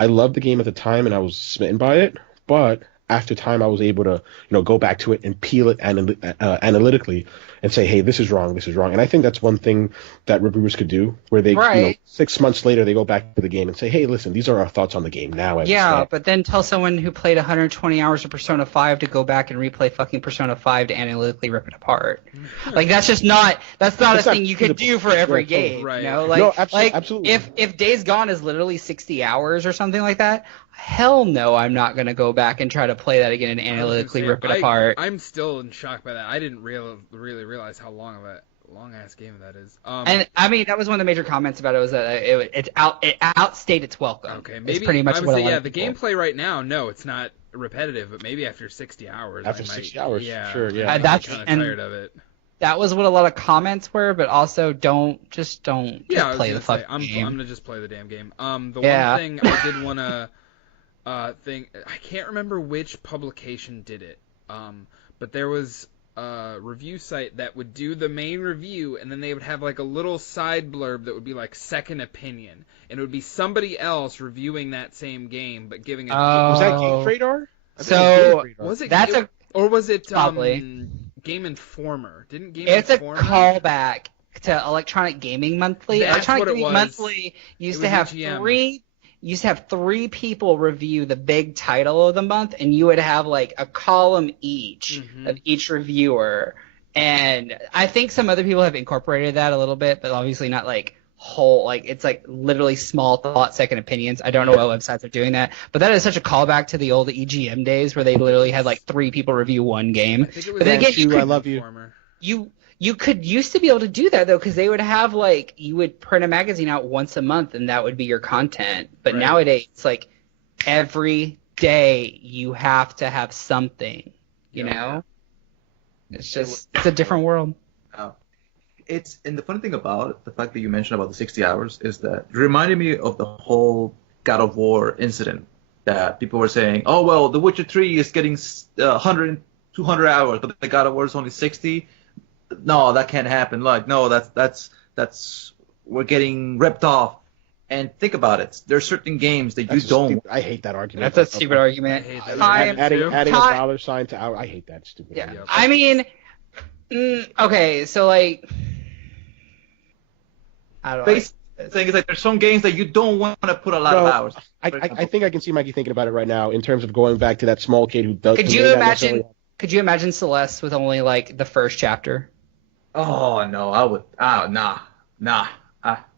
I loved the game at the time and I was smitten by it, but after time I was able to, you know, go back to it and peel it analytically and say, hey, this is wrong. And I think that's one thing that reviewers could do, where they, Right. you know, 6 months later they go back to the game and say, hey, listen, these are our thoughts on the game now. Yeah, but then tell someone who played 120 hours of Persona 5 to go back and replay fucking Persona 5 to analytically rip it apart. Like that's not a thing you could do for every game. Right. You know, No, like absolutely. if Days Gone is literally 60 hours or something like that, hell no, I'm not gonna go back and try to play that again and analytically rip it apart. I'm still in shock by that. I didn't really realize how long ass game that is. And I mean, that was one of the major comments about it, was that it outstayed its welcome. Okay, It's maybe pretty much I would what say, a lot yeah, of the people- gameplay right now, no, it's not repetitive, but maybe after 60 hours. After I might, 60 hours, yeah, sure, yeah. I might That's- be kind of and- tired of it. That was what a lot of comments were, but also don't Yeah, I was play gonna the fucking I'm game. gonna just play the damn game. The Yeah. one thing I did want to I can't remember which publication did it, but there was a review site that would do the main review, and then they would have like a little side blurb that would be like second opinion, and it would be somebody else reviewing that same game but giving a Was that Game Oh. Radar? I think So, it was Game Radar. was it That's Game, or was it probably. Game Informer? Didn't Game It's a Informer? callback to Electronic Gaming Monthly. That's Electronic what it Gaming was. Monthly used It to was have EGM. three people review the big title of the month, and you would have like a column each Mhm. of each reviewer. And I think some other people have incorporated that a little bit, but obviously not like whole, like it's like literally small thought second opinions. I don't know what websites are doing that, but that is such a callback to the old EGM days where they literally had like three people review one game. I think it was But then again, actually you could- I love you. Informer. You could used to be able to do that though, because they would have like, you would print a magazine out once a month and that would be your content. But Right. nowadays it's like every day you have to have something, you Yeah. know? It's a different world. And the funny thing about the fact that you mentioned about the 60 hours is that it reminded me of the whole God of War incident that people were saying, oh, well, The Witcher 3 is getting 100, 200 hours, but the God of War is only 60. No, that can't happen. Like, no, that's we're getting ripped off. And think about it. There's certain games that That's you don't. stupid. I hate that argument. That's a stupid argument. I hate that Time- argument. Adding a Time- dollar sign to our. I hate that stupid. Yeah. argument. I mean, okay, so like, I don't know. Basic thing is like there's some games that you don't want to put a lot of Well, hours. I think I can see Mikey thinking about it right now in terms of going back to that small kid who does. Could who you may not imagine? necessarily- Could you imagine Celeste with only like the first chapter? Oh no, I would. Nah.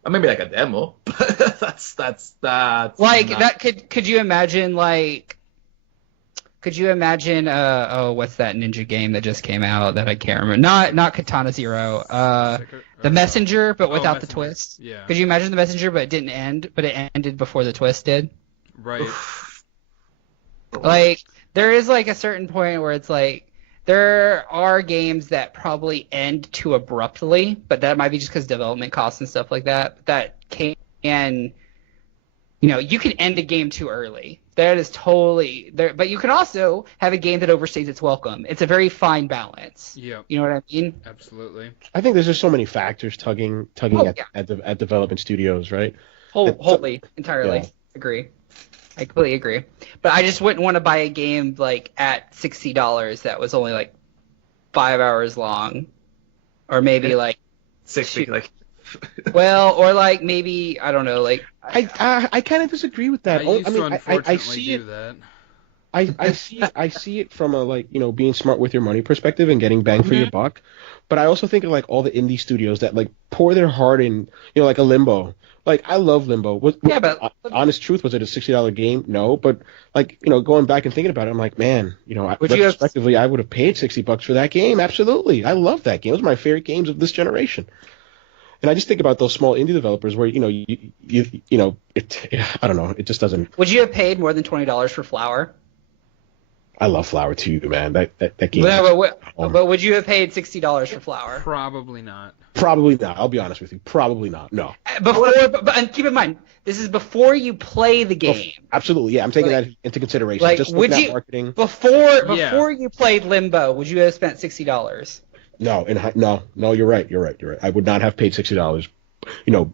Maybe like a demo. But that's Like not- that. Could you imagine like? Could you imagine? What's that ninja game that just came out that I can't remember? Not Katana Zero. The Messenger, but without the Messenger. twist. Yeah. Could you imagine the Messenger, but it didn't end, but it ended before the twist did? Right. Like there is like a certain point where it's like there are games that probably end too abruptly, but that might be just because development costs and stuff like that. That can, you can end a game too early. That is totally there, but you can also have a game that overstays its welcome. It's a very fine balance. Yeah. You know what I mean? Absolutely. I think there's just so many factors tugging at development studios, right? Wholly, entirely Yeah. agree. I completely agree. But I just wouldn't want to buy a game like at $60 that was only like 5 hours long, or maybe like 60, like. well, or like maybe I don't know, like I kind of disagree with that. I used to unfortunately I see do that. I see it from a being smart with your money perspective and getting bang for your buck, but I also think of like all the indie studios that like pour their heart in, like a Limbo. Like I love Limbo. but Honest truth, was it a $60 game? No, but like going back and thinking about it, I'm like, man, retrospectively, I would have paid $60 for that game. Absolutely, I love that game. It was my favorite games of this generation. And I just think about those small indie developers where I don't know, it just doesn't. Would you have paid more than $20 for Flower? I love Flower too, man. That game. But would you have paid $60 for Flower? Probably not. Probably not. I'll be honest with you. Probably not. No. And keep in mind, this is before you play the game. Absolutely, yeah. I'm taking that into consideration. Like, just would you marketing. before you played Limbo, would you have spent $60? No, no. You're right. I would not have paid $60. Before.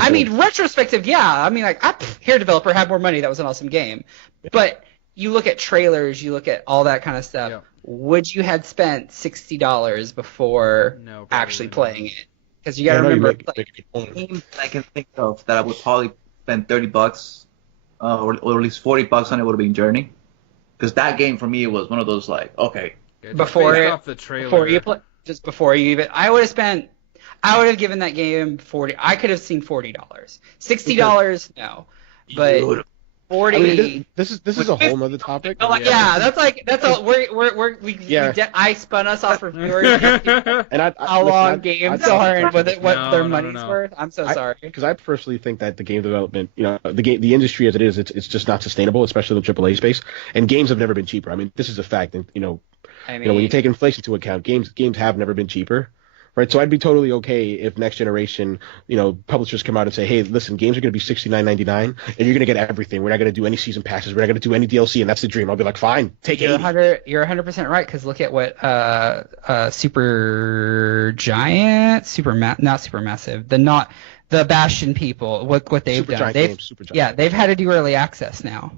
I mean, retrospective, yeah. I mean, like, here, developer, had more money. That was an awesome game. Yeah. But you look at trailers, you look at all that kind of stuff. Yeah. Would you have spent $60 before actually playing it? Because you got to remember, games I can think of that I would probably spend $30, or at least $40 on it would have been Journey. Because that game for me was one of those like, okay. Yeah, before you play, just before you even, I would have given that game $40. I could have seen $40. $60, no, but 40. I mean, this is a whole other topic. That's all. I spun us off reviewers. And how long games are and what their money's worth. I'm so sorry. Because I personally think that the game development, the industry as it is, it's just not sustainable, especially in the AAA space. And games have never been cheaper. I mean, this is a fact. And when you take inflation into account, games have never been cheaper. Right, so I'd be totally okay if next generation, publishers come out and say, "Hey, listen, games are going to be $69.99, and you're going to get everything. We're not going to do any season passes. We're not going to do any DLC, and that's the dream." I'll be like, "Fine, take it." You're 100% right, because look at what the Bastion people, what they've done. They've had to do early access now.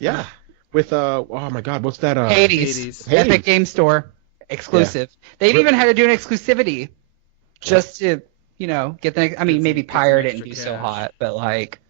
Yeah, with oh my God, what's that? Hades. Epic Game Store. Exclusive. Yeah. They've even had to do an exclusivity just to, get the. I mean, maybe pirate it and be so hot, but like.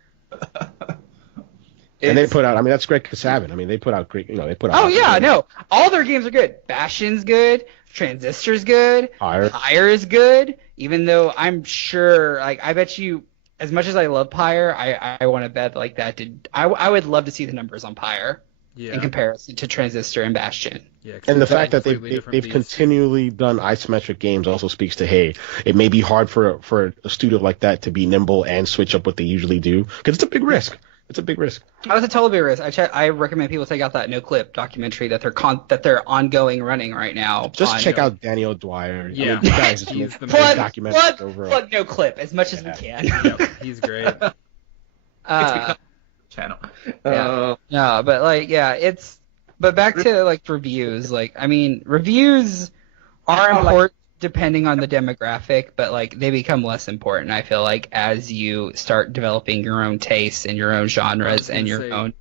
And they put out. I mean, that's Greg Kasavin. I mean, they put out great. They put out. Oh yeah, no, all their games are good. Bastion's good. Transistor's good. Pyre is good. Even though I'm sure, like, I bet you, as much as I love Pyre, I want to bet like that did. I would love to see the numbers on Pyre. Yeah. In comparison to Transistor and Bastion. Yeah, and the fact that they've continually done isometric games also speaks to, hey, it may be hard for a studio like that to be nimble and switch up what they usually do, because it's a big risk. It's a big risk. Oh, it's a total big risk. I recommend people check out that No Clip documentary that they're ongoing running right now. Just check out Daniel Dwyer. Yeah, guys, he's the plug No Clip as much as we can. Yep, he's great. Channel. But like, but back to like reviews. Like, I mean, reviews are important depending on the demographic, but like they become less important, I feel like, as you start developing your own tastes and your own genres and your own.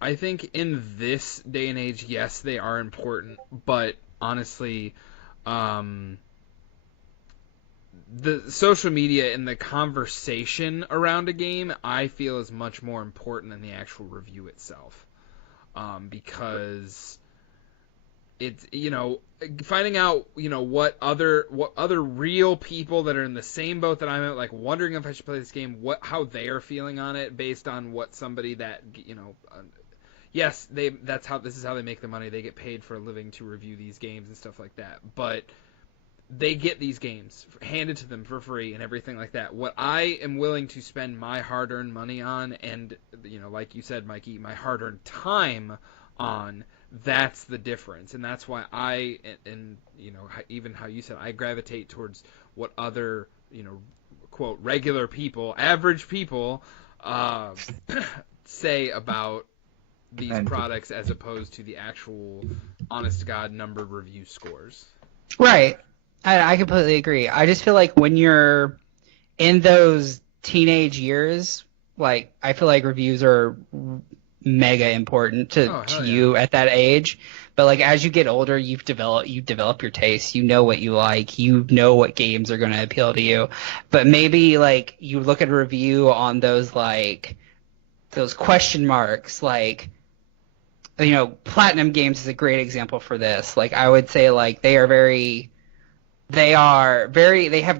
I think in this day and age, yes, they are important, but honestly, the social media and the conversation around a game, I feel, is much more important than the actual review itself. Because it's, finding out, what other real people that are in the same boat that I'm in, like, wondering if I should play this game, how they are feeling on it based on what somebody that, yes, this is how they make their money. They get paid for a living to review these games and stuff like that. But they get these games handed to them for free and everything like that. What I am willing to spend my hard-earned money on, and like you said, Mikey, my hard-earned time on, that's the difference. And that's why and even how you said, I gravitate towards what other, quote, regular people, average people, say about these products as opposed to the actual honest-to-God numbered review scores. Right. I completely agree. I just feel like when you're in those teenage years, like, I feel like reviews are mega important to you at that age. But like as you get older, you develop your taste. You know what you like. You know what games are going to appeal to you. But maybe like you look at a review on those question marks, like, Platinum Games is a great example for this. Like I would say like they have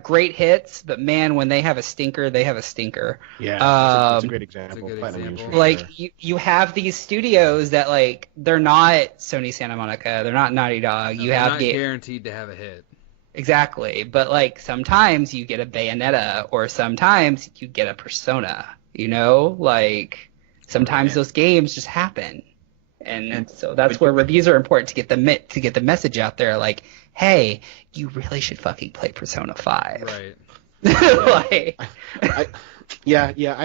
great hits, but man, when they have a stinker, they have a stinker. Yeah, that's a great example. That's a good example. Like sure. you have these studios that like they're not Sony Santa Monica, they're not Naughty Dog. No, they're not guaranteed to have a hit. Exactly, but like sometimes you get a Bayonetta, or sometimes you get a Persona. Like sometimes those games just happen, and so that's where reviews are important to get the message out there. Like, hey, you really should fucking play Persona 5. Right. I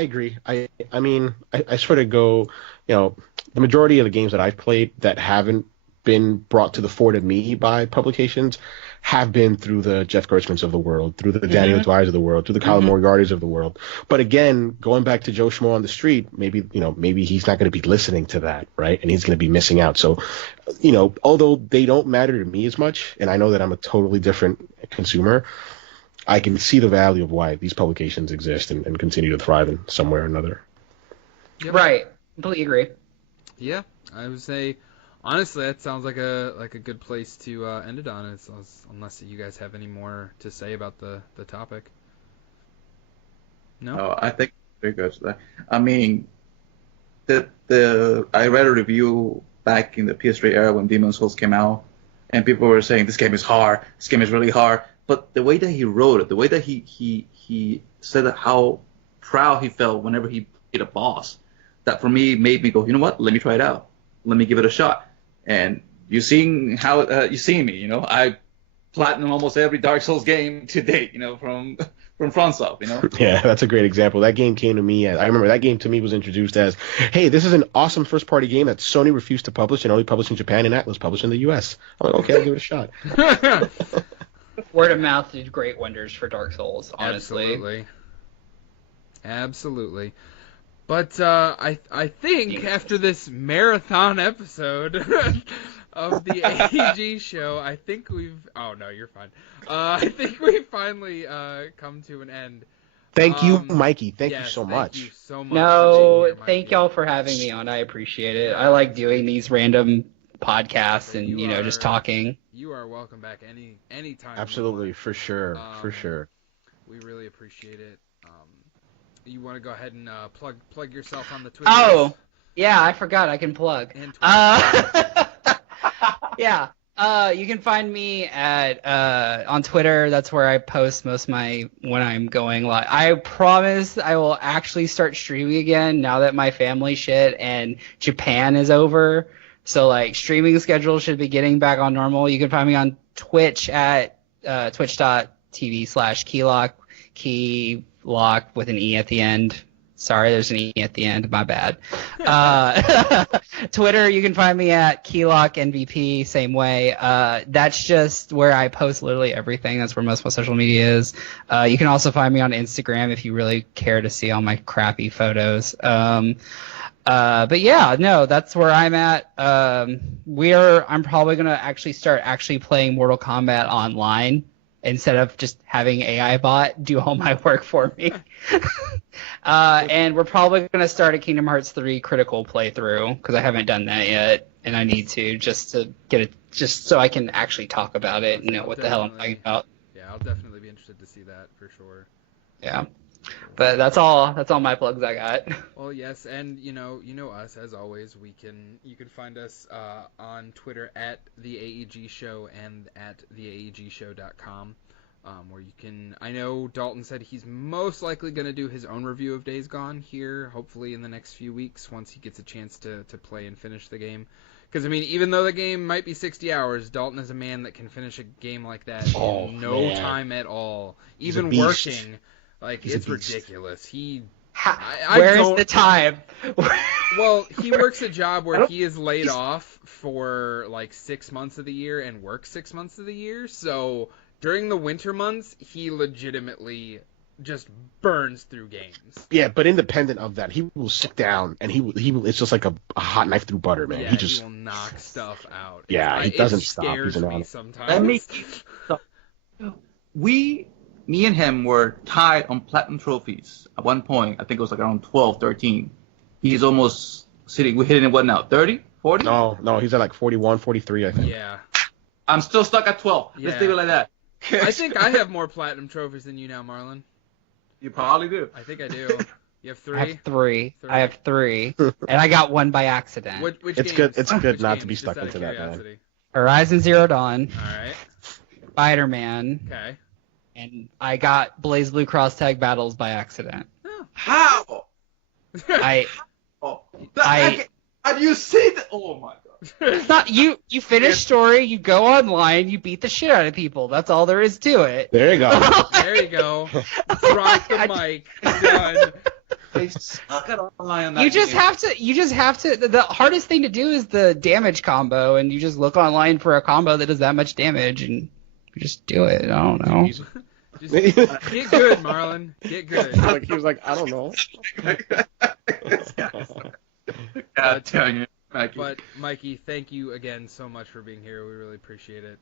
agree. I mean, I sort of go, the majority of the games that I've played that haven't been brought to the fore to me by publications have been through the Jeff Gertzmans of the world, through the Daniel Dwyers of the world, through the Colin Moriartys of the world. But again, going back to Joe Schmo on the street, maybe he's not going to be listening to that, right? And he's going to be missing out. So, although they don't matter to me as much, and I know that I'm a totally different consumer, I can see the value of why these publications exist and continue to thrive in some way or another. Yep. Right. Completely agree. Yeah, I would say, honestly, that sounds like a good place to end it on. Unless you guys have any more to say about the topic. No? Oh, I think very good. I mean, I read a review back in the PS3 era when Demon's Souls came out, and people were saying this game is hard, this game is really hard. But the way that he wrote it, the way that he said how proud he felt whenever he beat a boss, that for me made me go, you know what? Let me try it out. Let me give it a shot. And you seeing me, I platinum almost every Dark Souls game to date, from FromSoft, Yeah, that's a great example. That game came to me I remember that game to me was introduced as, hey, this is an awesome first-party game that Sony refused to publish and only published in Japan, and Atlas published in the U.S. I'm like, okay, I'll give it a shot. Word of mouth did great wonders for Dark Souls, honestly. Absolutely. But I think after this marathon episode of the AEG show, I think we've... Oh, no, you're fine. I think we've finally come to an end. Thank you, Mikey. Thank you so much. Thank you so much. No, thank y'all for having me on. I appreciate it. I like doing these random podcasts and, just talking. You are welcome back anytime. Absolutely, for sure. We really appreciate it. You want to go ahead and plug yourself on the Twitter? Oh, yeah, I forgot I can plug. Yeah, you can find me at on Twitter. That's where I post most of when I'm going live. I promise I will actually start streaming again now that my family shit and Japan is over. So like streaming schedule should be getting back on normal. You can find me on Twitch at twitch.tv/Keylock. Keylock with an E at the end. Sorry, there's an E at the end. My bad. Twitter, you can find me at Keylock MVP, same way. That's just where I post literally everything. That's where most of my social media is. You can also find me on Instagram if you really care to see all my crappy photos. But yeah, no, that's where I'm at. I'm probably going to actually start playing Mortal Kombat online instead of just having AI bot do all my work for me. And we're probably going to start a Kingdom Hearts 3 critical playthrough because I haven't done that yet, and I need to just to get it, just so I can actually talk about it and know what the hell I'm talking about. Yeah, I'll definitely be interested to see that for sure. Yeah. But that's all my plugs I got. Well, yes, and you know us as always. You can find us on Twitter at the AEG Show and at theaegshow.com, where you can. I know Dalton said he's most likely going to do his own review of Days Gone here, hopefully in the next few weeks once he gets a chance to play and finish the game. Because, I mean, even though the game might be 60 hours, Dalton is a man that can finish a game like that in no time at all. Even working, like, it's ridiculous. Where's the time? Well, he works a job where he is laid off for, like, 6 months of the year and works 6 months of the year. So, during the winter months, he legitimately just burns through games. Yeah, but independent of that, he will sit down and he will. It's just like a hot knife through butter, man. Yeah, he will knock stuff out. Yeah, he doesn't it stop. Scares He's me sometimes. Let me. Me and him were tied on platinum trophies at one point. I think it was like around 12, 13. He's almost sitting. We're hitting what now? 30, 40? No, he's at like 41, 43, I think. Yeah. I'm still stuck at 12. Yeah. Let's leave it like that. I think I have more platinum trophies than you now, Marlon. You probably do. I think I do. You have 3? I have three. And I got one by accident. Which It's games? good. It's good Which not games, to be just stuck out of into that, man. curiosity? Horizon Zero Dawn, All right. Spider-Man, Okay. and I got Blaze Blue Cross Tag Battles by accident. How? I Have you seen that? Oh my god. It's not you finish story, you go online, you beat the shit out of people. That's all there is to it. There you go. There you go. Drop the mic. Done. They suck at online on that You just game. have to the hardest thing to do is the damage combo, and you just look online for a combo that does that much damage and you just do it. I don't know. Just get good, Marlon. Get good. Like he was like, I don't know. God dang it, Mikey. But Mikey, thank you again so much for being here. We really appreciate it.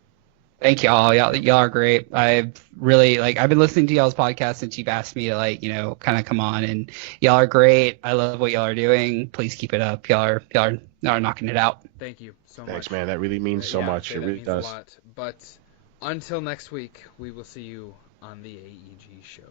Thank y'all. Y'all are great. I've been listening to y'all's podcast since you've asked me to kind of come on, and y'all are great. I love what y'all are doing. Please keep it up. Y'all are knocking it out. Thank you so much. Thanks, man. That really means so much. It really means does. a lot. But until next week, we will see you on the AEG show.